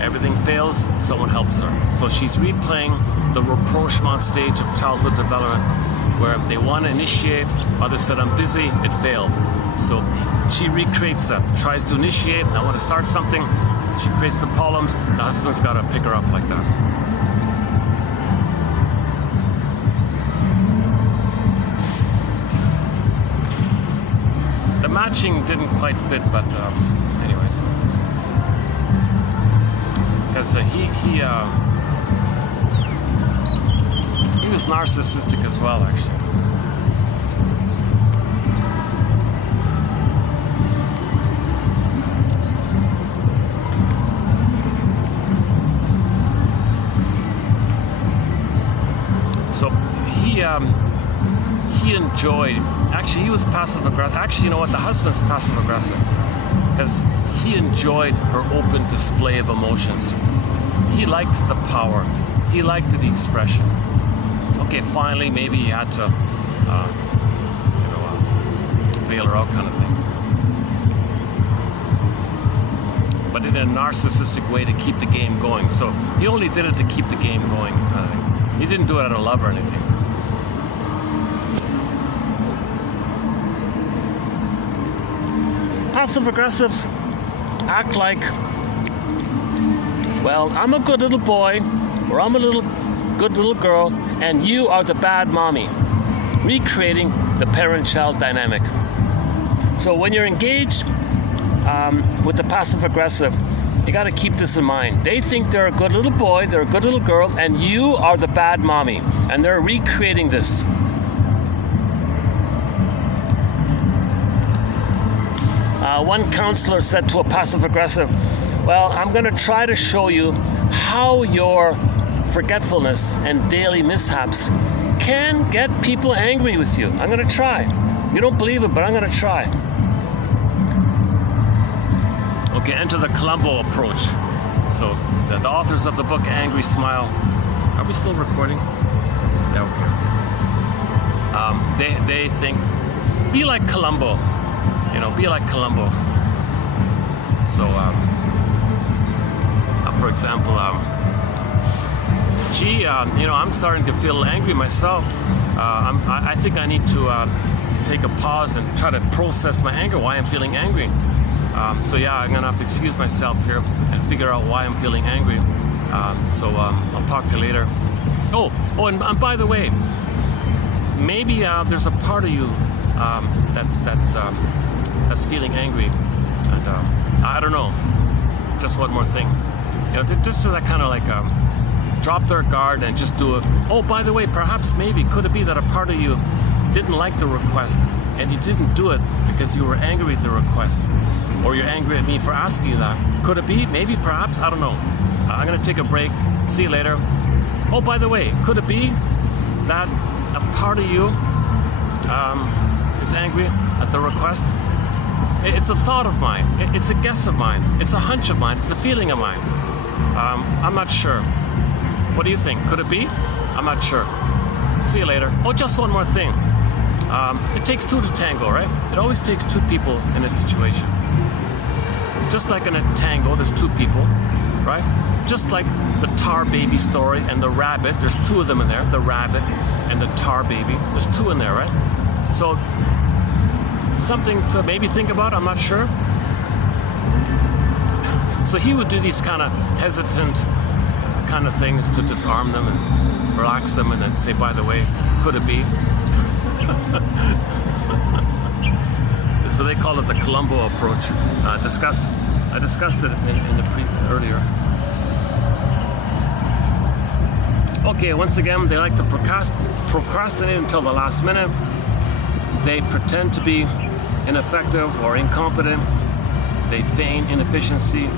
Everything fails, someone helps her. So she's replaying the rapprochement stage of childhood development, where they want to initiate, others said, I'm busy, it failed. So she recreates that, tries to initiate, I want to start something, she creates the problem, the husband's got to pick her up like that. The matching didn't quite fit, but anyways. Because was narcissistic as well, actually. So he enjoyed, actually he was passive aggressive. Actually, you know what, the husband's passive aggressive because he enjoyed her open display of emotions. He liked the power. He liked the expression. Okay, finally, maybe he had to, bail her out, kind of thing. But in a narcissistic way to keep the game going. So he only did it to keep the game going, kind of thing. He didn't do it out of love or anything. Passive aggressives act like, well, I'm a good little boy, or I'm a good little girl, and you are the bad mommy, recreating the parent-child dynamic. So when you're engaged with the passive-aggressive, you got to keep this in mind. They think they're a good little boy, they're a good little girl, and you are the bad mommy, and they're recreating this. One counselor said to a passive-aggressive, well, I'm going to try to show you how your forgetfulness and daily mishaps can get people angry with you. I'm going to try. You don't believe it, but I'm going to try. Okay, enter the Columbo approach. So the authors of the book Angry Smile. Are we still recording? Yeah, okay. They think, be like Columbo. Be like Columbo. So, for example, I'm starting to feel angry myself. I think I need to take a pause and try to process my anger, why I'm feeling angry. So yeah, I'm gonna have to excuse myself here and figure out why I'm feeling angry. I'll talk to you later. And by the way, maybe there's a part of you that's feeling angry, and I don't know. Just one more thing, just so that kind of like drop their guard and just do it. Oh, by the way, perhaps maybe could it be that a part of you didn't like the request and you didn't do it because you were angry at the request, or you're angry at me for asking you that? Could it be? Maybe, perhaps, I don't know. I'm gonna take a break. See you later. Oh, by the way, could it be that a part of you is angry at the request? It's a thought of mine. It's a guess of mine. It's a hunch of mine. It's a feeling of mine. I'm not sure. What do you think? Could it be? I'm not sure. See you later. Oh, just one more thing. It takes two to tango, right? It always takes two people in a situation. Just like in a tango, there's two people, right? Just like the tar baby story and the rabbit, there's two of them in there, the rabbit and the tar baby. There's two in there, right? So, something to maybe think about, I'm not sure. So he would do these kind of hesitant kind of things to disarm them and relax them, and then say, by the way, could it be? So they call it the Columbo approach. I discussed it earlier. Okay, once again, they like to procrastinate until the last minute. They pretend to be ineffective or incompetent. They feign inefficiency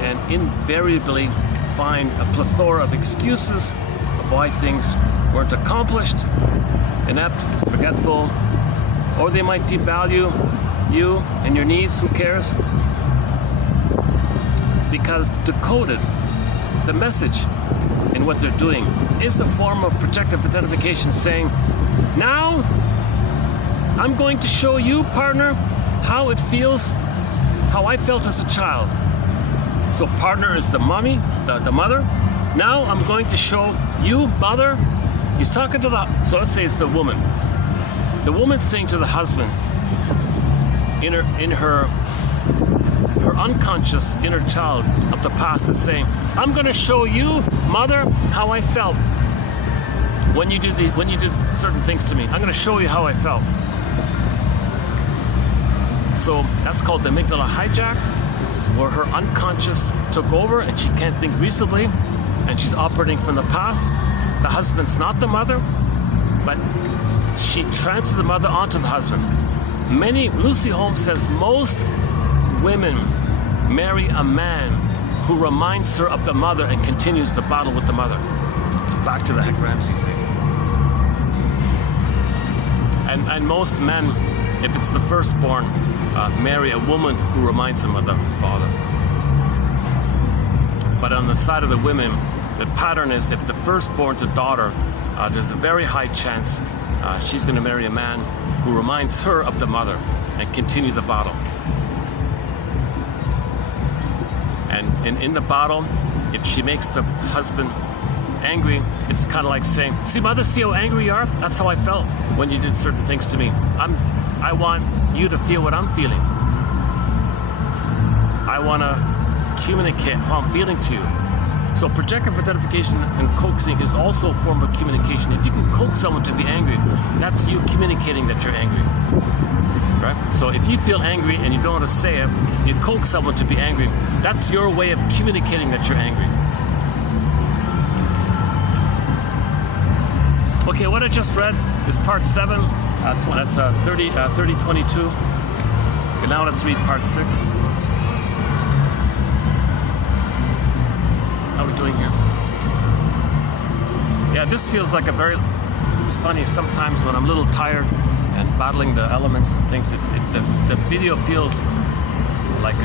and invariably find a plethora of excuses of why things weren't accomplished, inept, forgetful, or they might devalue you and your needs. Who cares? Because decoded, the message in what they're doing is a form of projective identification saying, now I'm going to show you, partner, how it feels, how I felt as a child. So partner is the mommy, the mother. Now I'm going to show you, mother. He's talking to so let's say it's the woman. The woman's saying to the husband, in her unconscious inner child of the past, is saying, I'm going to show you, mother, how I felt when you did certain things to me. I'm going to show you how I felt. So that's called the amygdala hijack, where her unconscious took over and she can't think reasonably and she's operating from the past. the husband's not the mother, but she transfers the mother onto the husband. Lucy Holmes says most women marry a man who reminds her of the mother and continues the battle with the mother. Back to the Heck Ramsey thing. And most men, if it's the firstborn, marry a woman who reminds them of the father. But on the side of the women, the pattern is if the firstborn's a daughter, there's a very high chance she's going to marry a man who reminds her of the mother and continue the battle. And in the battle, if she makes the husband angry, it's kind of like saying, see mother, see how angry you are? That's how I felt when you did certain things to me. I want you to feel what I'm feeling. I want to communicate how I'm feeling to you. So projective identification and coaxing is also a form of communication. If you can coax someone to be angry, that's you communicating that you're angry. Right? So if you feel angry and you don't want to say it, you coax someone to be angry. That's your way of communicating that you're angry. Okay, what I just read is part 7. That's 30:22. Okay, now let's read part 6. How are we doing here? Yeah, this feels like it's funny, sometimes when I'm a little tired and battling the elements and things, the video feels like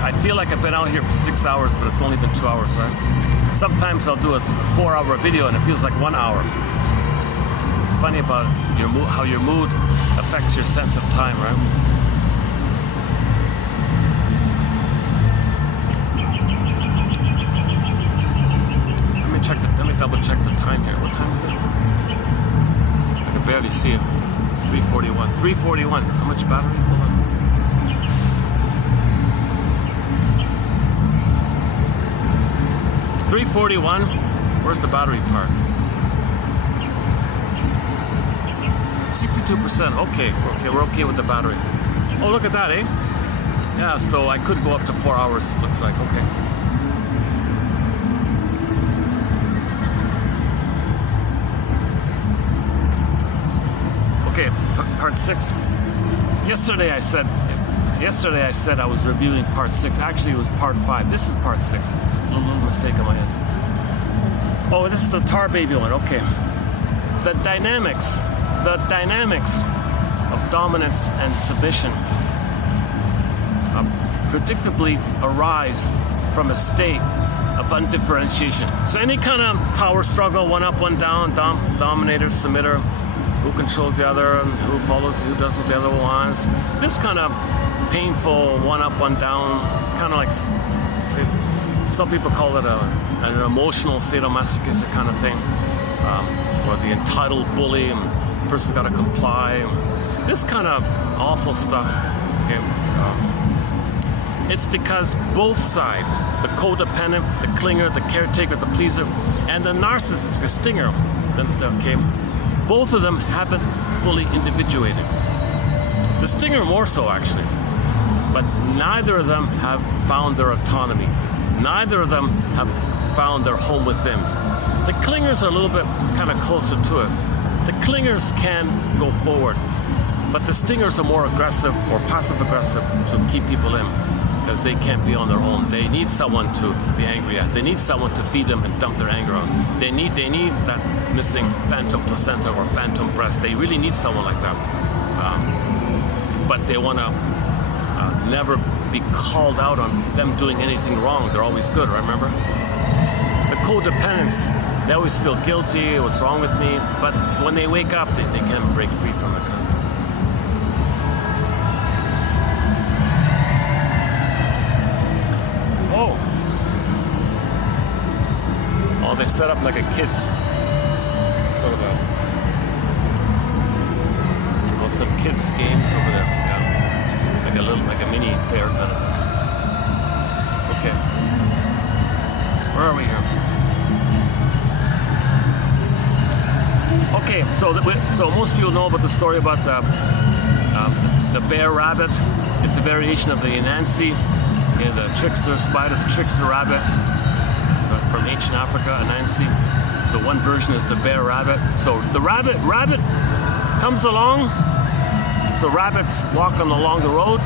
I feel like I've been out here for 6 hours, but it's only been 2 hours, right? Sometimes I'll do a 4-hour video and it feels like 1 hour. It's funny about how your mood affects your sense of time, right? Let me double check the time here. What time is it? I can barely see it. 3:41. 3:41. How much battery? Hold on. $341. Where's the battery part? 62%. Okay, we're okay with the battery. Oh, look at that, eh? Yeah, so I could go up to 4 hours. Looks like okay. Okay, part 6. Yesterday I said I was reviewing part 6. Actually, it was part 5. This is part 6. A little mistake on my end. Oh, this is the tar baby one. Okay. The dynamics of dominance and submission predictably arise from a state of undifferentiation. So any kind of power struggle, one up, one down, dominator, submitter, who controls the other, and who does what the other wants. This kind of painful one up, one down, kind of like, say, some people call it an emotional sadomasochistic kind of thing, or the entitled bully, and the person's got to comply. This kind of awful stuff. Okay, it's because both sides, the codependent, the clinger, the caretaker, the pleaser, and the narcissist, the stinger, okay, both of them haven't fully individuated. The stinger more so, actually. But neither of them have found their autonomy. Neither of them have found their home within. The clingers are a little bit kind of closer to it. The clingers can go forward, but the stingers are more aggressive or passive-aggressive to keep people in because they can't be on their own. They need someone to be angry at. They need someone to feed them and dump their anger on. They need that missing phantom placenta or phantom breast. They really need someone like that. But they want to never be called out on them doing anything wrong. They're always good, remember? The codependents, they always feel guilty, what's wrong with me? But when they wake up, they can't break free from it. Oh, they set up like a kid's sort of some kids' games over there. Yeah, like a mini fair kind of. Okay, where are we here? Okay, so most people know about the story about the bear rabbit. It's a variation of the Anansi, the trickster spider, the trickster rabbit. So from ancient Africa, Anansi. So one version is the bear rabbit. So the rabbit comes along. So rabbit's walking along the road,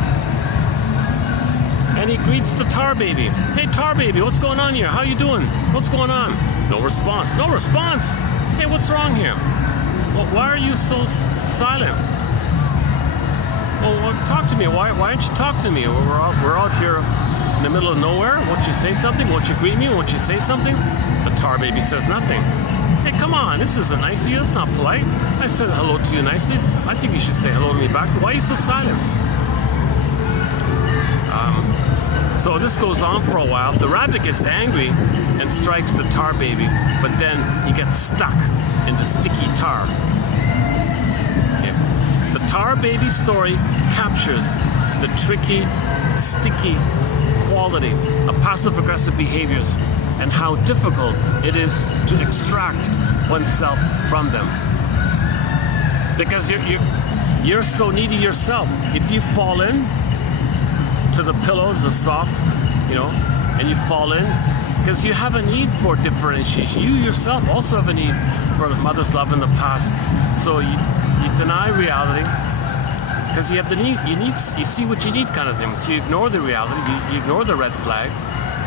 and he greets the tar baby. Hey, tar baby, what's going on here? How you doing? What's going on? No response. No response. Hey, what's wrong here? Well, why are you so silent? Well, talk to me. Why aren't you talking to me? We're out here in the middle of nowhere. Won't you say something? Won't you greet me? Won't you say something? The tar baby says nothing. Hey, come on, this isn't nice of you. It's not polite. I said hello to you nicely. I think you should say hello to me back. Why are you so silent? So this goes on for a while. The rabbit gets angry and strikes the tar baby, but then he gets stuck in the sticky tar. Okay. The tar baby story captures the tricky, sticky quality of passive-aggressive behaviors and how difficult it is to extract oneself from them. Because you're so needy yourself. If you fall in to the pillow, the soft, and you fall in, because you have a need for differentiation. You yourself also have a need for mother's love in the past. So you deny reality because you have the need. You see what you need, kind of thing. So you ignore the reality, you ignore the red flag,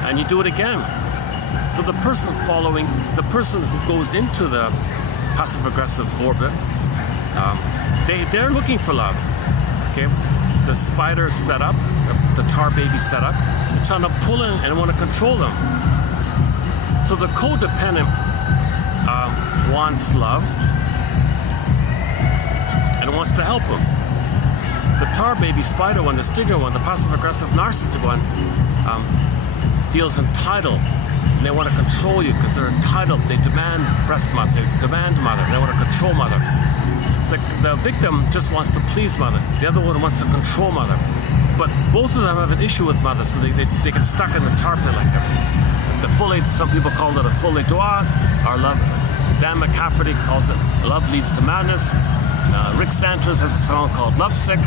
and you do it again. So the person who goes into the passive-aggressive orbit, they're looking for love. Okay, the spider set up, the tar baby set up, is trying to pull in and want to control them. So the codependent wants love and wants to help him. The tar baby spider one, the stinger one, the passive-aggressive narcissistic one, feels entitled. And they want to control you because they're entitled. They demand breast mother, they demand mother, they want to control mother. The victim just wants to please mother. The other one wants to control mother. But both of them have an issue with mother, so they get stuck in the tar pit like that. The folie, some people call it a folie d'oie, or love. Dan McCafferty calls it Love Leads to Madness. Rick Santos has a song called Love Sick,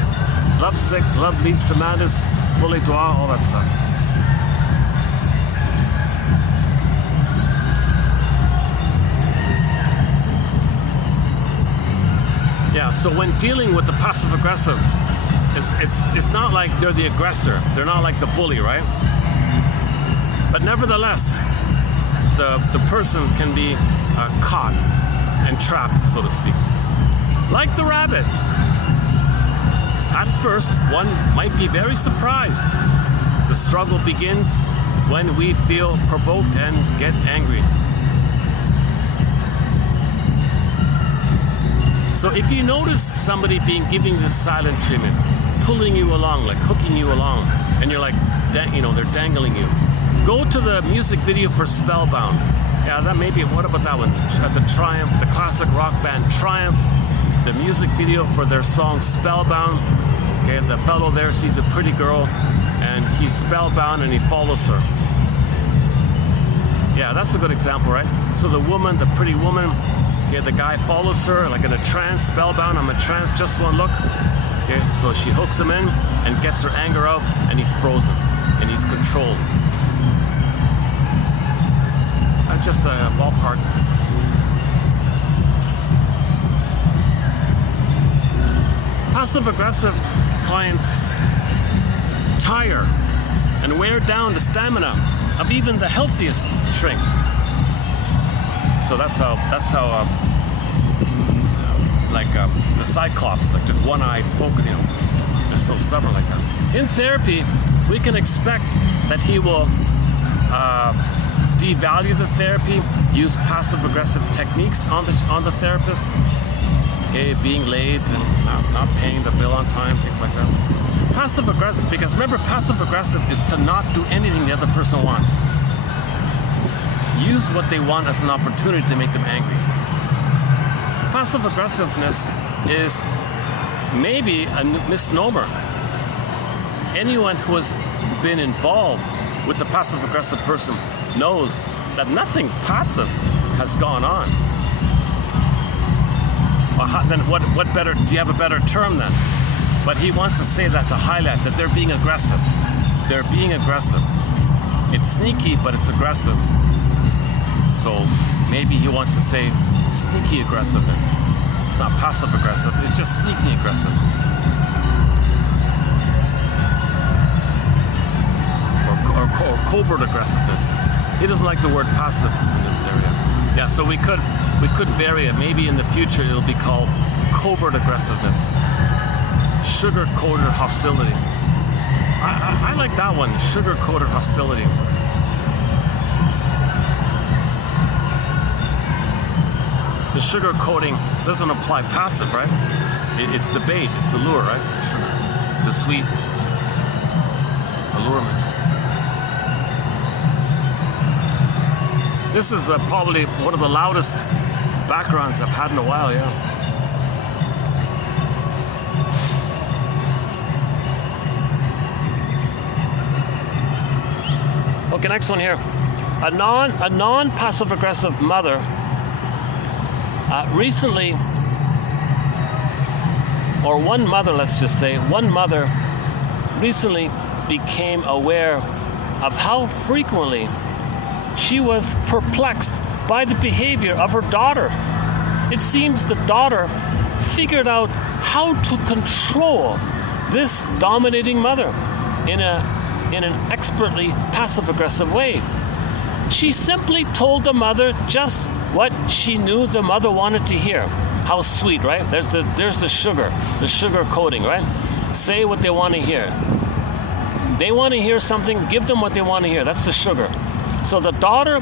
Love Leads to Madness, folie d'oie, all that stuff. Yeah, so when dealing with the passive-aggressive, it's not like they're the aggressor. They're not like the bully, right? But nevertheless, the person can be caught and trapped, so to speak. Like the rabbit. At first, one might be very surprised. The struggle begins when we feel provoked and get angry. So if you notice somebody giving this silent treatment, pulling you along, like hooking you along, and you're like, they're dangling you, go to the music video for Spellbound. Yeah, that may be, what about that one? The Triumph, the classic rock band Triumph, the music video for their song Spellbound. Okay, the fellow there sees a pretty girl, and he's spellbound and he follows her. Yeah, that's a good example, right? So the woman, the pretty woman, okay, the guy follows her like in a trance, spellbound. I'm a trance, just one look. Okay, so she hooks him in and gets her anger out, and he's frozen and he's controlled. Just a ballpark. Passive-aggressive clients tire and wear down the stamina of even the healthiest shrinks. So that's how the Cyclops, like just one-eyed folk, they're so stubborn like that. In therapy, we can expect that he will devalue the therapy, use passive-aggressive techniques on the therapist, okay, being late and not paying the bill on time, things like that. Passive-aggressive, because remember, passive-aggressive is to not do anything the other person wants. Use what they want as an opportunity to make them angry. Passive-aggressiveness is maybe a misnomer. Anyone who has been involved with the passive-aggressive person knows that nothing passive has gone on. Well, then what better, do you have a better term then? But he wants to say that to highlight that they're being aggressive. They're being aggressive. It's sneaky, but it's aggressive. So maybe he wants to say sneaky aggressiveness. It's not passive aggressive, it's just sneaky aggressive. Or covert aggressiveness. He doesn't like the word passive in this area. Yeah, so we could vary it. Maybe in the future it'll be called covert aggressiveness. Sugar-coated hostility. I like that one, sugar-coated hostility. The sugar coating doesn't apply passive, right? It's the bait, it's the lure, right? The sugar, the sweet allurement. This is probably one of the loudest backgrounds I've had in a while, yeah. Okay, next one here. A non-passive aggressive mother recently, or one mother, let's just say, one mother recently became aware of how frequently she was perplexed by the behavior of her daughter. It seems the daughter figured out how to control this dominating mother in an expertly passive-aggressive way. She simply told the mother just what she knew the mother wanted to hear. How sweet, right? There's the sugar coating, right? Say what they want to hear. They want to hear something, give them what they want to hear. That's the sugar. So the daughter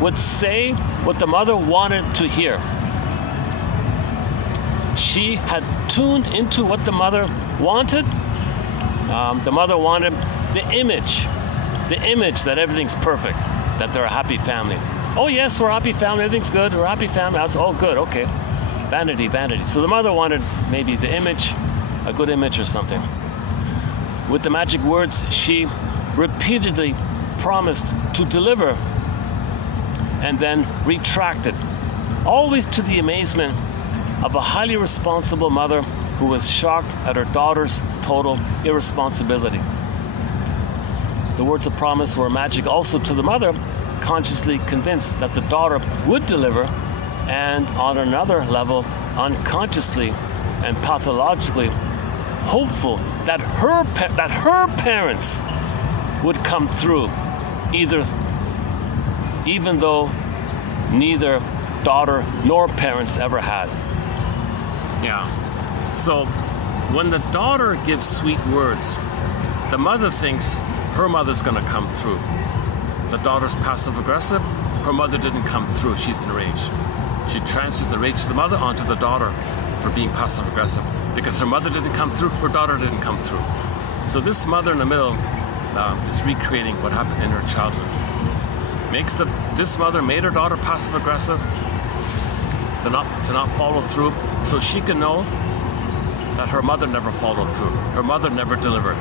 would say what the mother wanted to hear. She had tuned into what the mother wanted. The mother wanted the image that everything's perfect, that they're a happy family. Oh yes, we're a happy family, everything's good, we're a happy family. That's all good, okay. Vanity. So the mother wanted maybe the image, a good image or something. With the magic words, she repeatedly promised to deliver and then retracted, always to the amazement of a highly responsible mother who was shocked at her daughter's total irresponsibility. The words of promise were magic also to the mother, consciously convinced that the daughter would deliver, and on another level, unconsciously and pathologically hopeful that her parents would come through, even though neither daughter nor parents ever had. Yeah. So when the daughter gives sweet words, the mother thinks her mother's going to come through. The daughter's passive aggressive, her mother didn't come through, she's enraged. She transfers the rage to the mother onto the daughter for being passive aggressive. Because her mother didn't come through, her daughter didn't come through. So this mother in the middle is recreating what happened in her childhood. This mother made her daughter passive aggressive to not follow through, so she can know that her mother never followed through. Her mother never delivered.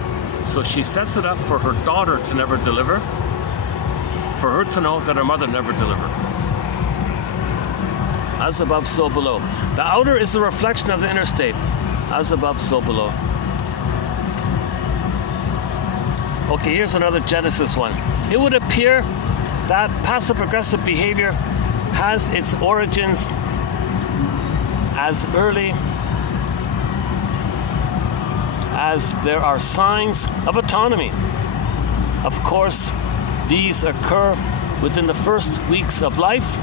So she sets it up for her daughter to never deliver, for her to know that her mother never delivered. As above, so below. The outer is a reflection of the inner state. As above, so below. Okay, here's another Genesis one. It would appear that passive-aggressive behavior has its origins as early as there are signs of autonomy. Of course, these occur within the first weeks of life,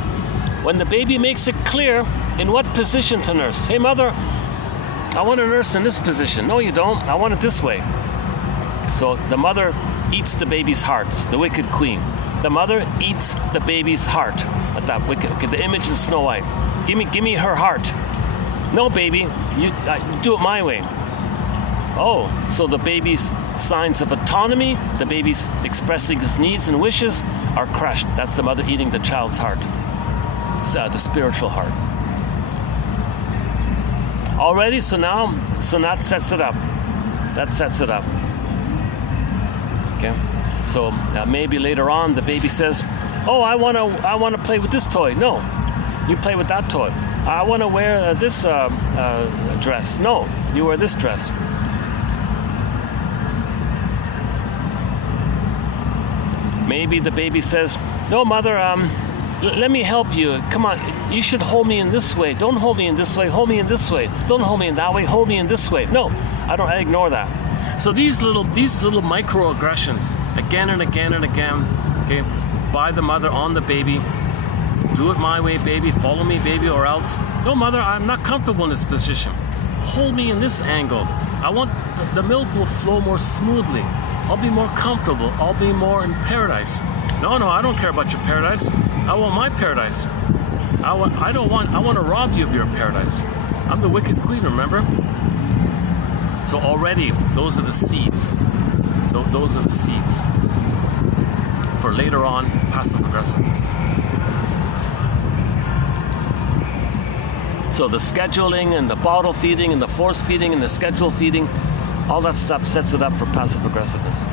when the baby makes it clear in what position to nurse. Hey mother, I want to nurse in this position. No, you don't. I want it this way. So the mother eats the baby's heart, the wicked queen. The mother eats the baby's heart. At that wicked, okay, the image is Snow White. Give me her heart. No, baby, you do it my way. Oh, so the baby's signs of autonomy, the baby's expressing his needs and wishes are crushed. That's the mother eating the child's heart. The spiritual heart. Already, so that sets it up. That sets it up. Okay, so maybe later on the baby says, "Oh, I want to play with this toy." No, you play with that toy. I want to wear this dress. No, you wear this dress. Maybe the baby says, "No, mother, let me help you. Come on, you should hold me in this way. Don't hold me in this way. Hold me in this way. Don't hold me in that way. Hold me in this way. No, I ignore that. So these little microaggressions, again and again and again, okay, by the mother on the baby. Do it my way, baby. Follow me, baby, or else. No, mother, I'm not comfortable in this position. Hold me in this angle. I want the milk will flow more smoothly. I'll be more comfortable. I'll be more in paradise. No, I don't care about your paradise. I want my paradise. I want to rob you of your paradise. I'm the wicked queen, remember? So already, those are the seeds. Those are the seeds for later on passive aggressiveness. So the scheduling and the bottle feeding and the force feeding and the schedule feeding, all that stuff sets it up for passive aggressiveness.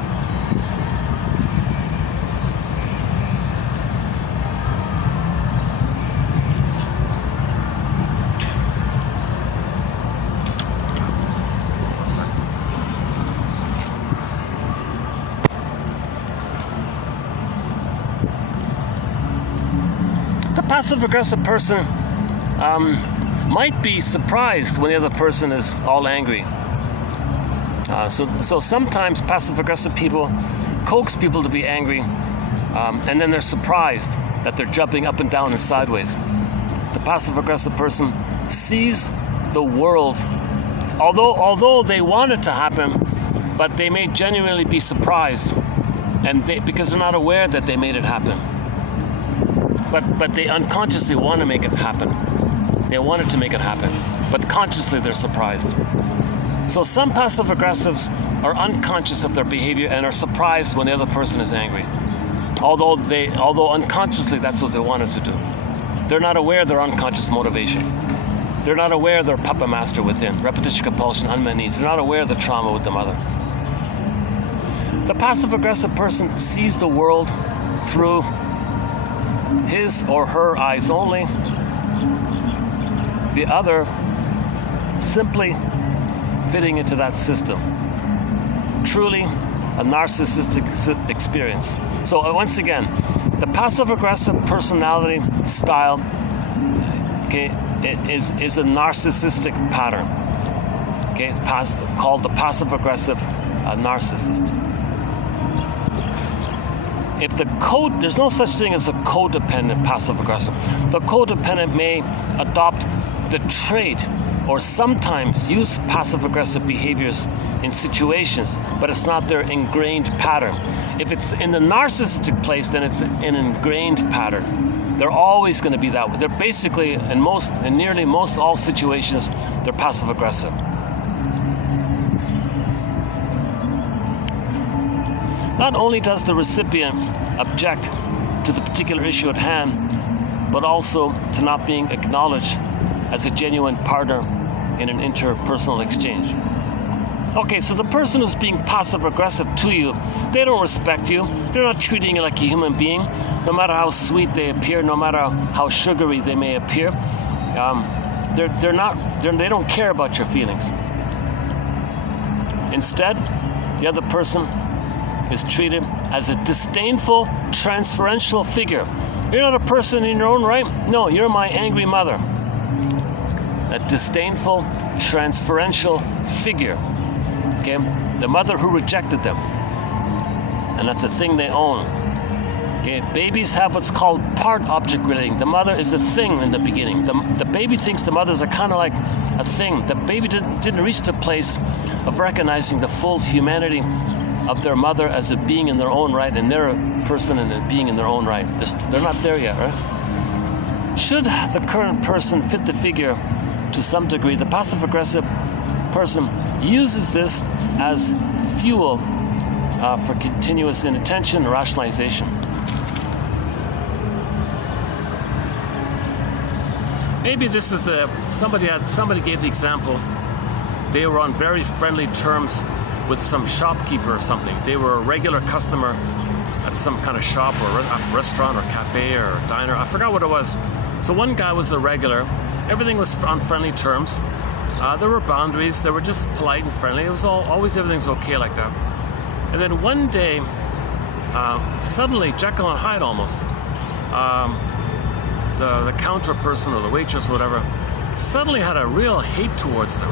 The passive aggressive person might be surprised when the other person is all angry. So sometimes passive-aggressive people coax people to be angry, and then they're surprised that they're jumping up and down and sideways. The passive-aggressive person sees the world, although they want it to happen, but they may genuinely be surprised, and because they're not aware that they made it happen. But they unconsciously want to make it happen. They wanted to make it happen, but consciously they're surprised. So some passive aggressives are unconscious of their behavior and are surprised when the other person is angry. Although unconsciously that's what they wanted to do. They're not aware of their unconscious motivation. They're not aware of their puppet master within, repetition, compulsion, unmet needs. They're not aware of the trauma with the mother. The passive aggressive person sees the world through his or her eyes only. The other simply fitting into that system. Truly a narcissistic experience. So once again, the passive-aggressive personality style, okay, is a narcissistic pattern. Okay, it's called the passive-aggressive narcissist. If there's no such thing as a codependent passive-aggressive. The codependent may adopt the trait or sometimes use passive-aggressive behaviors in situations, but it's not their ingrained pattern. If it's in the narcissistic place, then it's an ingrained pattern. They're always going to be that way. They're basically, in nearly most all situations, they're passive-aggressive. Not only does the recipient object to the particular issue at hand, but also to not being acknowledged as a genuine partner in an interpersonal exchange. Okay, so the person who's being passive-aggressive to you, they don't respect you. They're not treating you like a human being, no matter how sweet they appear, no matter how sugary they may appear. They don't care about your feelings. Instead, the other person is treated as a disdainful, transferential figure. You're not a person in your own right. No, you're my angry mother. A disdainful, transferential figure. Okay? The mother who rejected them. And that's a thing they own. Okay? Babies have what's called part-object relating. The mother is a thing in the beginning. The baby thinks the mothers are kind of like a thing. The baby didn't reach the place of recognizing the full humanity of their mother as a being in their own right, and they're a person and a being in their own right. They're not there yet, right? Should the current person fit the figure to some degree, the passive-aggressive person uses this as fuel for continuous inattention and rationalization. Maybe this is somebody gave the example. They were on very friendly terms with some shopkeeper or something. They were a regular customer at some kind of shop or a restaurant or cafe or diner. I forgot what it was. So one guy was a regular. Everything was on friendly terms. There were boundaries. They were just polite and friendly. It was always everything's okay like that. And then one day, suddenly, Jekyll and Hyde almost, the counter person or the waitress or whatever suddenly had a real hate towards them.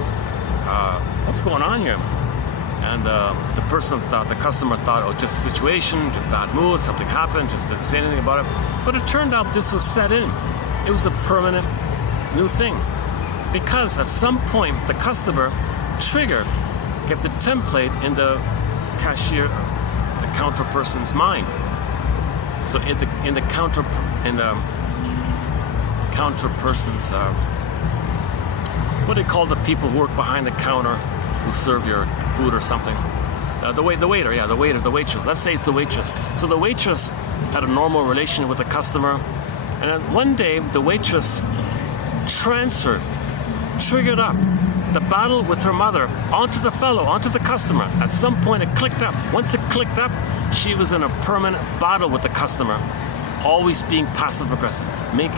What's going on here? And the customer thought, oh, just a situation, just bad mood, something happened, just didn't say anything about it. But it turned out this was set in. It was a permanent new thing. Because at some point, the customer triggered, get the template in the counter person's mind. So in the counter person's, what do they call the people who work behind the counter who serve your food or something? The waitress. Let's say it's the waitress. So the waitress had a normal relation with the customer, and then one day the waitress triggered up the battle with her mother onto the customer. At some point it clicked up. Once it clicked up, she was in a permanent battle with the customer, always being passive aggressive,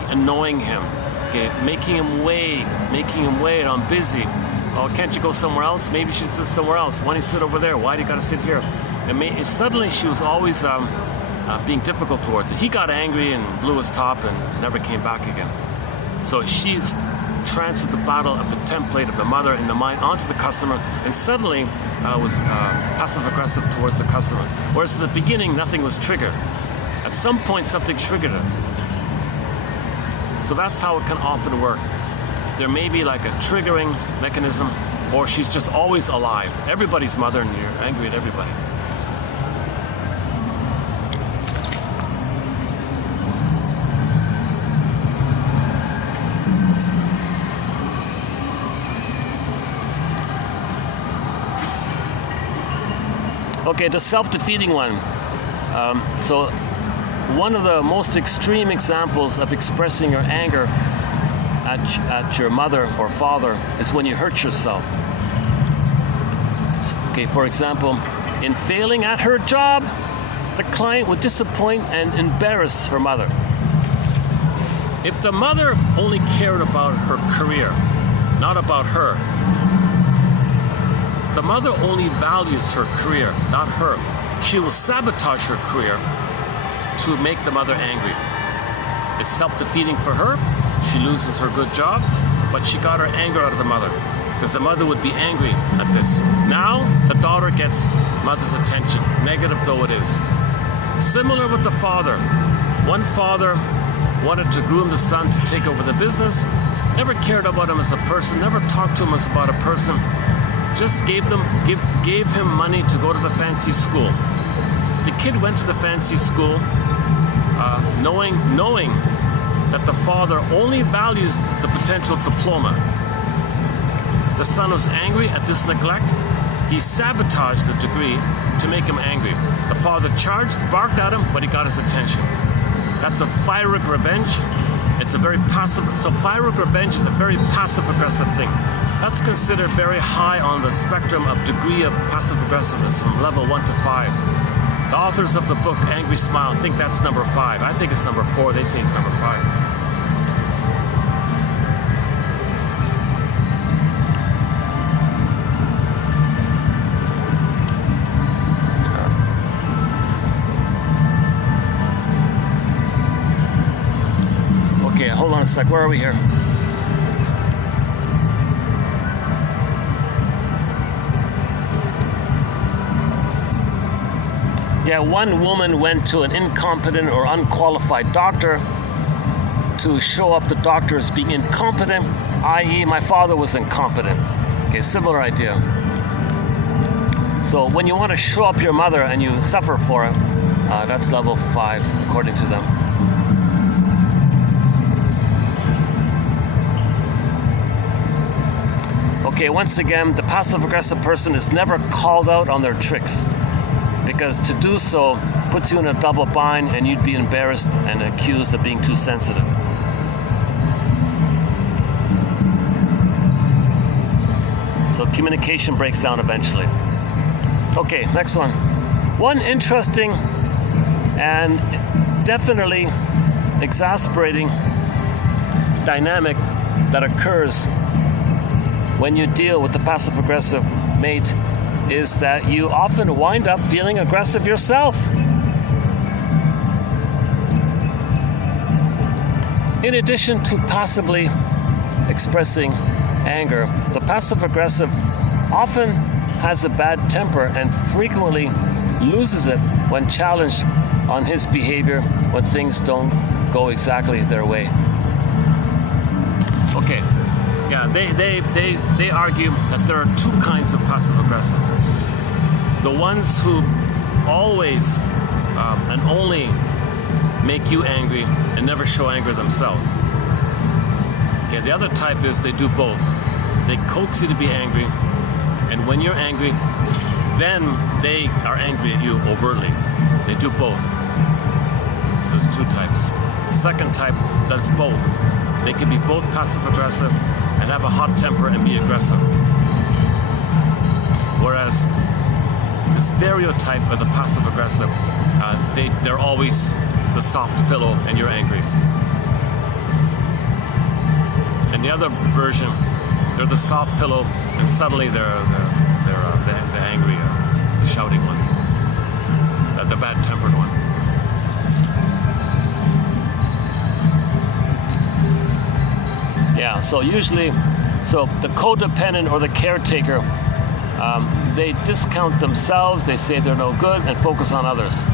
annoying him, okay, making him wait, I'm busy. Oh, can't you go somewhere else? Maybe she sits somewhere else. Why don't you sit over there? Why do you got to sit here? And suddenly she was always being difficult towards it. He got angry and blew his top and never came back again. So she transferred the battle of the template of the mother in the mind onto the customer, and suddenly was passive aggressive towards the customer. Whereas at the beginning, nothing was triggered. At some point, something triggered it. So that's how it can often work. There may be like a triggering mechanism, or she's just always alive. Everybody's mother, and you're angry at everybody. Okay, the self-defeating one. So one of the most extreme examples of expressing your anger at your mother or father is when you hurt yourself. Okay, for example, in failing at her job, the client would disappoint and embarrass her mother. If the mother only cared about her career, not about her, the mother only values her career, not her. She will sabotage her career to make the mother angry. It's self-defeating for her. She loses her good job, but she got her anger out of the mother, because the mother would be angry at this. Now, the daughter gets mother's attention, negative though it is. Similar with the father. One father wanted to groom the son to take over the business, never cared about him as a person, never talked to him as about a person, just gave him money to go to the fancy school. The kid went to the fancy school knowing that the father only values the potential diploma. The son was angry at this neglect. He sabotaged the degree to make him angry. The father charged, barked at him, but he got his attention. That's a pyrrhic revenge. It's a very passive, so pyrrhic revenge is a very passive-aggressive thing. That's considered very high on the spectrum of degree of passive aggressiveness from level 1 to 5. The authors of the book, Angry Smile, think that's number 5. I think it's number 4. They say it's number 5. Okay, hold on a sec. Where are we here? Yeah, one woman went to an incompetent or unqualified doctor to show up the doctor as being incompetent, i.e. my father was incompetent. Okay, similar idea. So when you want to show up your mother and you suffer for it, that's level 5 according to them. Okay, once again, the passive-aggressive person is never called out on their tricks, because to do so puts you in a double bind and you'd be embarrassed and accused of being too sensitive. So communication breaks down eventually. Okay, next one. One interesting and definitely exasperating dynamic that occurs when you deal with the passive-aggressive mate is that you often wind up feeling aggressive yourself. In addition to passively expressing anger, the passive-aggressive often has a bad temper and frequently loses it when challenged on his behavior when things don't go exactly their way. Okay, yeah, they argue that there are two kinds of passive-aggressives. The ones who always and only make you angry and never show anger themselves. Okay, the other type is they do both. They coax you to be angry, and when you're angry, then they are angry at you overtly. They do both. So there's two types. The second type does both. They can be both passive-aggressive and have a hot temper and be aggressive. Whereas the stereotype of the passive-aggressive, they're always the soft pillow and you're angry. And the other version, they're the soft pillow and suddenly they're the angry, the shouting one, the bad-tempered one. Yeah, so usually, the codependent or the caretaker, they discount themselves, they say they're no good, and focus on others.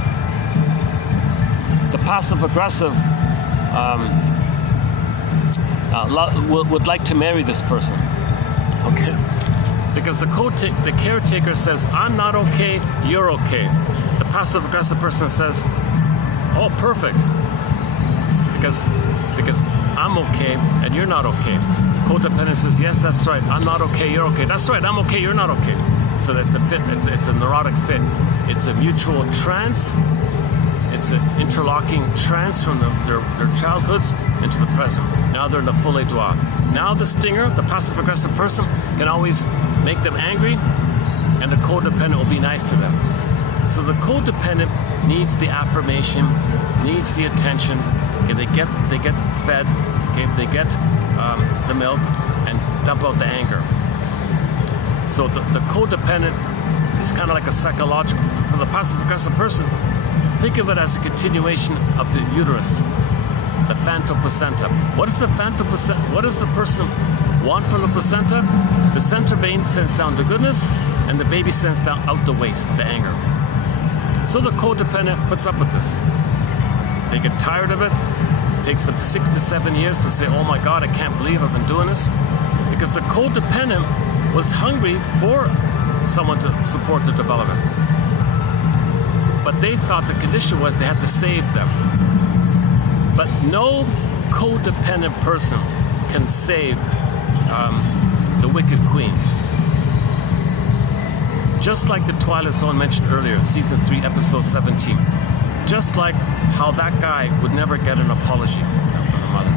The passive-aggressive would like to marry this person, okay? Because the caretaker says, I'm not okay, you're okay. The passive-aggressive person says, oh, perfect. Because I'm okay and you're not okay. Codependent says, yes, that's right, I'm not okay, you're okay. That's right, I'm okay, you're not okay. So that's a fit, it's a neurotic fit. It's a mutual trance. It's an interlocking trance from their childhoods into the present. Now they're in the folie droit. Now the stinger, the passive-aggressive person, can always make them angry, and the codependent will be nice to them. So the codependent needs the affirmation, needs the attention. Okay, they get fed. Okay, they get the milk and dump out the anger. So the codependent is kind of like a psychological for the passive-aggressive person. Think of it as a continuation of the uterus, the phantom placenta. What is the phantom placenta? What does the person want from the placenta? The center vein sends down the goodness, and the baby sends down out the waste, the anger. So the codependent puts up with this. They get tired of it. It takes them 6 to 7 years to say, oh my God, I can't believe I've been doing this. Because the codependent was hungry for someone to support their development. But they thought the condition was they had to save them. But no codependent person can save the wicked queen. Just like the Twilight Zone mentioned earlier, season 3, episode 17. Just like how that guy would never get an apology from the mother.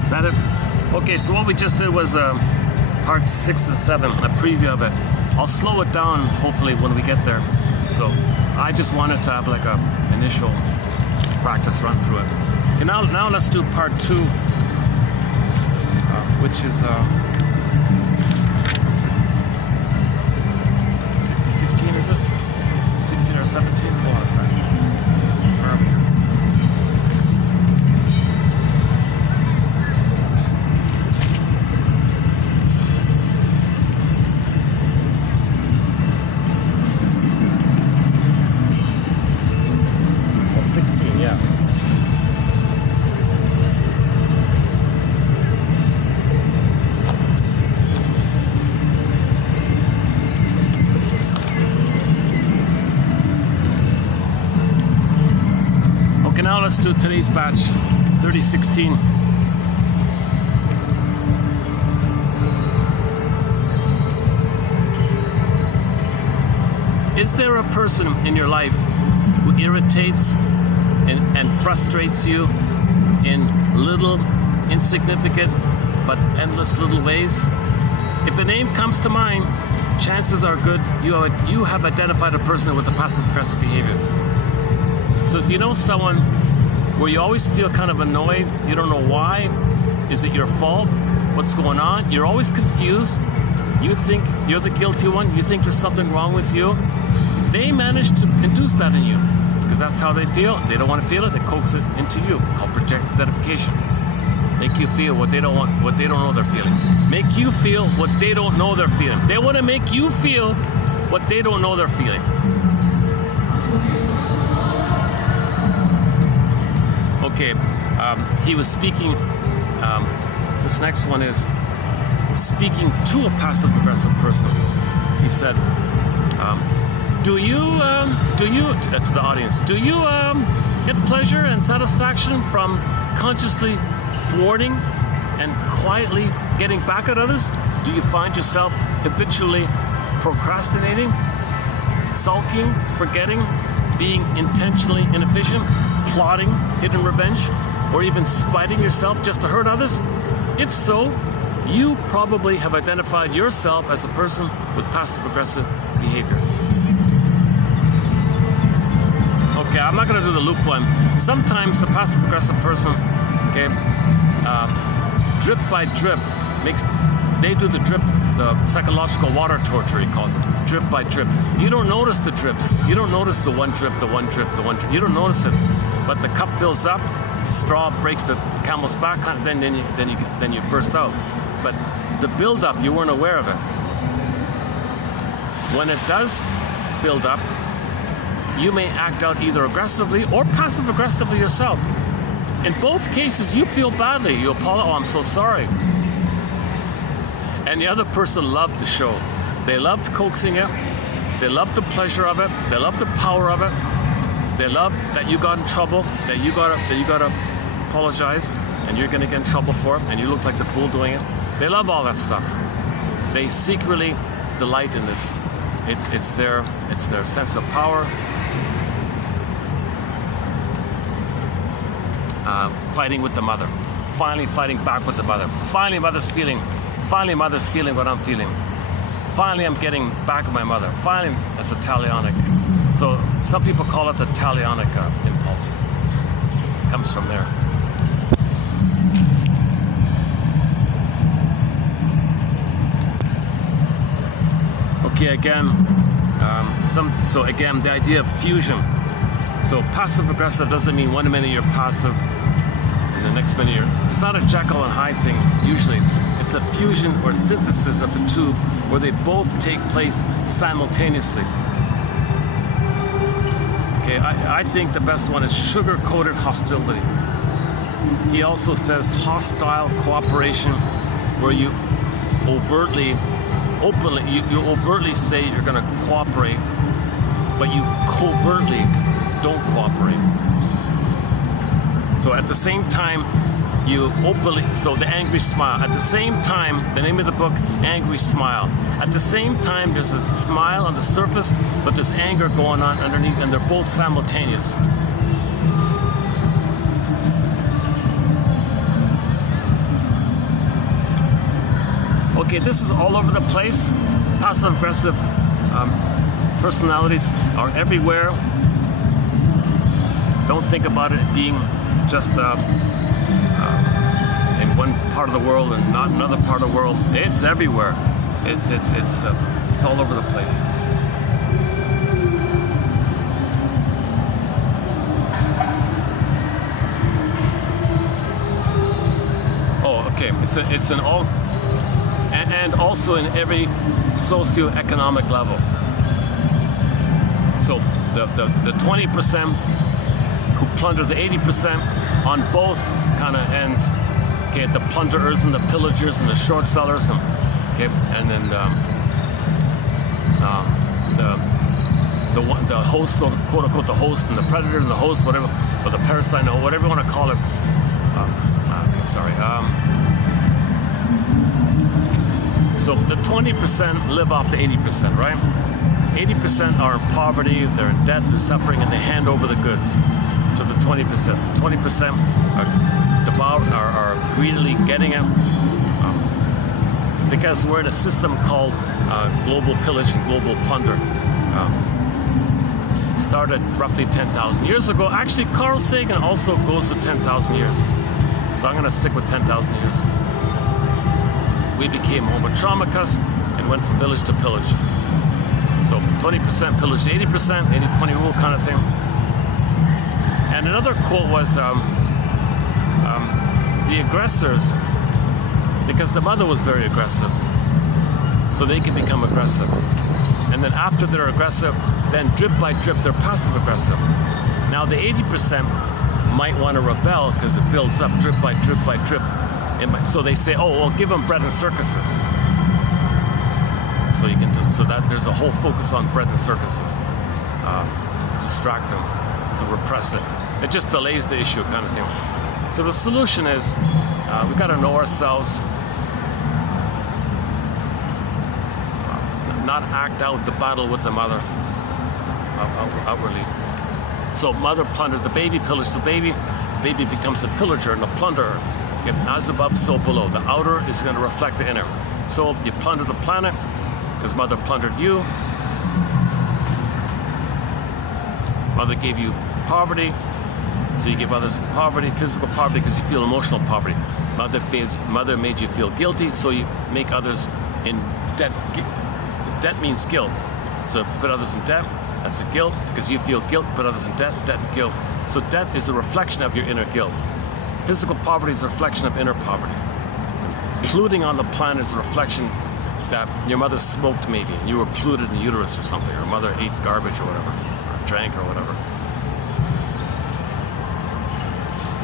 Is that it? Okay, so what we just did was part 6 and 7, a preview of it. I'll slow it down, hopefully, when we get there. So I just wanted to have like a initial practice run through it. Okay, now let's do part 2, which is, let's see, 16 is it? 16 or 17? Hold on a second. Where are we? Now let's do today's batch, 3016. Is there a person in your life who irritates and frustrates you in little, insignificant, but endless little ways? If a name comes to mind, chances are good you have identified a person with a passive-aggressive behavior. So do you know someone where you always feel kind of annoyed? You don't know why. Is it your fault? What's going on? You're always confused. You think you're the guilty one. You think there's something wrong with you. They manage to induce that in you because that's how they feel. They don't want to feel it. They coax it into you. Called projected identification. Make you feel what they don't want, what they don't know they're feeling. Make you feel what they don't know they're feeling. They want to make you feel what they don't know they're feeling. Okay, he was speaking. This next one is speaking to a passive-aggressive person. He said, to the audience, do you get pleasure and satisfaction from consciously thwarting and quietly getting back at others? Do you find yourself habitually procrastinating, sulking, forgetting, being intentionally inefficient, plotting hidden revenge, or even spiting yourself just to hurt others? If so, you probably have identified yourself as a person with passive-aggressive behavior. Okay, I'm not going to do the loop one. Sometimes the passive-aggressive person, okay, drip by drip, they do the drip, the psychological water torture, he calls it, drip by drip. You don't notice the drips. You don't notice the one drip, the one drip, the one drip. You don't notice it, but the cup fills up, straw breaks the camel's back, then you burst out. But the build-up, you weren't aware of it. When it does build up, you may act out either aggressively or passive-aggressively yourself. In both cases, you feel badly. You apologize, oh, I'm so sorry. And the other person loved the show. They loved coaxing it. They loved the pleasure of it. They loved the power of it. They loved that you got in trouble, that you gotta apologize, and you're gonna get in trouble for it, and you look like the fool doing it. They love all that stuff. They secretly delight in this. It's their sense of power. Fighting with the mother. Finally fighting back with the mother. Finally mother's feeling what I'm feeling. Finally I'm getting back at my mother. Finally, that's a talionic. So some people call it the talionic impulse. It comes from there. Okay, again, so again, the idea of fusion. So passive-aggressive doesn't mean 1 minute you're passive and the next minute you're... It's not a Jekyll and Hyde thing, usually. It's a fusion or synthesis of the two where they both take place simultaneously. Okay, I think the best one is sugar-coated hostility. He also says hostile cooperation, where you overtly say you're going to cooperate, but you covertly don't cooperate. So at the same time, you openly, so the angry smile. At the same time, the name of the book, Angry Smile. At the same time, there's a smile on the surface, but there's anger going on underneath, and they're both simultaneous. Okay, this is all over the place. Passive-aggressive personalities are everywhere. Don't think about it being just in one part of the world and not another part of the world. It's everywhere. It's all over the place. Oh, okay. It's an all, and also in every socioeconomic level. So the 20% who plunder the 80% on both kind of ends. Okay, the plunderers and the pillagers and the short sellers, and okay, and then the host, or quote unquote the host, and the predator and the host, whatever, or the parasite, or whatever you want to call it. Okay, sorry. So the 20% live off the 80%, right? 80% are in poverty, they're in debt, they're suffering, and they hand over the goods to the 20%. The 20% are greedily getting it because we're in a system called global pillage and global plunder. Started roughly 10,000 years ago. Actually, Carl Sagan also goes with 10,000 years. So I'm going to stick with 10,000 years. We became Homo economicus and went from village to pillage. So 20% pillage to 80%, 80-20 rule kind of thing. And another quote was the aggressors, because the mother was very aggressive, so they can become aggressive. And then after they're aggressive, then drip by drip, they're passive aggressive. Now the 80% might want to rebel because it builds up drip by drip by drip. So they say, oh, well, give them bread and circuses. So you can, so that there's a whole focus on bread and circuses to distract them, to repress it. It just delays the issue, kind of thing. So the solution is we got to know ourselves, not act out the battle with the mother outwardly. So mother plundered the baby, pillaged the baby becomes a pillager and a plunderer. Okay, as above, so below. The outer is going to reflect the inner. So you plunder the planet because mother plundered you. Mother gave you poverty, so you give others poverty, physical poverty, because you feel emotional poverty. Mother made you feel guilty, so you make others in debt. Debt means guilt. So put others in debt, that's a guilt, because you feel guilt, put others in debt, debt and guilt. So debt is a reflection of your inner guilt. Physical poverty is a reflection of inner poverty. Polluting on the planet is a reflection that your mother smoked maybe, and you were polluted in the uterus or something, or mother ate garbage or whatever, or drank or whatever.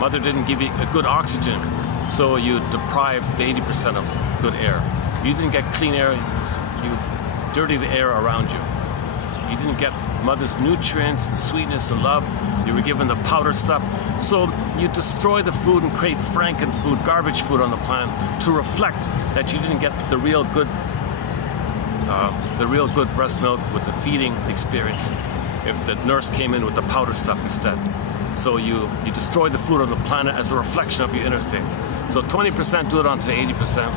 Mother didn't give you a good oxygen, so you deprived the 80% of good air. You didn't get clean air, you dirty the air around you. You didn't get mother's nutrients and sweetness and love. You were given the powder stuff. So you destroy the food and create franken food, garbage food on the planet to reflect that you didn't get the real good breast milk with the feeding experience if the nurse came in with the powder stuff instead. So you destroy the food on the planet as a reflection of your inner state. So 20% do it onto 80%,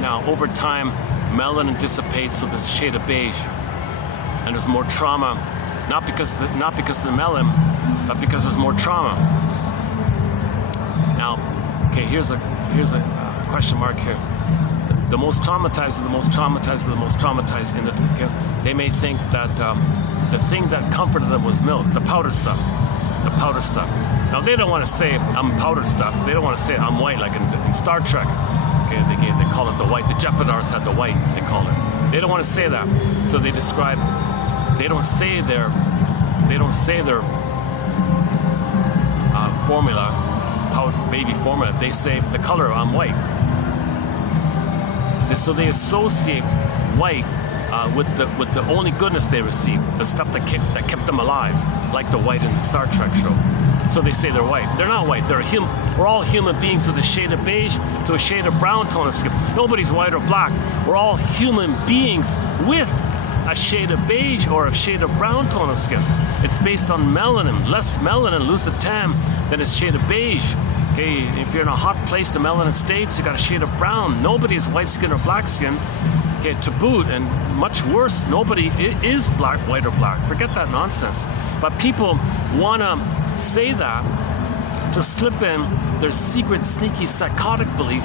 now over time melanin dissipates, so there's a shade of beige, and there's more trauma, not because of the melanin, but because there's more trauma. Now, okay, here's a question mark here. The most traumatized are the most traumatized are the most traumatized in the, okay, they may think that the thing that comforted them was milk, the powder stuff. Now they don't want to say I'm powder stuff. They don't want to say I'm white like in Star Trek. Okay, they call it the white. The Jeopardars had the white, they call it. They don't want to say that. So they describe, they don't say their formula, baby formula. They say the color, I'm white. So they associate white with the only goodness they receive, the stuff that kept them alive, like the white in the Star Trek show. So they say they're white. They're not white. They're human. We're all human beings with a shade of beige to a shade of brown tone of skin. Nobody's white or black. We're all human beings with a shade of beige or a shade of brown tone of skin. It's based on melanin. Less melanin, lucid tan, than a shade of beige. Okay, if you're in a hot place, the melanin states, you got a shade of brown. Nobody is white skin or black skin. Okay, to boot, and much worse, nobody is black, white, or black. Forget that nonsense. But people want to say that to slip in their secret, sneaky, psychotic belief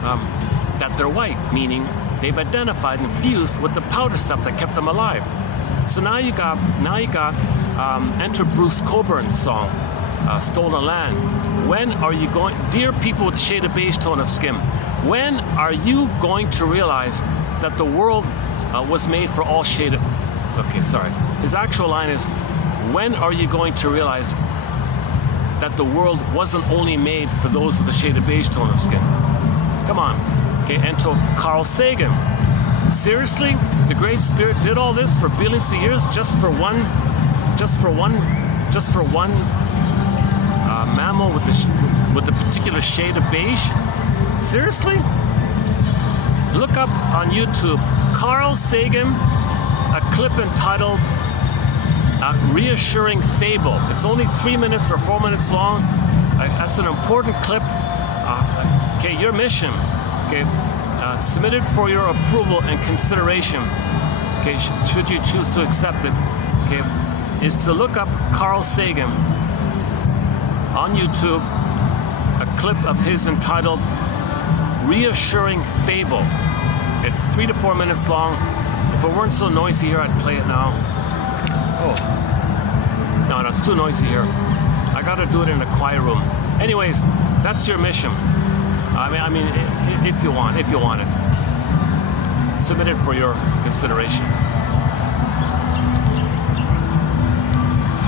that they're white, meaning they've identified and fused with the powder stuff that kept them alive. So now you got enter Bruce Coburn's song, Stolen Land. When are you going, dear people with a shade of beige tone of skin, when are you going to realize that the world was made for all shade of, okay, sorry. His actual line is, when are you going to realize that the world wasn't only made for those with a shade of beige tone of skin? Come on. Okay, enter Carl Sagan. Seriously? The Great Spirit did all this for billions of years just for one mammal with the particular shade of beige? Seriously? look up on YouTube Carl Sagan, a clip entitled Reassuring Fable. It's only 3 minutes or 4 minutes long. That's an important clip. Okay, your mission, okay, submitted for your approval and consideration, okay, should you choose to accept it, okay, is to look up Carl Sagan on YouTube, a clip of his entitled Reassuring Fable. It's 3 to 4 minutes long. If it weren't so noisy here, I'd play it now. Oh, no, it's too noisy here. I gotta do it in a quiet room. Anyways, that's your mission. I mean, if you want it, submit it for your consideration.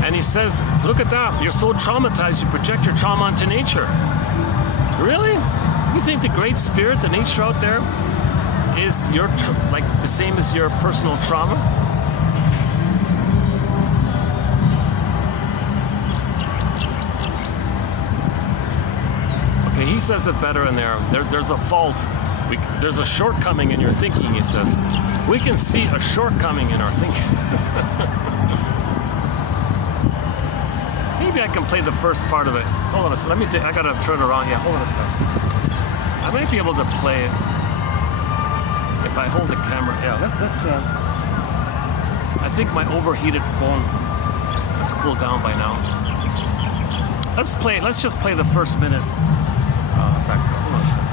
And he says, look at that, you're so traumatized, you project your trauma onto nature. Really? You think the great spirit, the nature out there, is your like the same as your personal trauma? Okay, he says it better in there. There's a fault. There's a shortcoming in your thinking, he says. We can see a shortcoming in our thinking. Maybe I can play the first part of it. Hold on a second. I gotta turn around. Yeah, hold on a second. I might be able to play it if I hold the camera. Yeah, let's I think my overheated phone has cooled down by now. Let's just play the first minute. In fact, hold on a second.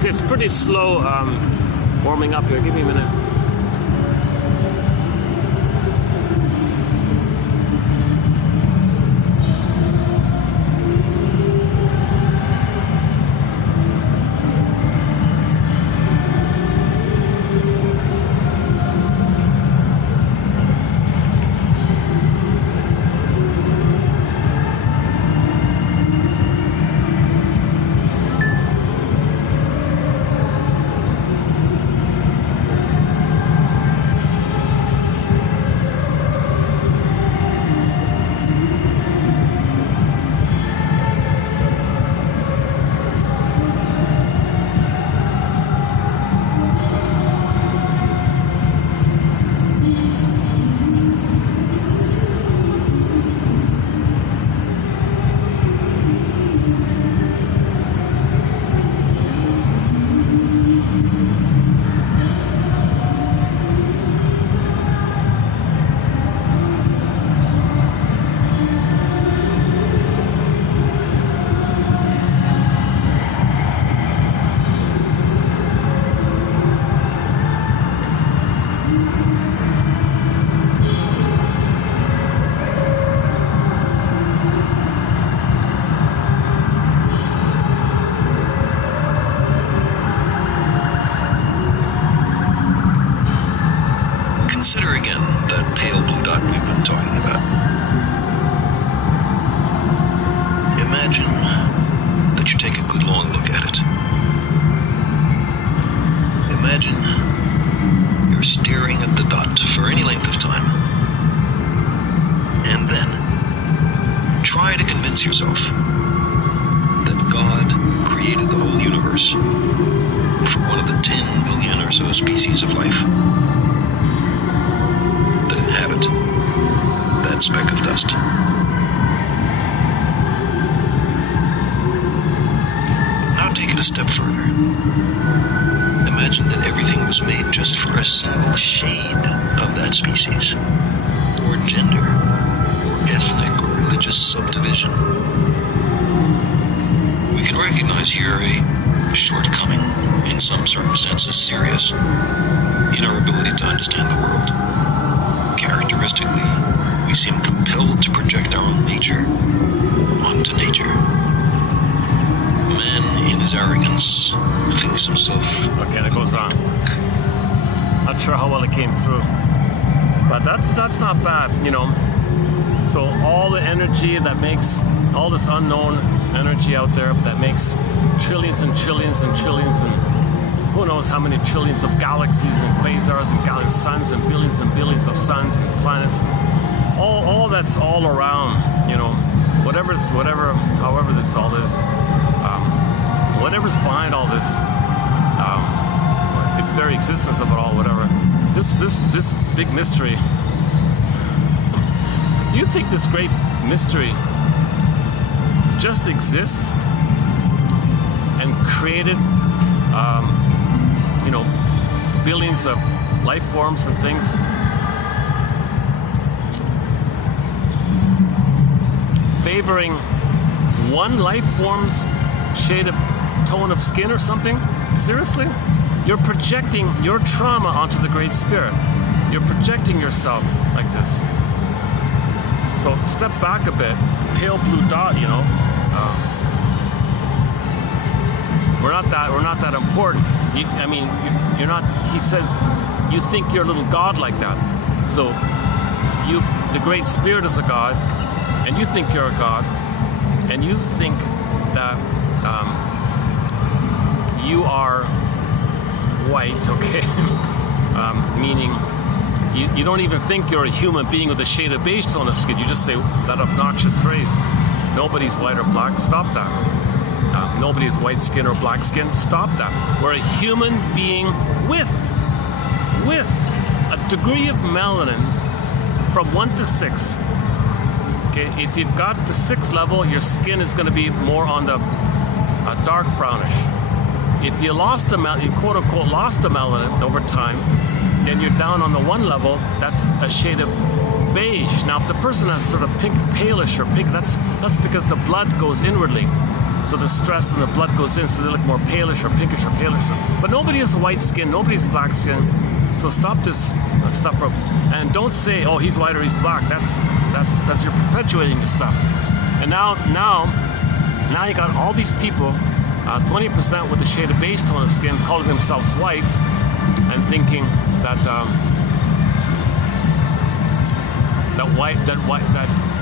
It's pretty slow warming up here. Give me a minute. Consider again that pale blue dot we've been talking about. Imagine that you take a good long look at it. Imagine you're staring at the dot for any length of time. And then try to convince yourself that God created the whole universe for one of the 10 billion or so species of life that inhabit that speck of dust. Now take it a step further. Imagine that everything was made just for a single shade of that species, or gender, or ethnic or religious subdivision. We can recognize here a shortcoming, in some circumstances serious, in our ability to understand the world. Characteristically, we seem compelled to project our own nature onto nature. Man, in his arrogance, thinks himself. Okay, and it goes on. Not sure how well it came through, but that's not bad, you know. So all the energy that makes all this unknown energy out there that makes trillions and trillions and trillions and who knows how many trillions of galaxies and quasars and suns and billions of suns and planets, all that's all around, you know, however this all is, whatever's behind all this, its very existence of it all, whatever, this big mystery. Do you think this great mystery just exists and created, you know, billions of life forms and things? Favoring one life form's shade of tone of skin or something? Seriously? You're projecting your trauma onto the Great Spirit. You're projecting yourself like this. So step back a bit. Pale blue dot, you know. We're not that important. You're not. He says, you think you're a little god like that. So the Great Spirit is a god, and you think you're a god, and you think that you are white, okay? Meaning you don't even think you're a human being with a shade of beige tone of skin. You just say that obnoxious phrase, nobody's white or black. Stop that. Nobody has white skin or black skin. Stop that. We're a human being with a degree of melanin from 1 to 6. Okay, if you've got the 6th level, your skin is going to be more on the dark brownish. If you lost you quote unquote lost the melanin over time, then you're down on the 1 level. That's a shade of beige. Now, if the person has sort of pink, palish or pink, that's because the blood goes inwardly. So the stress and the blood goes in, so they look more palish or pinkish or palish. But nobody has white skin, nobody's black skin. So stop this stuff from, and don't say, oh, he's white or he's black. That's you're perpetuating the stuff. And now you got all these people, 20% with a shade of beige tone of skin, calling themselves white, and thinking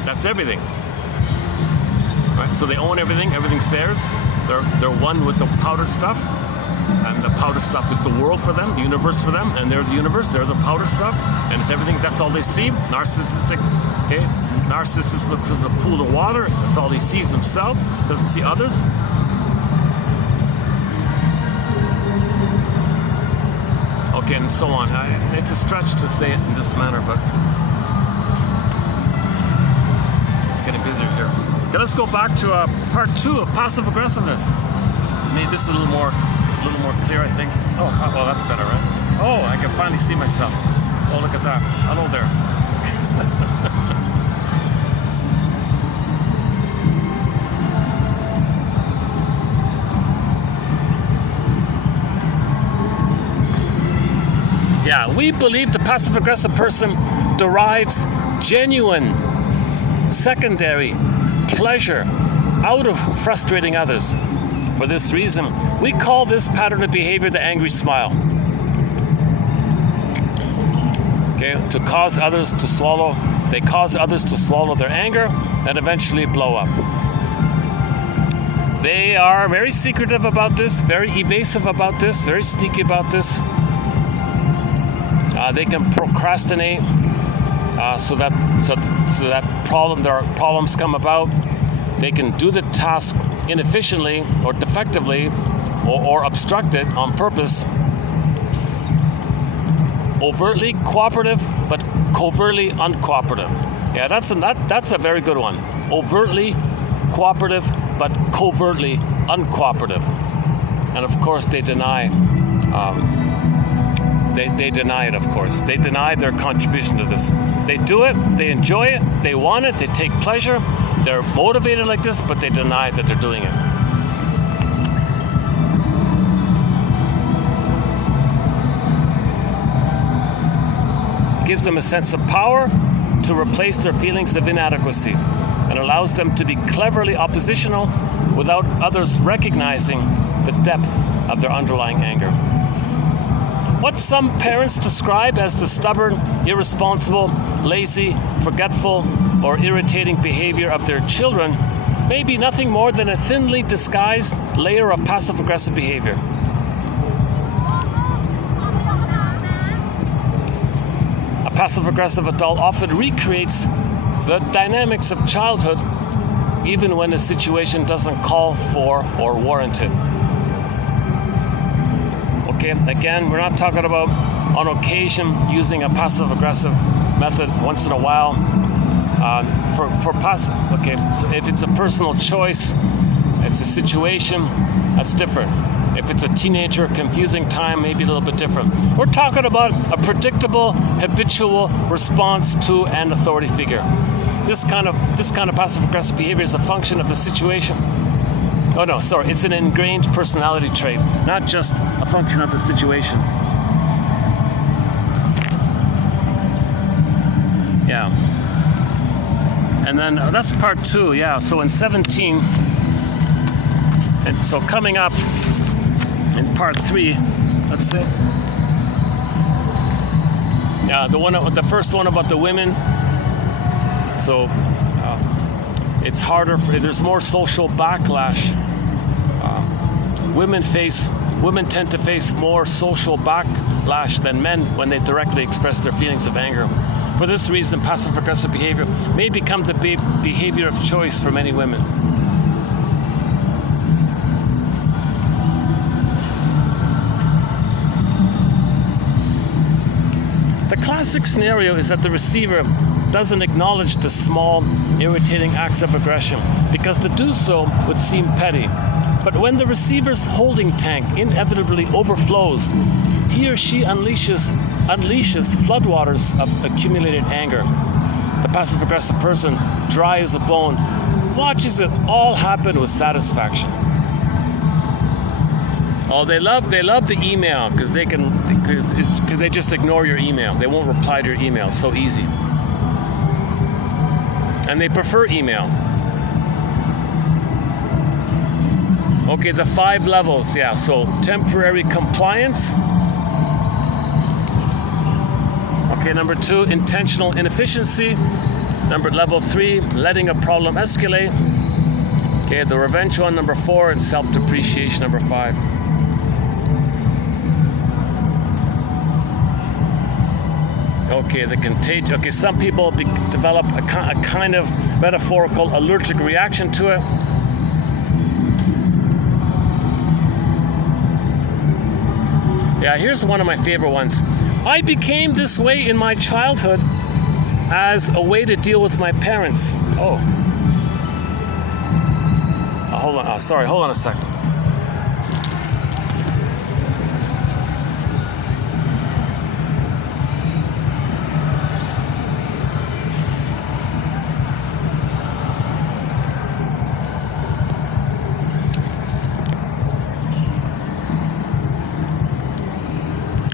that's everything. Right? So they own everything. Everything's theirs. They're one with the powdered stuff, and the powdered stuff is the world for them, the universe for them, and they're the universe. They're the powdered stuff, and it's everything. That's all they see. Narcissistic. Okay, narcissist looks at the pool of water. That's all he sees himself. Doesn't see others. Okay, and so on. It's a stretch to say it in this manner, but it's getting busier here. Okay, let's go back to part 2 of passive aggressiveness. Maybe this is a little more clear, I think. Oh, well, that's better, right? Oh, I can finally see myself. Oh, look at that. Hello there. Yeah, we believe the passive-aggressive person derives genuine, secondary pleasure out of frustrating others. For this reason, we call this pattern of behavior the angry smile. Okay, to cause others to swallow, they cause others to swallow their anger and eventually blow up. They are very secretive about this, very evasive about this, very sneaky about this. They can procrastinate so that problems come about. They can do the task inefficiently or defectively or obstruct it on purpose. Overtly cooperative, but covertly uncooperative. Yeah, that's a very good one. Overtly cooperative, but covertly uncooperative. And of course, they deny. They deny it, of course. They deny their contribution to this. They do it, they enjoy it, they want it, they take pleasure, they're motivated like this, but they deny that they're doing it. It gives them a sense of power, to replace their feelings of inadequacy and allows them to be cleverly oppositional without others recognizing the depth of their underlying anger. What some parents describe as the stubborn, irresponsible, lazy, forgetful, or irritating behavior of their children may be nothing more than a thinly disguised layer of passive-aggressive behavior. A passive-aggressive adult often recreates the dynamics of childhood even when the situation doesn't call for or warrant it. Okay, again, we're not talking about on occasion using a passive-aggressive method once in a while. Okay, so if it's a personal choice, it's a situation, that's different. If it's a teenager, confusing time, maybe a little bit different. We're talking about a predictable, habitual response to an authority figure. This kind of passive-aggressive behavior is a function of the situation. Oh no, sorry, it's an ingrained personality trait, not just a function of the situation. Yeah. And then that's part 2, yeah. So in 17, and so coming up in part 3, let's say, yeah, the first one about the women. So it's harder. There's more social backlash. Women tend to face more social backlash than men when they directly express their feelings of anger. For this reason, passive-aggressive behavior may become the behavior of choice for many women. The classic scenario is that the receiver doesn't acknowledge the small, irritating acts of aggression because to do so would seem petty. But when the receiver's holding tank inevitably overflows, he or she unleashes floodwaters of accumulated anger. The passive-aggressive person, dry as a bone, watches it all happen with satisfaction. Oh, they love the email because they just ignore your email. They won't reply to your email. So easy. And they prefer email. Okay, the 5 levels, yeah. So temporary compliance. Okay, number 2, intentional inefficiency. Level 3, letting a problem escalate. Okay, the revenge one, number 4, and self-depreciation, number 5. Okay, the contagion. Okay, some people develop a kind of metaphorical allergic reaction to it. Yeah, here's one of my favorite ones. I became this way in my childhood as a way to deal with my parents. Oh, hold on. Sorry, hold on a second.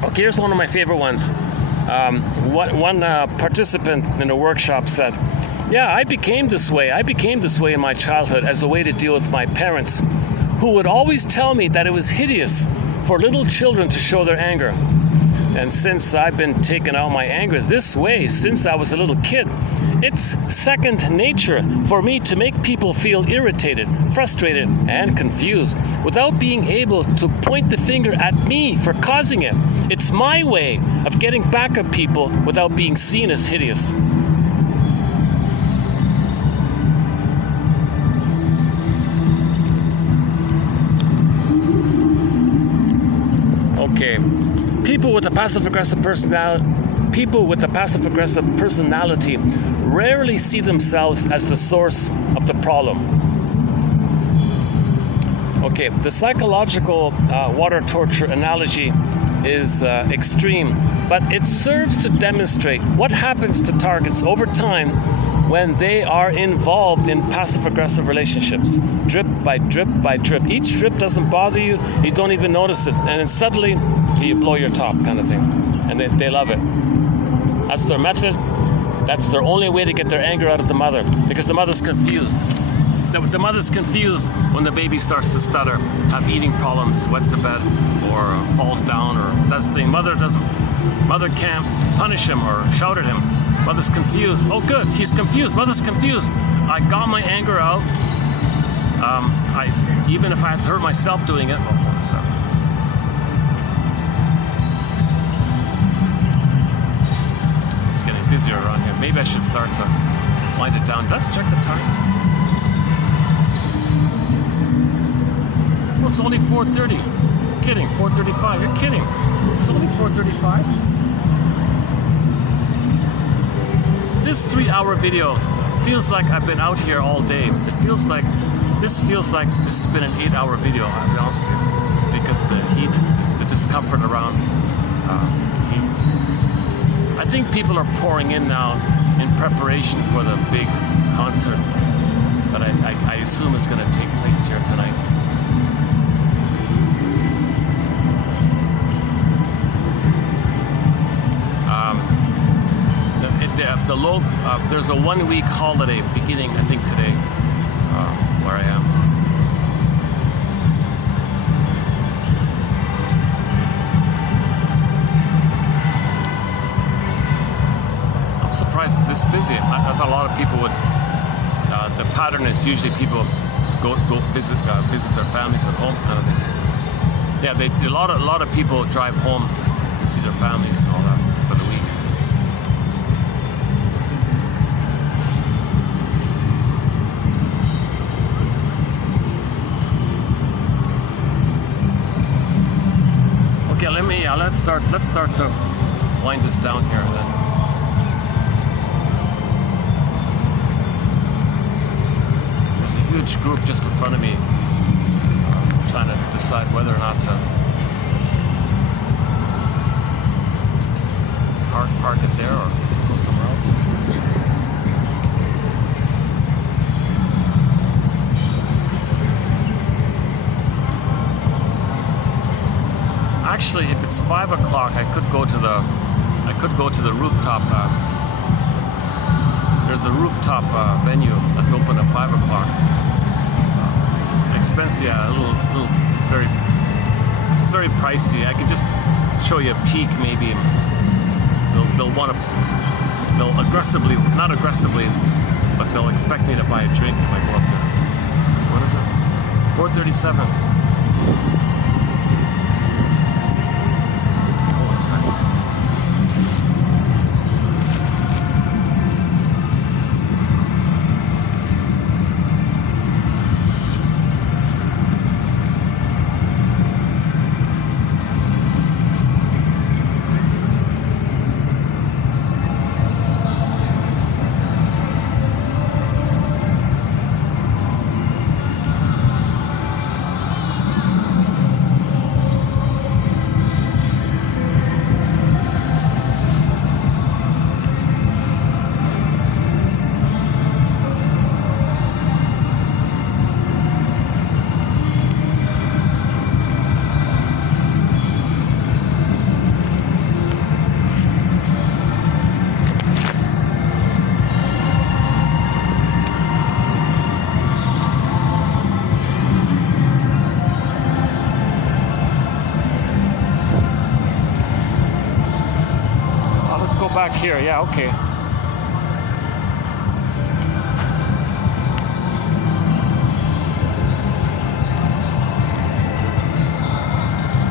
Okay, here's one of my favorite ones. One participant in a workshop said, yeah, I became this way in my childhood as a way to deal with my parents, who would always tell me that it was hideous for little children to show their anger. And since I've been taking out my anger this way since I was a little kid, it's second nature for me to make people feel irritated, frustrated, and confused without being able to point the finger at me for causing it. It's my way of getting back at people without being seen as hideous. Okay. People with a passive-aggressive personality rarely see themselves as the source of the problem. Okay, the psychological water torture analogy is extreme, but it serves to demonstrate what happens to targets over time when they are involved in passive-aggressive relationships, drip by drip by drip. Each drip doesn't bother you, you don't even notice it, and then suddenly you blow your top kind of thing, and they love it. That's their method. That's their only way to get their anger out of the mother, because the mother's confused. The mother's confused when the baby starts to stutter, have eating problems, wets the bed, or falls down, or does thing. Mother can't punish him or shout at him. Mother's confused. Oh, good, he's confused. Mother's confused. I got my anger out. Even if I had to hurt myself doing it. It's getting busier around here. Maybe I should start to wind it down. Let's check the time. Well, it's only 4:30. Kidding, 4:35. You're kidding. It's only 4:35. This 3-hour video feels like I've been out here all day. This feels like this has been an 8-hour video, I'll be honest with you, because the heat, the discomfort around heat. I think people are pouring in now in preparation for the big concert that I assume is going to take place here tonight. There's a 1-week holiday beginning, I think, today, where I am. I'm surprised it's this busy. I thought a lot of people would. The pattern is usually people go visit their families at home, kind of thing. Yeah, a lot of people drive home to see their families and all that for the week. Let's start to wind this down here then. There's a huge group just in front of me trying to decide whether or not to park it there or go somewhere else. Actually, if it's 5 o'clock, I could go to the rooftop. There's a rooftop venue that's open at 5 o'clock. Expensive, yeah, it's very pricey. I could just show you a peek, maybe. They'll aggressively, not aggressively, but they'll expect me to buy a drink if I go up there. So what is it? 4:37. Back here, yeah, okay.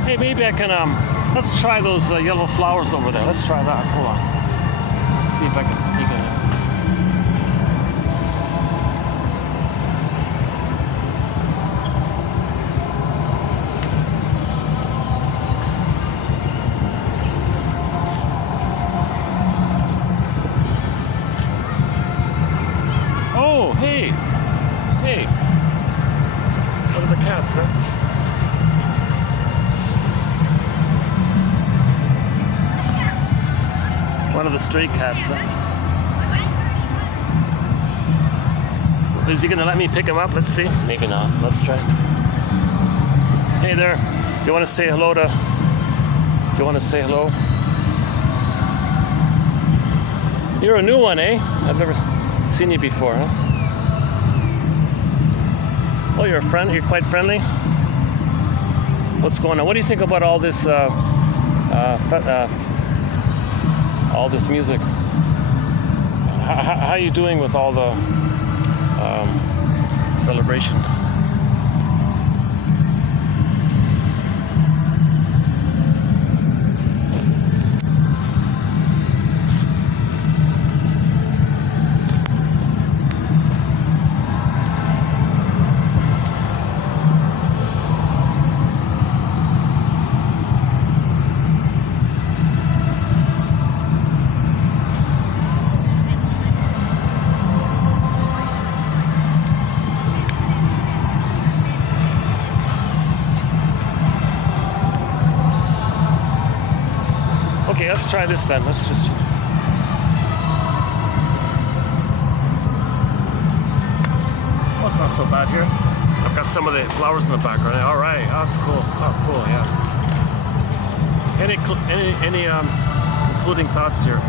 Hey, maybe I can, let's try those yellow flowers over there. Let's try that. Hold on. Let's see if I can sneak in. Hey, what are the cats, huh? One of the stray cats, huh? Is he gonna let me pick him up? Let's see. Maybe not. Let's try. Hey there. Do you want to say hello to? Do you want to say hello? You're a new one, eh? I've never seen you before, huh? Oh, you're a friend? You're quite friendly? What's going on? What do you think about all this music? How are you doing with all the celebration? Okay, let's try this then. Let's just... Oh, it's not so bad here. I've got some of the flowers in the background. All right, oh, that's cool. Oh, cool, yeah. Any concluding thoughts here?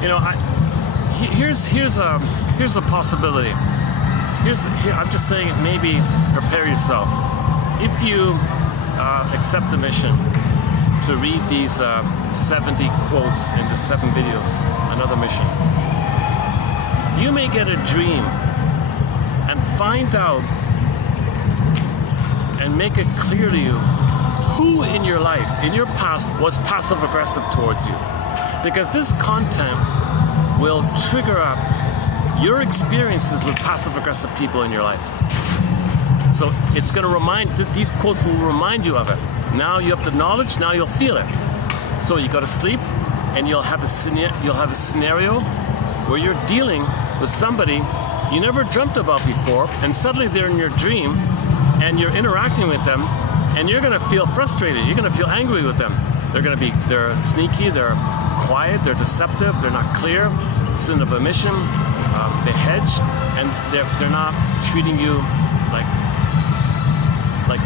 You know, here's a possibility. I'm just saying, maybe prepare yourself. If you accept the mission to read these 70 quotes in the 7 videos, another mission, you may get a dream and find out and make it clear to you who in your life, in your past, was passive-aggressive towards you. Because this content will trigger up your experiences with passive-aggressive people in your life. So it's going to these quotes will remind you of it. Now you have the knowledge, now you'll feel it. So you go to sleep and you'll have a scenario where you're dealing with somebody you never dreamt about before, and suddenly they're in your dream and you're interacting with them, and you're going to feel frustrated, you're going to feel angry with them. They're sneaky, they're quiet, they're deceptive, they're not clear, sin of omission, they hedge, and they're not treating you like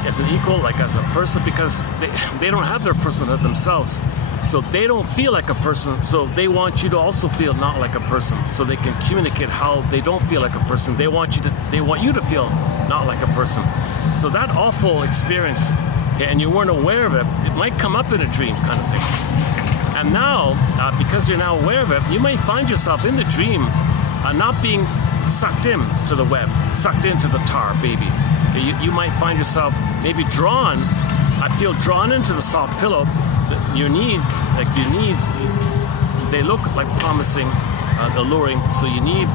as an equal, like as a person, because they don't have their personhood themselves. So they don't feel like a person, so they want you to also feel not like a person, so they can communicate how they don't feel like a person. They want you to feel not like a person. So that awful experience, okay, and you weren't aware of it, it might come up in a dream kind of thing. And now, because you're now aware of it, you may find yourself in the dream not being sucked in to the web, sucked into the tar, baby. You might find yourself maybe drawn, I feel drawn into the soft pillow. Your needs, they look like promising, alluring. So you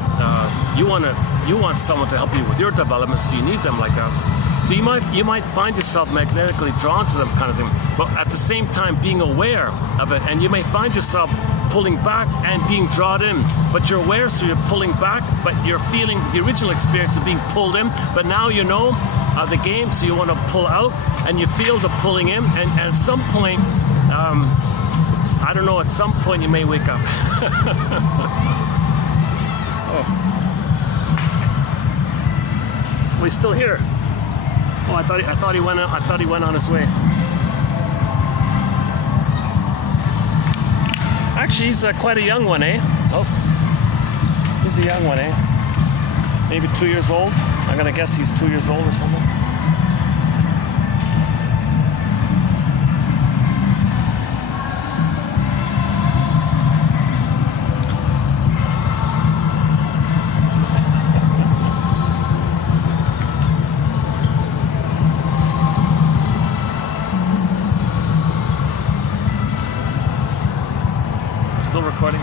want someone to help you with your development. So you need them like that. So you might find yourself magnetically drawn to them, kind of thing. But at the same time, being aware of it, and you may find yourself pulling back and being drawn in. But you're aware, so you're pulling back, but you're feeling the original experience of being pulled in. But now you know the game, so you want to pull out, and you feel the pulling in. And at some point, I don't know, at some point you may wake up. Oh. Oh, he's still here. Oh, I thought he went on his way. Actually, he's quite a young one, eh? Oh, he's a young one, eh? Maybe 2 years old. I'm gonna guess he's 2 years old or something. Still recording?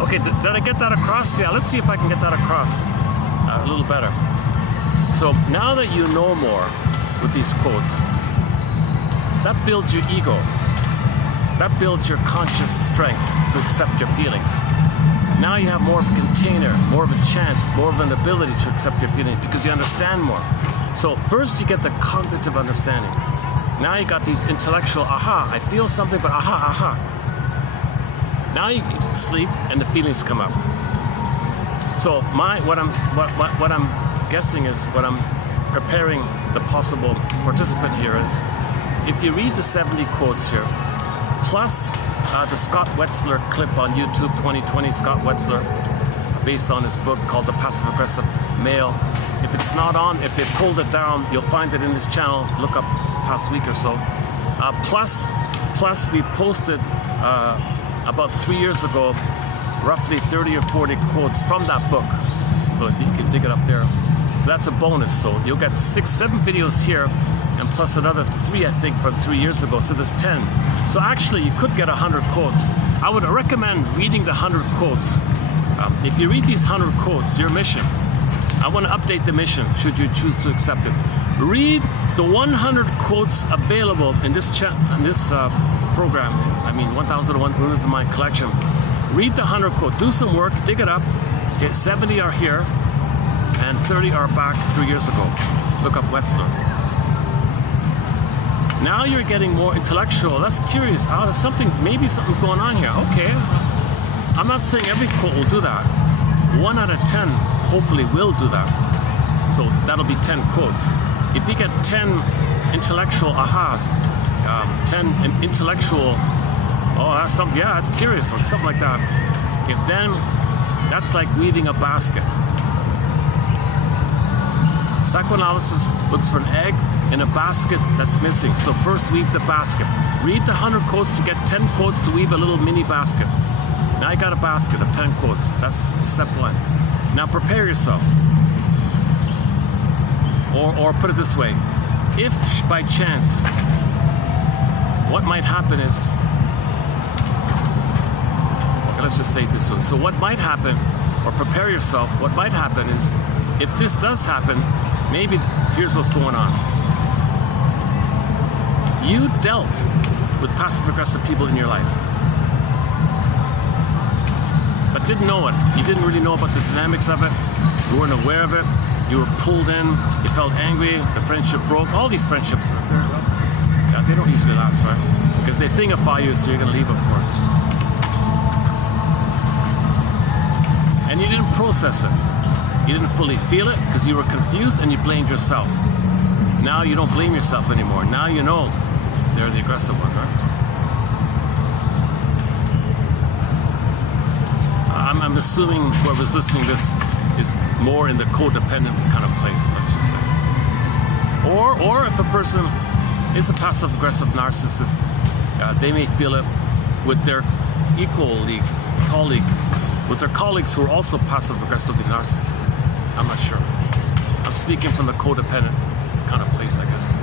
Okay, did I get that across? Yeah, let's see if I can get that across a little better. So now that you know more with these quotes, that builds your ego. That builds your conscious strength to accept your feelings. Now you have more of a container, more of a chance, more of an ability to accept your feelings because you understand more. So first you get the cognitive understanding. Now you got these intellectual, aha, I feel something, but aha. Now you sleep and the feelings come up. So what I'm guessing is, what I'm preparing the possible participant here is, if you read the 70 quotes here, plus the Scott Wetzler clip on YouTube 2020, Scott Wetzler, based on his book called The Passive Aggressive Male. If it's not on, if they pulled it down, you'll find it in this channel. Look up past week or so. Plus we posted about 3 years ago, roughly 30 or 40 quotes from that book. So if you can dig it up there. So that's a bonus. So you'll get 6-7 videos here, and plus another 3, I think, from 3 years ago. So there's 10. So actually, you could get 100 quotes. I would recommend reading the 100 quotes. If you read these 100 quotes, your mission. I want to update the mission, should you choose to accept it. Read the 100 quotes available in this program. I mean, 1001 Windmills in my collection. Read the 100 quotes. Do some work. Dig it up. Okay, 70 are here, and 30 are back 3 years ago. Look up Wetzler. Now you're getting more intellectual. That's curious. Oh, there's something. Maybe something's going on here. Okay. I'm not saying every quote will do that. 1 out of 10 hopefully will do that. So that'll be 10 quotes. If you get 10 intellectual ahas, 10 intellectual, oh, that's something, yeah, that's curious, or something like that. Okay, then that's like weaving a basket. Psychoanalysis looks for an egg in a basket that's missing. So first weave the basket. Read the 100 quotes to get 10 quotes to weave a little mini basket. Now you got a basket of 10 quotes. That's step 1. Now prepare yourself. Or put it this way. If by chance, what might happen is, okay, let's just say it this way. So what might happen, or prepare yourself, what might happen is, if this does happen, maybe here's what's going on. You dealt with passive-aggressive people in your life, but didn't know it. You didn't really know about the dynamics of it. You weren't aware of it. You were pulled in. You felt angry. The friendship broke. All these friendships, they don't usually last, right? Because they thingify you, so you're going to leave, of course. And you didn't process it. You didn't fully feel it because you were confused and you blamed yourself. Now you don't blame yourself anymore. Now you know they're the aggressive one, right? I'm assuming whoever's listening to this is more in the codependent kind of place, let's just say. Or if a person is a passive-aggressive narcissist, they may feel it with their with their colleagues who are also passive-aggressively narcissists. I'm not sure. I'm speaking from the codependent kind of place, I guess.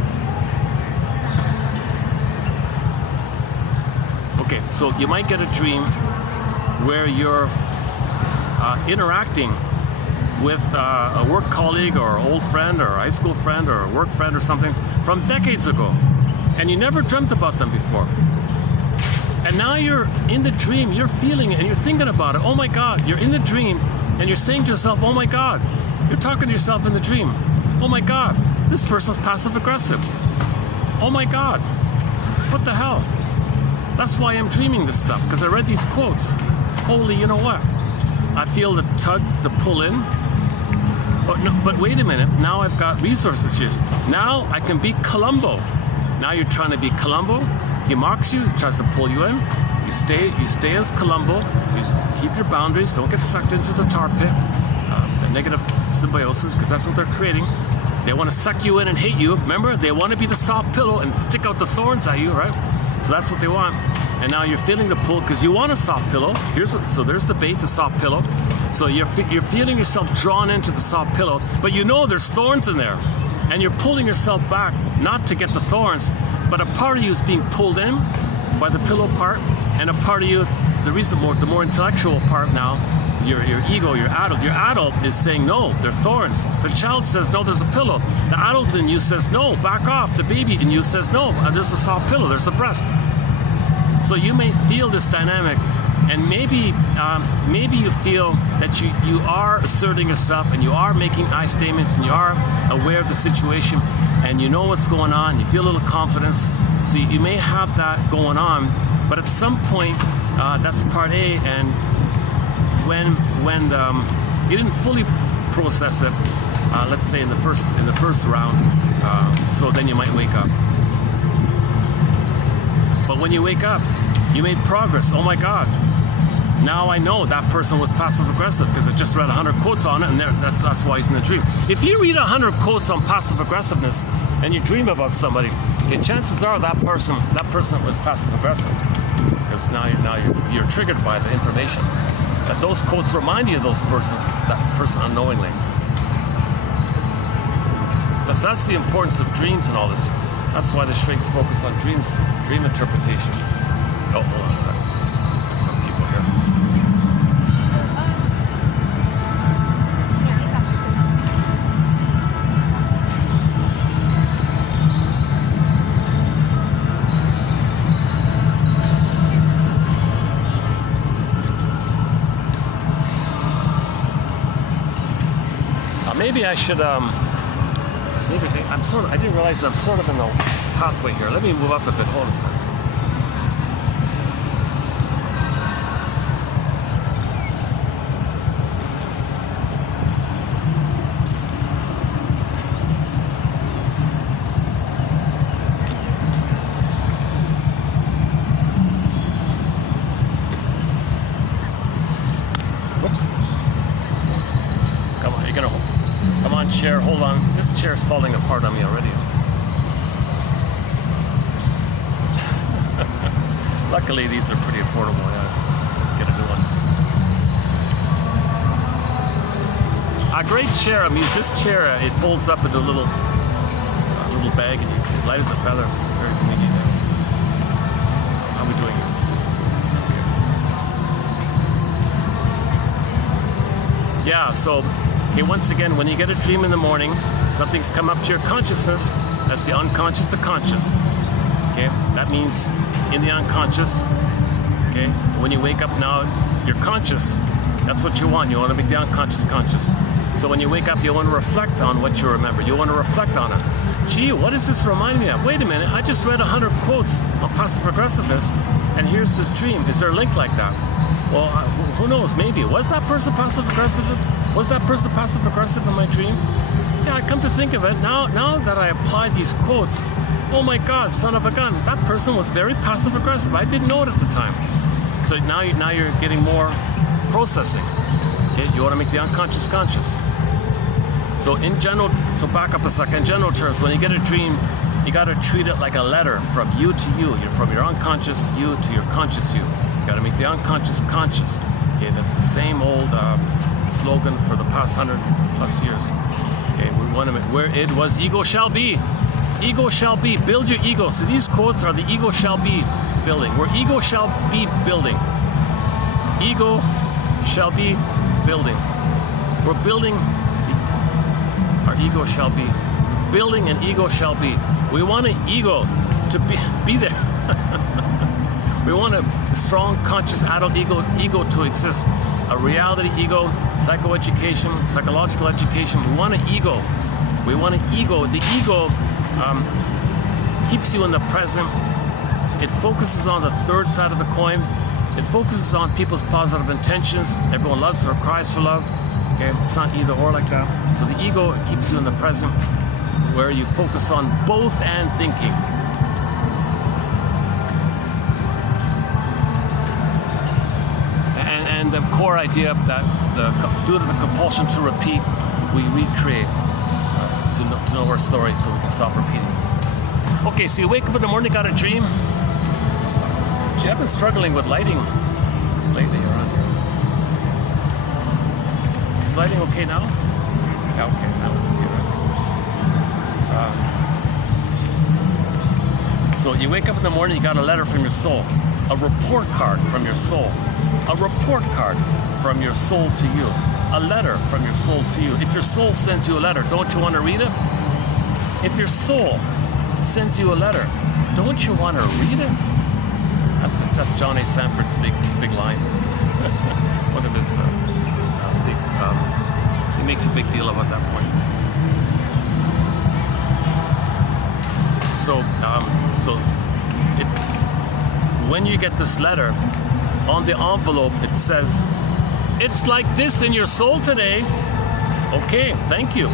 Okay, so you might get a dream where you're interacting with a work colleague or old friend or a high school friend or a work friend or something from decades ago, and you never dreamt about them before. And now you're in the dream, you're feeling it and you're thinking about it. Oh my God, you're in the dream and you're saying to yourself, oh my God, you're talking to yourself in the dream. Oh my God, this person's passive aggressive. Oh my God, what the hell? That's why I'm dreaming this stuff, because I read these quotes. Holy, you know what? I feel the tug, the pull in. But wait a minute, now I've got resources here. Now I can be Columbo. Now you're trying to be Columbo. He mocks you, he tries to pull you in. You stay as Columbo. You keep your boundaries. Don't get sucked into the tar pit. The negative symbiosis, because that's what they're creating. They want to suck you in and hate you. Remember, they want to be the soft pillow and stick out the thorns at you, right? So that's what they want. And now you're feeling the pull because you want a soft pillow. So there's the bait, the soft pillow. So you're feeling yourself drawn into the soft pillow, but you know there's thorns in there. And you're pulling yourself back, not to get the thorns, but a part of you is being pulled in by the pillow part, and a part of you, the more intellectual part now, your ego, your adult is saying, no, they're thorns. The child says, no, there's a pillow. The adult in you says, no, back off. The baby in you says, no, there's a soft pillow, there's a breast. So you may feel this dynamic, and maybe you feel that you are asserting yourself, and you are making I statements, and you are aware of the situation, and you know what's going on, you feel a little confidence. So you may have that going on, but at some point, that's part A, and when you didn't fully process it, let's say in the first round, so then you might wake up. when you wake up, you made progress. Oh my God. Now I know that person was passive-aggressive because I just read 100 quotes on it, and that's why he's in the dream. If you read 100 quotes on passive-aggressiveness and you dream about somebody, the chances are that person was passive-aggressive, because now you're triggered by the information that those quotes remind you of that person unknowingly. That's the importance of dreams and all this. That's why the shrinks focus on dreams, dream interpretation. Oh, hold on a second. Some people here. Maybe I should, I didn't realize that I'm sort of in the pathway here. Let me move up a bit. Hold on a second. Whoops. Come on, you're gonna hold. Come on, chair, hold on. This chair is falling apart on me already. Luckily, these are pretty affordable. Get a new one. A great chair. I mean, this chair, it folds up into a little bag, and you light as a feather. Very convenient. How are we doing? Okay. Yeah, so. Okay, once again, when you get a dream in the morning, something's come up to your consciousness. That's the unconscious to conscious. Okay, that means in the unconscious. Okay, when you wake up now, you're conscious. That's what you want. You want to make the unconscious conscious. So when you wake up, you want to reflect on what you remember. You want to reflect on it. Gee, what does this remind me of? Wait a minute, I just read 100 quotes on passive aggressiveness, and here's this dream. Is there a link like that? Well, who knows? Maybe. Was that person passive aggressive? Was that person passive-aggressive in my dream? Yeah, I come to think of it, now that I apply these quotes, oh my God, son of a gun, that person was very passive-aggressive. I didn't know it at the time. So now you're getting more processing. Okay, you want to make the unconscious conscious. So in general, so back up a second, in general terms, when you get a dream, you got to treat it like a letter from you to you. You're from your unconscious you to your conscious you. You got to make the unconscious conscious. Okay, that's the same old slogan for the past 100+ years. Okay, we want to make where it was ego shall be. Ego shall be. Build your ego. So these quotes are the ego shall be building. Where ego shall be building. Ego shall be building. We're building. Our ego shall be. Building an ego shall be. We want an ego to be there. We want a strong, conscious adult ego to exist. A reality ego, psychoeducation, psychological education. We want an ego. We want an ego. The ego keeps you in the present. It focuses on the third side of the coin. It focuses on people's positive intentions. Everyone loves or cries for love. Okay, it's not either or like that. So the ego keeps you in the present, where you focus on both and thinking. And the core idea that due to the compulsion to repeat, we recreate to know our story so we can stop repeating. Okay, so you wake up in the morning, got a dream. Gee, I've been struggling with lighting lately around here. Is lighting okay now? Yeah, okay, that was okay, right? So you wake up in the morning, you got a letter from your soul, a report card from your soul. A report card from your soul to you. A letter from your soul to you. If your soul sends you a letter, don't you want to read it? If your soul sends you a letter, don't you want to read it? That's John A. Sanford's big line. One of his he makes a big deal about that point. When you get this letter, on the envelope it says, "It's like this in your soul today." Okay, thank you.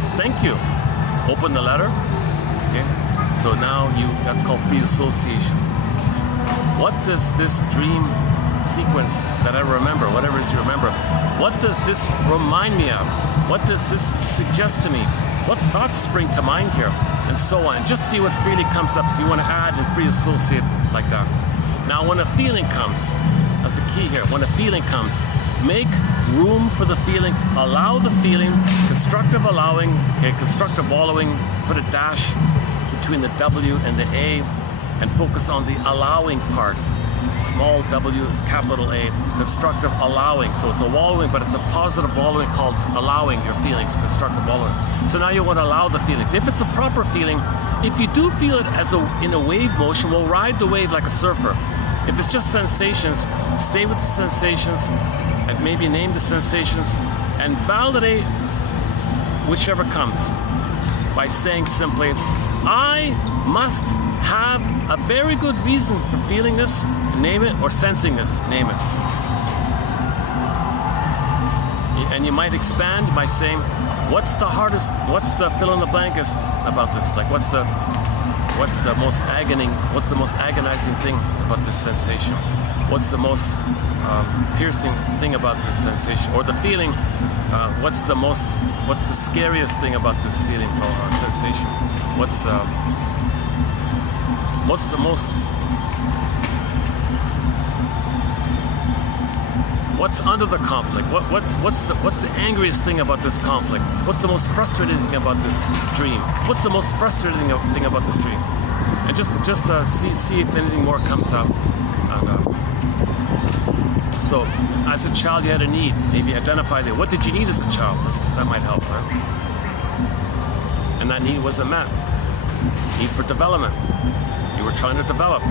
Open the letter. Okay, so now that's called free association. what does this dream sequence that I remember, whatever it is you remember, what does this remind me of? What does this suggest to me? What thoughts spring to mind here? And so on. Just see what freely comes up. So you want to add and free associate like that. Now when a feeling comes, that's the key here. When a feeling comes, make room for the feeling, allow the feeling, constructive allowing, okay, constructive wallowing, put a dash between the W and the A and focus on the allowing part. Small W, capital A, constructive allowing. So it's a wallowing, but it's a positive wallowing called allowing your feelings, constructive wallowing. So now you want to allow the feeling. If it's a proper feeling, if you do feel it as in a wave motion, we'll ride the wave like a surfer. If it's just sensations, stay with the sensations and maybe name the sensations and validate whichever comes by saying simply, I must have a very good reason for feeling this, name it, or sensing this, name it. And you might expand by saying, what's the hardest, what's the fill in the blankest about this? Like what's the most agonizing thing about this sensation? What's the most piercing thing about this sensation? Or the feeling, what's the scariest thing about this feeling or sensation? What's under the conflict? What's the angriest thing about this conflict? What's the most frustrating thing about this dream? What's the most frustrating thing about this dream? And just see if anything more comes out. So, as a child, you had a need. Maybe identify that. What did you need as a child? That might help, right? And that need wasn't met. Need for development. You were trying to develop.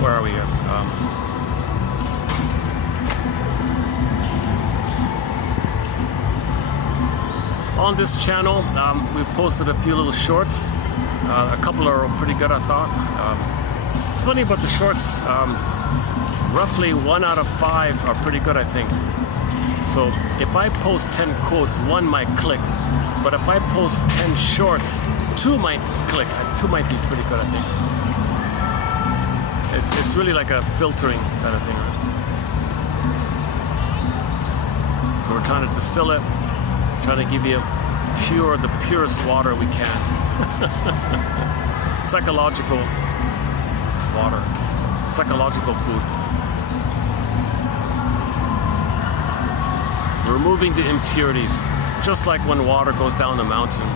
Where are we here? On this channel, we've posted a few little shorts. A couple are pretty good, I thought. It's funny about the shorts. Roughly 1 out of 5 are pretty good, I think. So if I post 10 quotes, 1 might click. But if I post 10 shorts, 2 might click. 2 might be pretty good, I think. It's really like a filtering kind of thing. So we're trying to distill it, trying to give you the purest water we can. Psychological water, psychological food. Removing the impurities, just like when water goes down the mountain.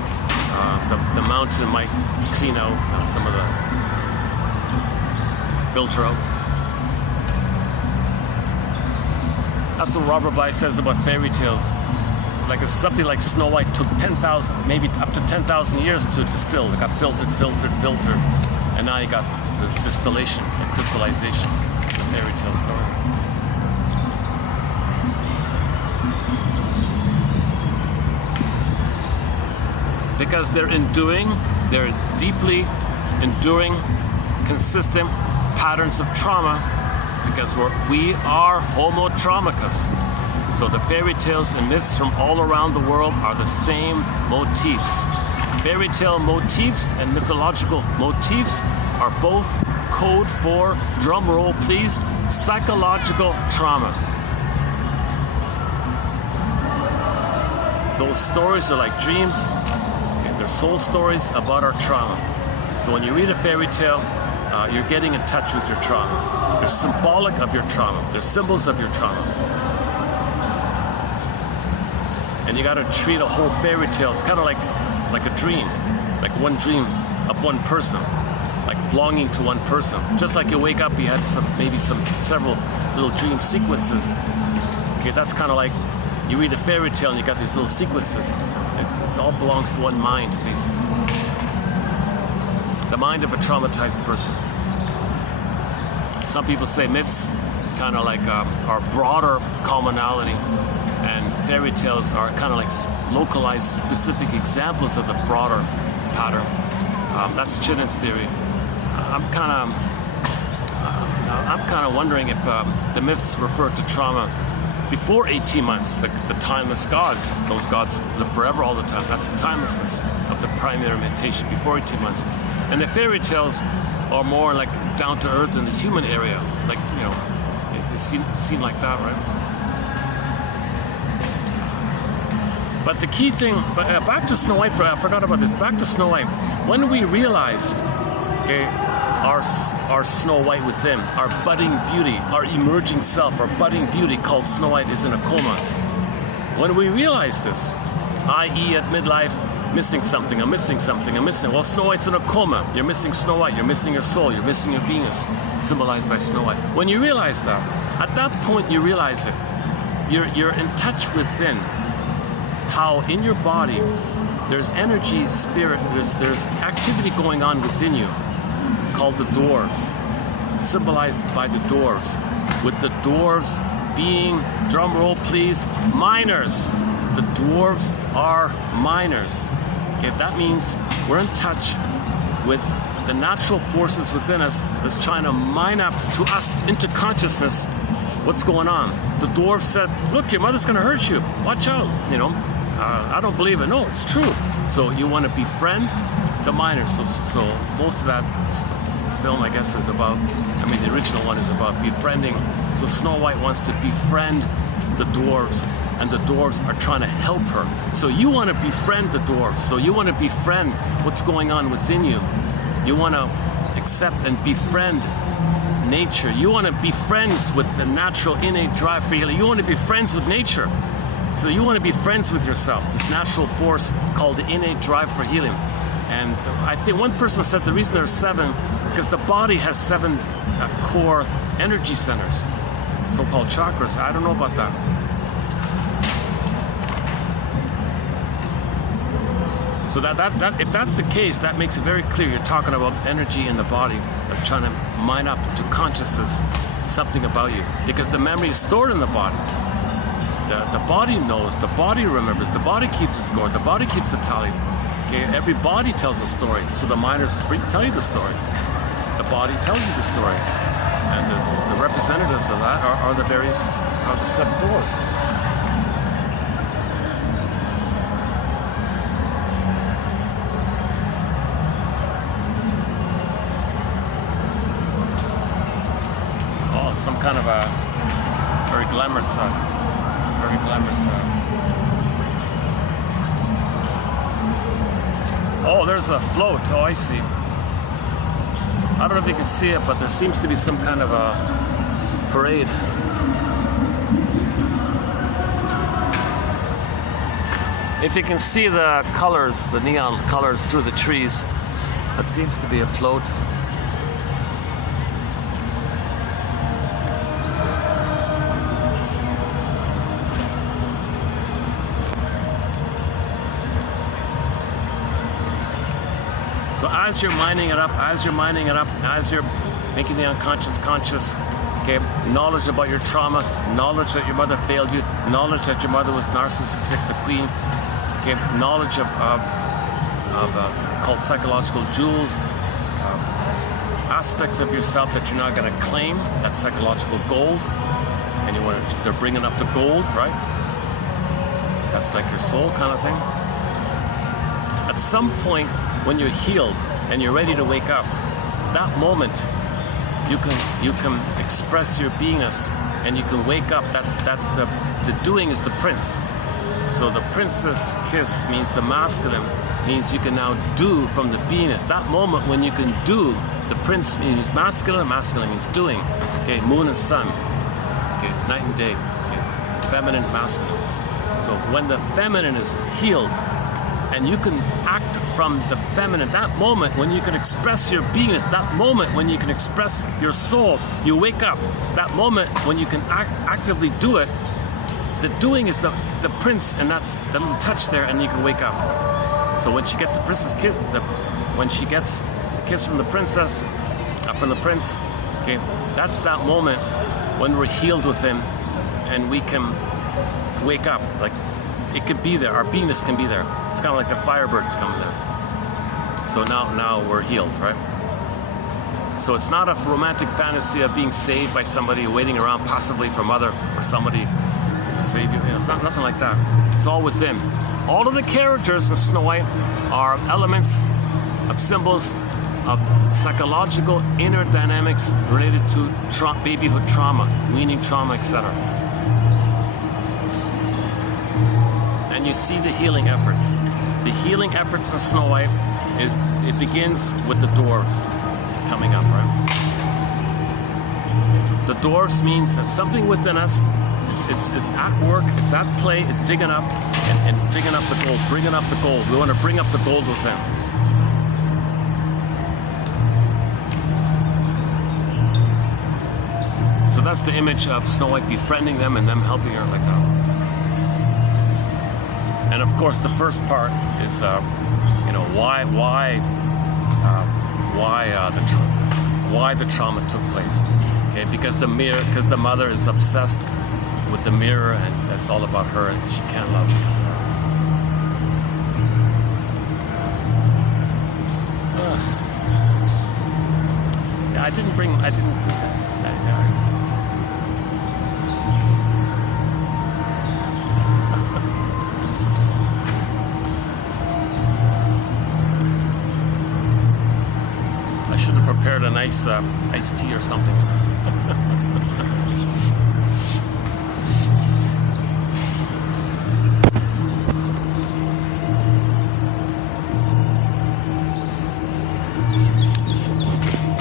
The mountain might clean out some of the filter out. That's what Robert Bly says about fairy tales. Like it's something like Snow White took 10,000, maybe up to 10,000 years to distill. It got filtered, and now you got the distillation, the crystallization of the fairy tale story. Because they're deeply enduring, consistent patterns of trauma, because we are homo traumicus. So the fairy tales and myths from all around the world are the same motifs. Fairy tale motifs and mythological motifs are both code for, drum roll please, psychological trauma. Those stories are like dreams. Okay, they're soul stories about our trauma. So when you read a fairy tale, you're getting in touch with your trauma. They're symbolic of your trauma. They're symbols of your trauma. And you got to treat a whole fairy tale. It's kind of like a dream, like one dream of one person, like belonging to one person. Just like you wake up, you had several little dream sequences. Okay, that's kind of like you read a fairy tale and you got these little sequences. It all belongs to one mind, basically. The mind of a traumatized person. Some people say myths kind of like are broader commonality, and fairy tales are kind of like localized, specific examples of the broader pattern. That's Chinan's theory. I'm kind of wondering if the myths refer to trauma before 18 months, the timeless gods. Those gods live forever all the time. That's the timelessness of the primary meditation before 18 months. And the fairy tales are more like down to earth in the human area. Like, you know, they seem like that, right? But the key thing, back to Snow White, I forgot about this. Back to Snow White. When we realize, okay, our Snow White within, our budding beauty, our emerging self, our budding beauty called Snow White is in a coma. When we realize this, i.e. at midlife, missing something, I'm missing something, I'm missing. Well, Snow White's in a coma. You're missing Snow White, you're missing your soul, you're missing your beingness, symbolized by Snow White. When you realize that, at that point you realize it. You're in touch within how in your body there's energy, spirit, there's activity going on within you called the dwarves, symbolized by the dwarves, with the dwarves being, drum roll please, miners. The dwarves are miners. Okay, that means we're in touch with the natural forces within us that's trying to mine up to us into consciousness what's going on. The dwarves said, look, your mother's gonna hurt you, watch out, you know. I don't believe it. No, it's true. So you want to befriend the miners. So most of that film, I guess, is about, I mean, the original one is about befriending. So Snow White wants to befriend the dwarves, and the dwarves are trying to help her. So you want to befriend the dwarves. So you want to befriend what's going on within you. You want to accept and befriend nature. You want to be friends with the natural innate drive for healing. You want to be friends with nature. So you want to be friends with yourself, this natural force called the innate drive for healing. And I think one person said the reason there are 7, because the body has 7 core energy centers, so-called chakras. I don't know about that. So that if that's the case, that makes it very clear you're talking about energy in the body that's trying to mine up to consciousness something about you, because the memory is stored in the body. The body knows, the body remembers, the body keeps the score, the body keeps the tally. Okay, every body tells a story, so the miners tell you the story. The body tells you the story, and the representatives of that are the 7 dwarves. Oh, it's some kind of a very glamorous Oh, there's a float. Oh, I see. I don't know if you can see it, but there seems to be some kind of a parade. If you can see the colors, the neon colors through the trees, that seems to be a float. So as you're mining it up, as you're making the unconscious conscious, okay, knowledge about your trauma, knowledge that your mother failed you, knowledge that your mother was narcissistic, the queen, okay, knowledge of called psychological jewels, aspects of yourself that you're not going to claim, that's psychological gold, and they're bringing up the gold, right? That's like your soul kind of thing. At some point, when you're healed and you're ready to wake up, that moment you can express your beingness and you can wake up. That's the doing is the prince. So the princess kiss means the masculine, means you can now do from the beingness. That moment when you can do, the prince means masculine, masculine means doing. Okay, moon and sun. Okay, night and day. Okay, feminine, masculine. So when the feminine is healed, and you can act from the feminine, that moment when you can express your beingness, that moment when you can express your soul, you wake up. That moment when you can actively do it, the doing is the prince, and that's the little touch there, and you can wake up. So when she gets the princess kiss, when she gets the kiss from the princess, from the prince, okay, that's that moment when we're healed within, and we can wake up. Like, it could be there. Our beingness can be there. It's kind of like the firebirds coming there. So now we're healed, right? So it's not a romantic fantasy of being saved by somebody waiting around possibly for mother or somebody to save you. It's not nothing like that. It's all within. All of the characters in Snow White are elements of symbols of psychological inner dynamics related to babyhood trauma, weaning trauma, etc. And you see the healing efforts. The healing efforts in Snow White it begins with the dwarves coming up, right? The dwarves means that something within us it's at work, it's at play, it's digging up and digging up the gold, bringing up the gold. We want to bring up the gold within. So that's the image of Snow White befriending them and them helping her like that. And of course, the first part is, why the trauma took place. Okay, because the mother is obsessed with the mirror, and that's all about her, and she can't love because of that. Yeah, I didn't. I should have prepared a nice iced tea or something.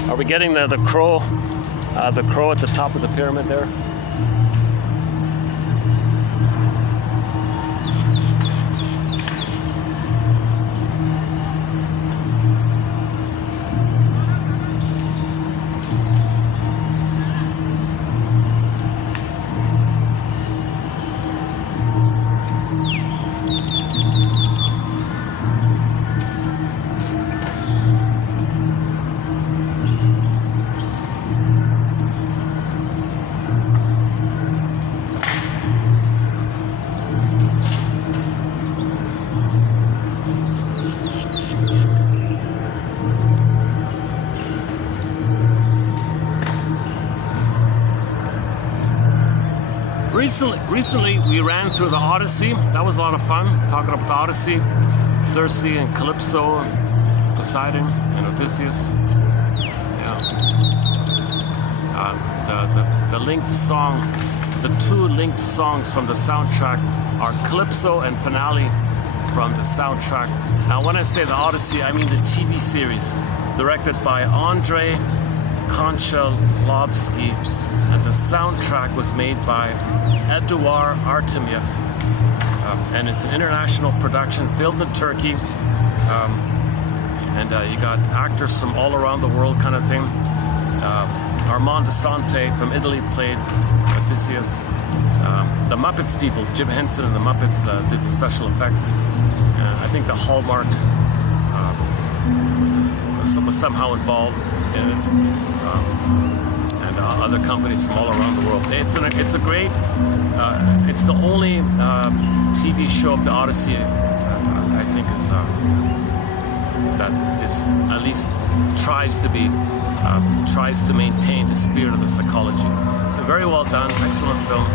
Are we getting the crow at the top of the pyramid there? Recently, we ran through the Odyssey. That was a lot of fun, talking about the Odyssey, Circe and Calypso, and Poseidon and Odysseus. Yeah. The linked song, the two linked songs from the soundtrack are Calypso and Finale from the soundtrack. Now, when I say the Odyssey, I mean the TV series, directed by Andrei Konchalovsky, and the soundtrack was made by Eduard Artemiev, and it's an international production filmed in Turkey, and you got actors from all around the world, kind of thing. Armand Assante from Italy played Odysseus. The Muppets people, Jim Henson and the Muppets, did the special effects. I think the Hallmark was somehow involved in it. And other companies from all around the world. It's a great. It's the only TV show of the Odyssey that I think is at least tries to maintain the spirit of the psychology. It's a very well done, excellent film.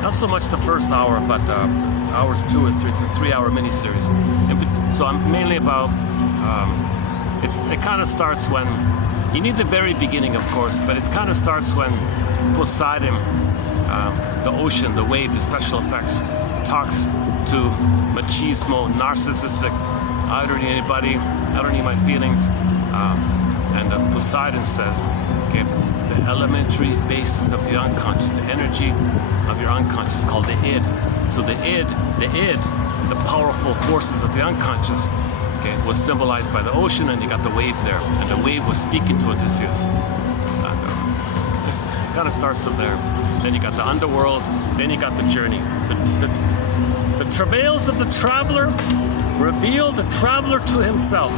Not so much the first hour, but hours 2 and 3. It's a 3-hour miniseries. And so I'm mainly about. It kind of starts when. You need the very beginning, of course, but it kind of starts when Poseidon, the ocean, the wave, the special effects, talks to machismo, narcissistic, I don't need anybody, I don't need my feelings. And Poseidon says, okay, the elementary basis of the unconscious, the energy of your unconscious, called the id. So the id, the powerful forces of the unconscious, okay, was symbolized by the ocean, and you got the wave there, and the wave was speaking to Odysseus. And, kind of starts from there. then you got the underworld, then you got the journey. The travails of the traveler reveal the traveler to himself.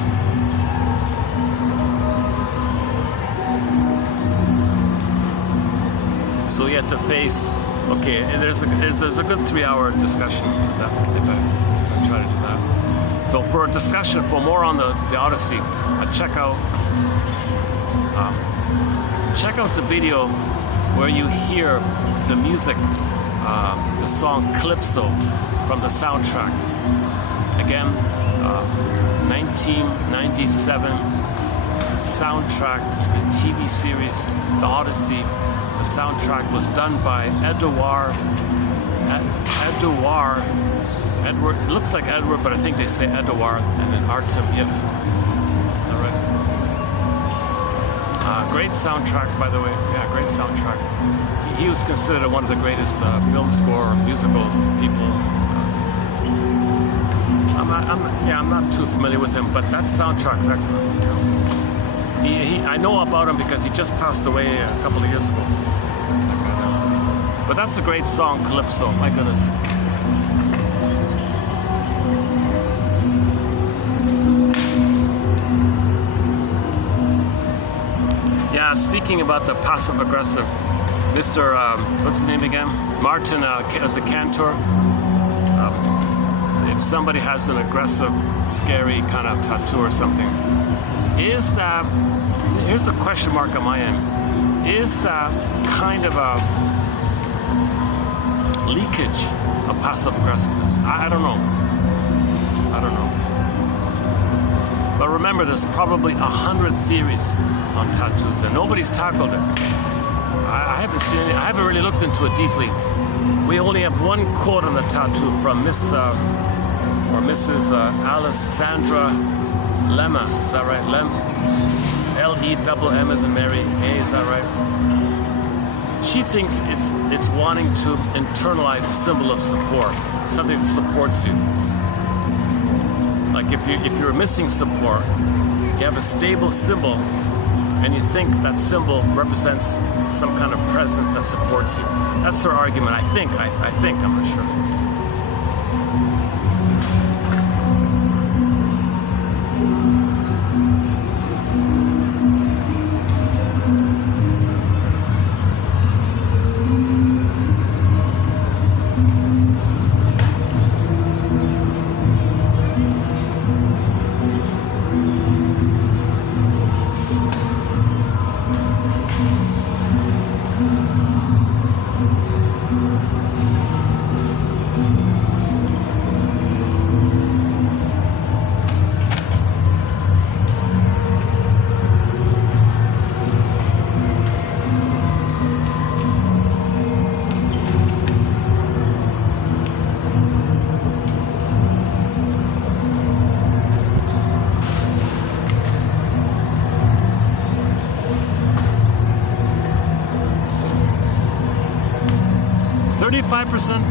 So you have to face, okay, there's a good 3-hour discussion to that if I try to do that. So for a discussion, for more on the Odyssey, check out the video where you hear the music, the song Calypso from the soundtrack. Again, 1997 soundtrack to the TV series The Odyssey. The soundtrack was done by Edouard. It looks like Edward, but I think they say Edouard, and then Artem Yef. Is that right? Great soundtrack, by the way. Yeah, great soundtrack. He was considered one of the greatest film score musical people. I'm not too familiar with him, but that soundtrack's excellent. I know about him because he just passed away a couple of years ago. But that's a great song, Calypso. My goodness. Yeah, speaking about the passive-aggressive, Mr. What's his name again? Martin as a cantor. So if somebody has an aggressive, scary kind of tattoo or something, is that, here's the question mark on my end, is that kind of a leakage of passive aggressiveness? I don't know. But remember, there's probably 100 theories on tattoos, and nobody's tackled it. I haven't seen it. I haven't really looked into it deeply. We only have one quote on the tattoo from Miss or Mrs. Alessandra Lemma. Is that right? L-E-M-M as in Mary. A. Is that right? She thinks it's wanting to internalize a symbol of support, something that supports you. Like if you're missing support, you have a stable symbol, and you think that symbol represents some kind of presence that supports you. That's her argument. I think. I'm not sure.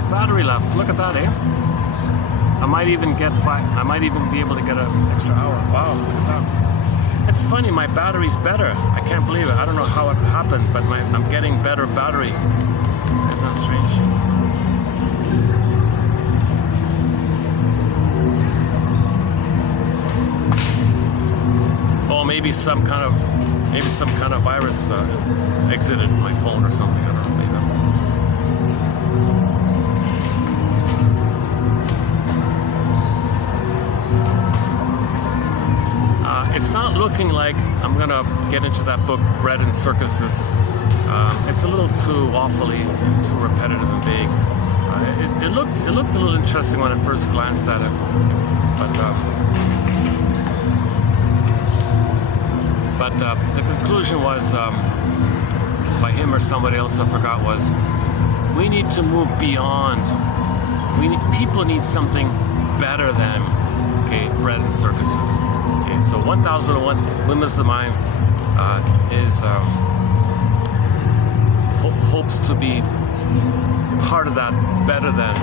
Battery left. Look at that, eh? I might even be able to get an extra hour. Wow, look at that. It's funny, my battery's better. I can't believe it. I don't know how it happened, but I'm getting better battery. Isn't that strange? Oh, maybe some kind of virus exited my phone or something. I don't know. Maybe that's it. It's not looking like I'm gonna get into that book, Bread and Circuses. It's a little too waffly and too repetitive and vague. It looked a little interesting when I first glanced at it, but the conclusion was by him or somebody else, I forgot, was we need to move beyond. People need something better than bread and circuses. Okay, so 1001 Windmills of the Mind is hopes to be part of that better than.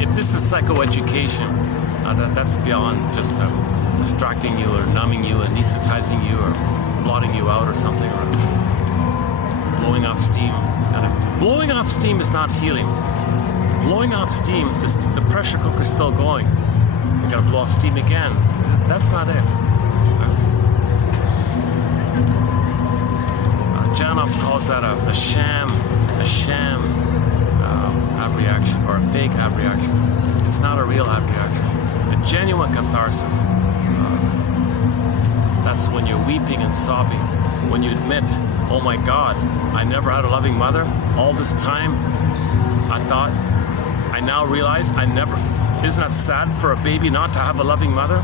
If this is psychoeducation, that's beyond just distracting you or numbing you, anesthetizing you, or blotting you out or something, or blowing off steam. And blowing off steam is not healing. Blowing off steam, the pressure cooker's still going. You gotta blow off steam again. That's not it. Janov calls that a sham abreaction, or a fake abreaction. It's not a real abreaction. A genuine catharsis. That's when you're weeping and sobbing. When you admit, oh my God, I never had a loving mother. All this time, I now realize I never. Isn't that sad for a baby not to have a loving mother?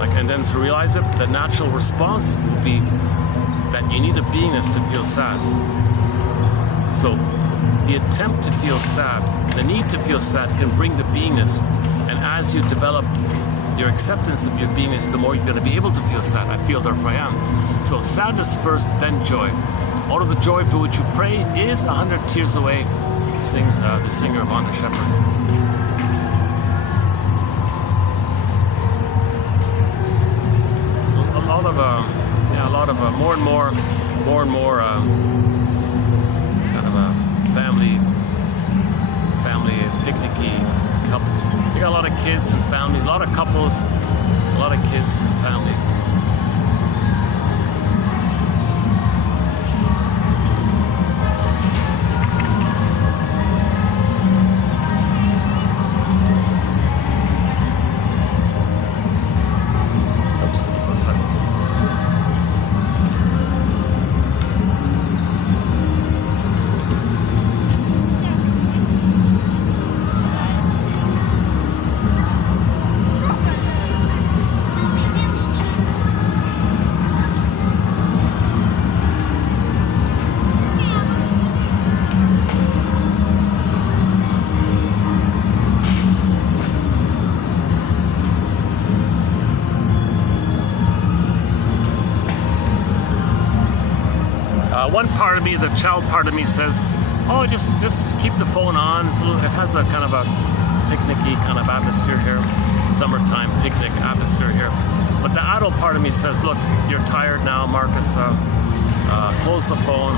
And then to realize it, the natural response will be that you need a beingness to feel sad. So the attempt to feel sad, the need to feel sad can bring the beingness. And as you develop your acceptance of your beingness, the more you're going to be able to feel sad. I feel, therefore I am. So sadness first, then joy. All of the joy for which you pray is 100 tears away, sings the singer of Honor Shepherd. A lot of more and more kind of a family picnicky couple. You got a lot of kids and families, a lot of couples, a lot of kids and families. Oops, one second. One part of me, the child part of me, says, "Oh, just keep the phone on." It has a kind of a picnicky kind of atmosphere here, summertime picnic atmosphere here. But the adult part of me says, "Look, you're tired now, Marcus. Close the phone.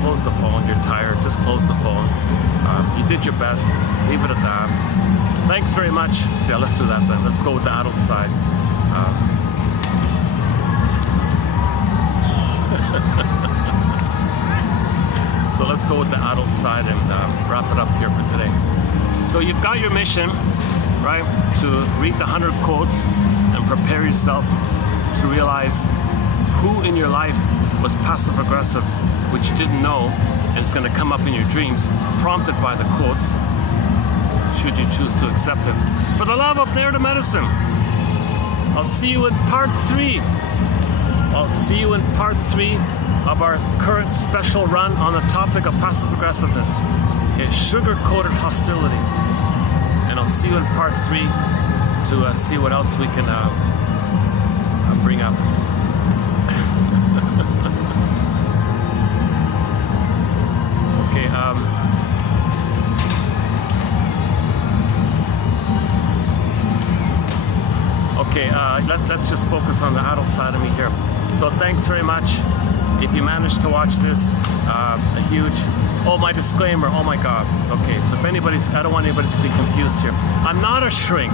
Close the phone. You're tired. Just close the phone. You did your best. Leave it at that. Thanks very much." So yeah, let's do that then. Let's go with the adult side. So let's go with the adult side and wrap it up here for today. So you've got your mission, right? To read the 100 quotes and prepare yourself to realize who in your life was passive aggressive, which you didn't know, and it's going to come up in your dreams, prompted by the quotes, should you choose to accept it. For the love of narrative medicine, I'll see you in part 3. I'll see you in part 3 of our current special run on the topic of passive aggressiveness. Okay, sugar-coated hostility. And I'll see you in part 3 to see what else we can bring up. Okay, let's just focus on the adult side of me here. So thanks very much. If you managed to watch this, a huge, oh, my disclaimer, oh my God. Okay, so if anybody's, I don't want anybody to be confused here. I'm not a shrink.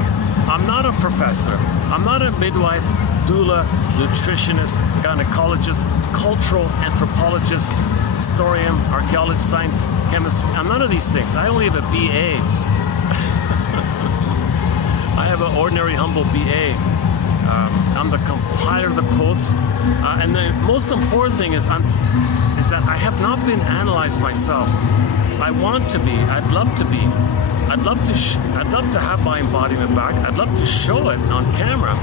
I'm not a professor. I'm not a midwife, doula, nutritionist, gynecologist, cultural anthropologist, historian, archaeologist, science, chemistry. I'm none of these things. I only have a BA. I have an ordinary, humble BA. I'm the compiler of the quotes, and the most important thing is that I have not been analyzed myself. I want to be. I'd love to be. I'd love to have my embodiment back. I'd love to show it on camera,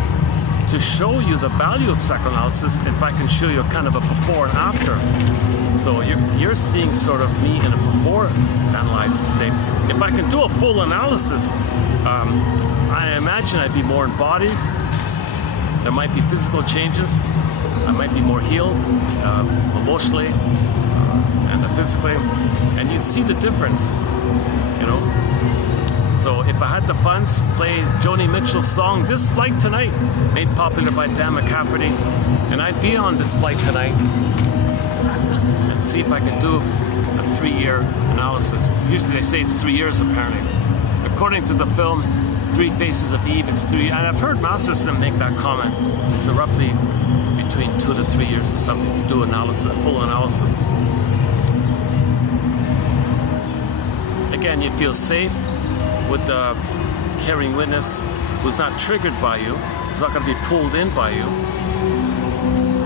to show you the value of psychoanalysis. If I can show you a kind of a before and after, so you're seeing sort of me in a before analyzed state. If I can do a full analysis, I imagine I'd be more embodied. There might be physical changes. I might be more healed emotionally and physically, and you'd see the difference, you know. So if I had the funds, play Joni Mitchell's song "This Flight Tonight," made popular by Dan McCafferty, and I'd be on this flight tonight and see if I could do a 3-year analysis. Usually they say it's 3 years, apparently. According to the film Three Faces of Eve, it's 3, and I've heard Masterson make that comment. It's roughly between 2 to 3 years or something to do analysis, full analysis. Again, you feel safe with the caring witness who's not triggered by you, who's not going to be pulled in by you,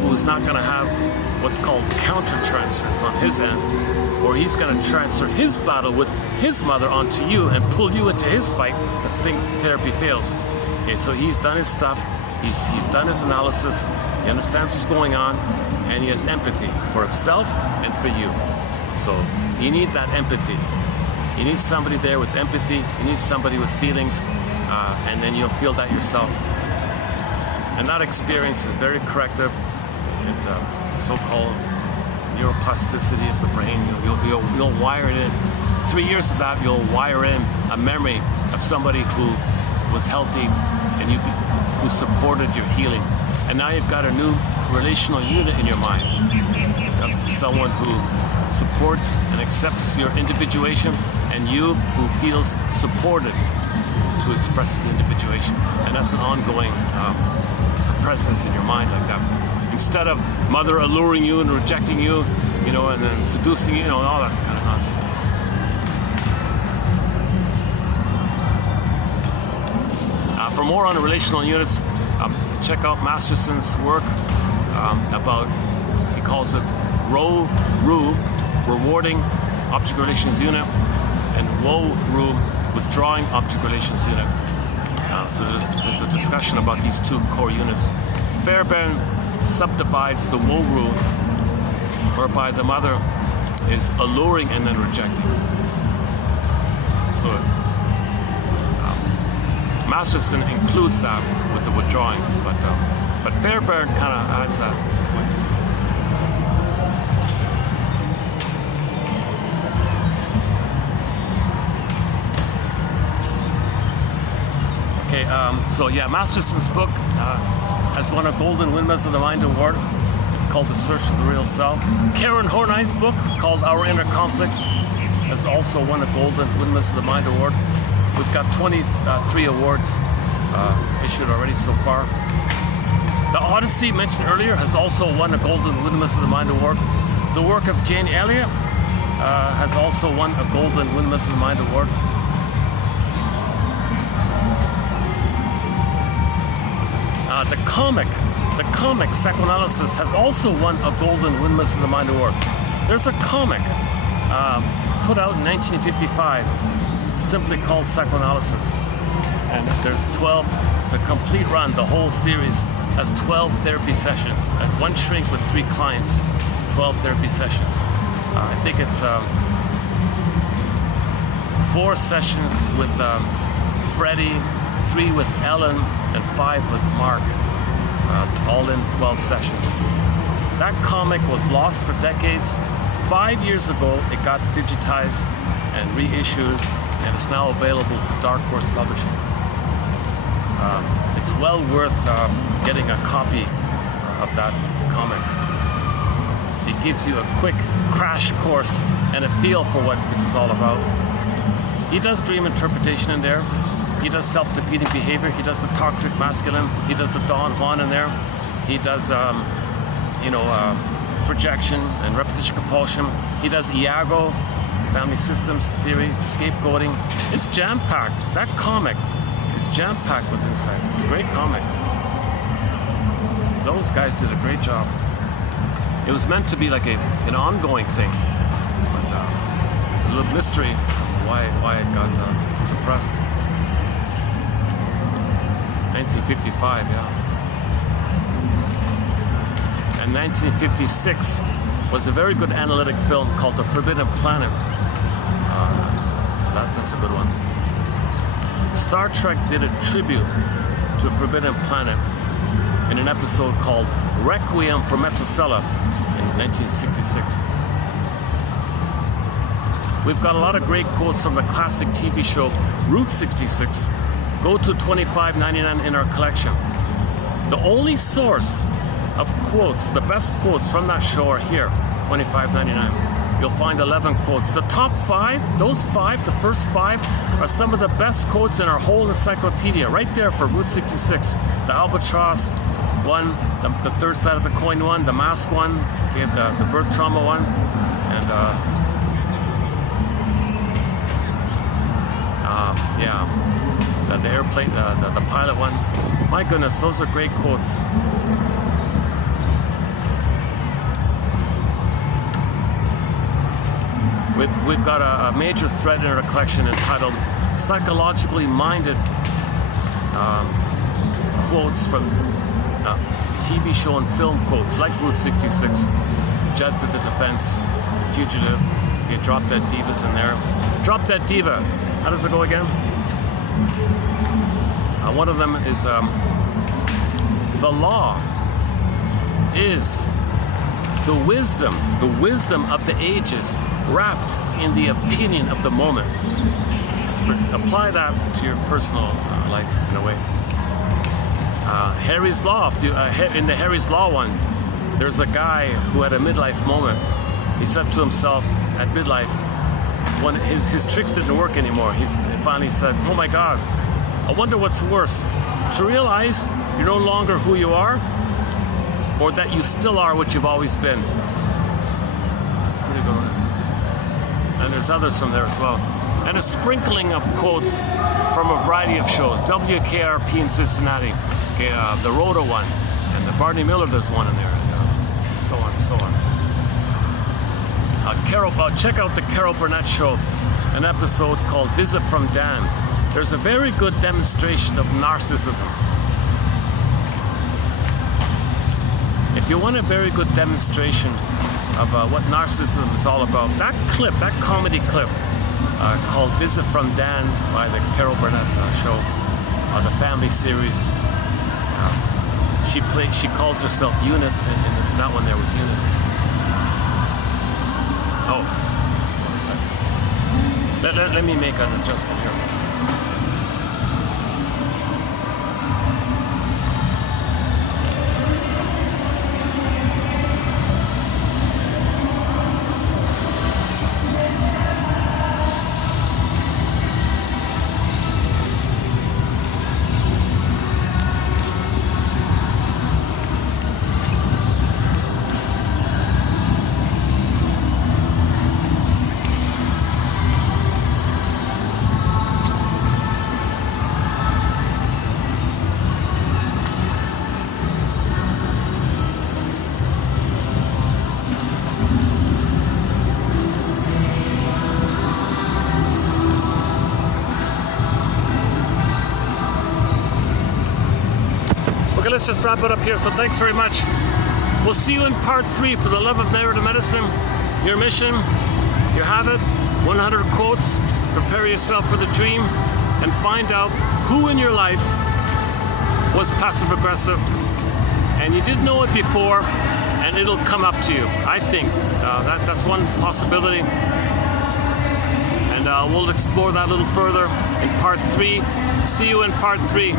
who's not going to have what's called counter-transference on his end, or he's going to transfer his battle with his mother onto you and pull you into his fight as therapy fails. Okay, so he's done his stuff, he's done his analysis, he understands what's going on, and he has empathy for himself and for you. So you need that empathy. You need somebody there with empathy, you need somebody with feelings, and then you'll feel that yourself. And that experience is very corrective. It's so-called neuroplasticity of the brain. You'll wire it in. 3 years of that, you'll wire in a memory of somebody who was healthy and who supported your healing. And now you've got a new relational unit in your mind of someone who supports and accepts your individuation, and you who feels supported to express the individuation. And that's an ongoing presence in your mind like that. Instead of mother alluring you and rejecting you, and then seducing you, all that kind of nonsense. For more on the relational units, check out Masterson's work about, he calls it RORU, Rewarding Object Relations Unit, and WORU, Withdrawing Object Relations Unit. So there's a discussion about these two core units. Fairbairn subdivides the WORU, whereby the mother is alluring and then rejecting. So Masterson includes that with the withdrawing, but Fairbairn kind of adds that. Okay, so yeah, Masterson's book has won a Golden Windmills of the Mind Award. It's called The Search for the Real Self. Karen Horney's book, called Our Inner Conflicts, has also won a Golden Windmills of the Mind Award. We've got 23 awards issued already so far. The Odyssey, mentioned earlier, has also won a Golden Windmills of the Mind Award. The work of Jane Elliott has also won a Golden Windmills of the Mind Award. The comic Psychoanalysis has also won a Golden Windmills of the Mind Award. There's a comic put out in 1955 simply called Psychoanalysis. And there's 12, the complete run, the whole series has 12 therapy sessions. And one shrink with 3 clients, 12 therapy sessions. I think it's 4 sessions with Freddie, 3 with Ellen, and 5 with Mark. All in 12 sessions. That comic was lost for decades. 5 years ago, it got digitized and reissued, and it's now available through Dark Horse Publishing. It's well worth getting a copy of that comic. It gives you a quick crash course and a feel for what this is all about. He does dream interpretation in there. He does self-defeating behavior. He does the toxic masculine. He does the Don Juan in there. He does, projection and repetition compulsion. He does Iago, family systems theory, scapegoating. It's jam-packed. That comic is jam-packed with insights. It's a great comic. Those guys did a great job. It was meant to be like an ongoing thing, but a little mystery why it got suppressed. 1955, yeah. And 1956 was a very good analytic film called The Forbidden Planet. So that's a good one. Star Trek did a tribute to Forbidden Planet in an episode called Requiem for Methuselah in 1966. We've got a lot of great quotes from the classic TV show Route 66. Go to $25.99 in our collection. The only source of quotes, the best quotes from that show are here, $25.99. You'll find 11 quotes. The top 5, those 5, the first 5, are some of the best quotes in our whole encyclopedia. Right there for Route 66. The albatross one, the third side of the coin one, the mask one, okay, the birth trauma one, and the airplane, the pilot one. My goodness, those are great quotes. We've got a major thread in our collection entitled Psychologically Minded Quotes from TV show and film quotes, like Route 66, Jed for the Defense, Fugitive, okay, Drop Dead Divas in there. Drop Dead Diva, how does it go again? One of them is, the law is the wisdom of the ages wrapped in the opinion of the moment. Apply that to your personal life in a way. Harry's Law, in the Harry's Law one, there's a guy who had a midlife moment. He said to himself at midlife, when his tricks didn't work anymore, he finally said, oh my God, I wonder what's worse, to realize you're no longer who you are, or that you still are what you've always been. That's pretty good. And there's others from there as well. And a sprinkling of quotes from a variety of shows. WKRP in Cincinnati, okay, the Rhoda one, and the Barney Miller, there's one in there, and so on and so on. Check out the Carol Burnett show, an episode called Visit from Dan. There's a very good demonstration of narcissism. If you want a very good demonstration of what narcissism is all about, that clip, that comedy clip called Visit from Dan by the Carol Burnett show, the family series. She calls herself Eunice in that one there with Eunice. Oh, one second. Let me make an adjustment here. One second. Okay, let's just wrap it up here. So thanks very much. We'll see you in part 3 for the love of narrative medicine. Your mission, you have it. 100 quotes. Prepare yourself for the dream and find out who in your life was passive aggressive and you didn't know it before, and it'll come up to you. I think that's one possibility. And we'll explore that a little further in part 3. See you in part 3.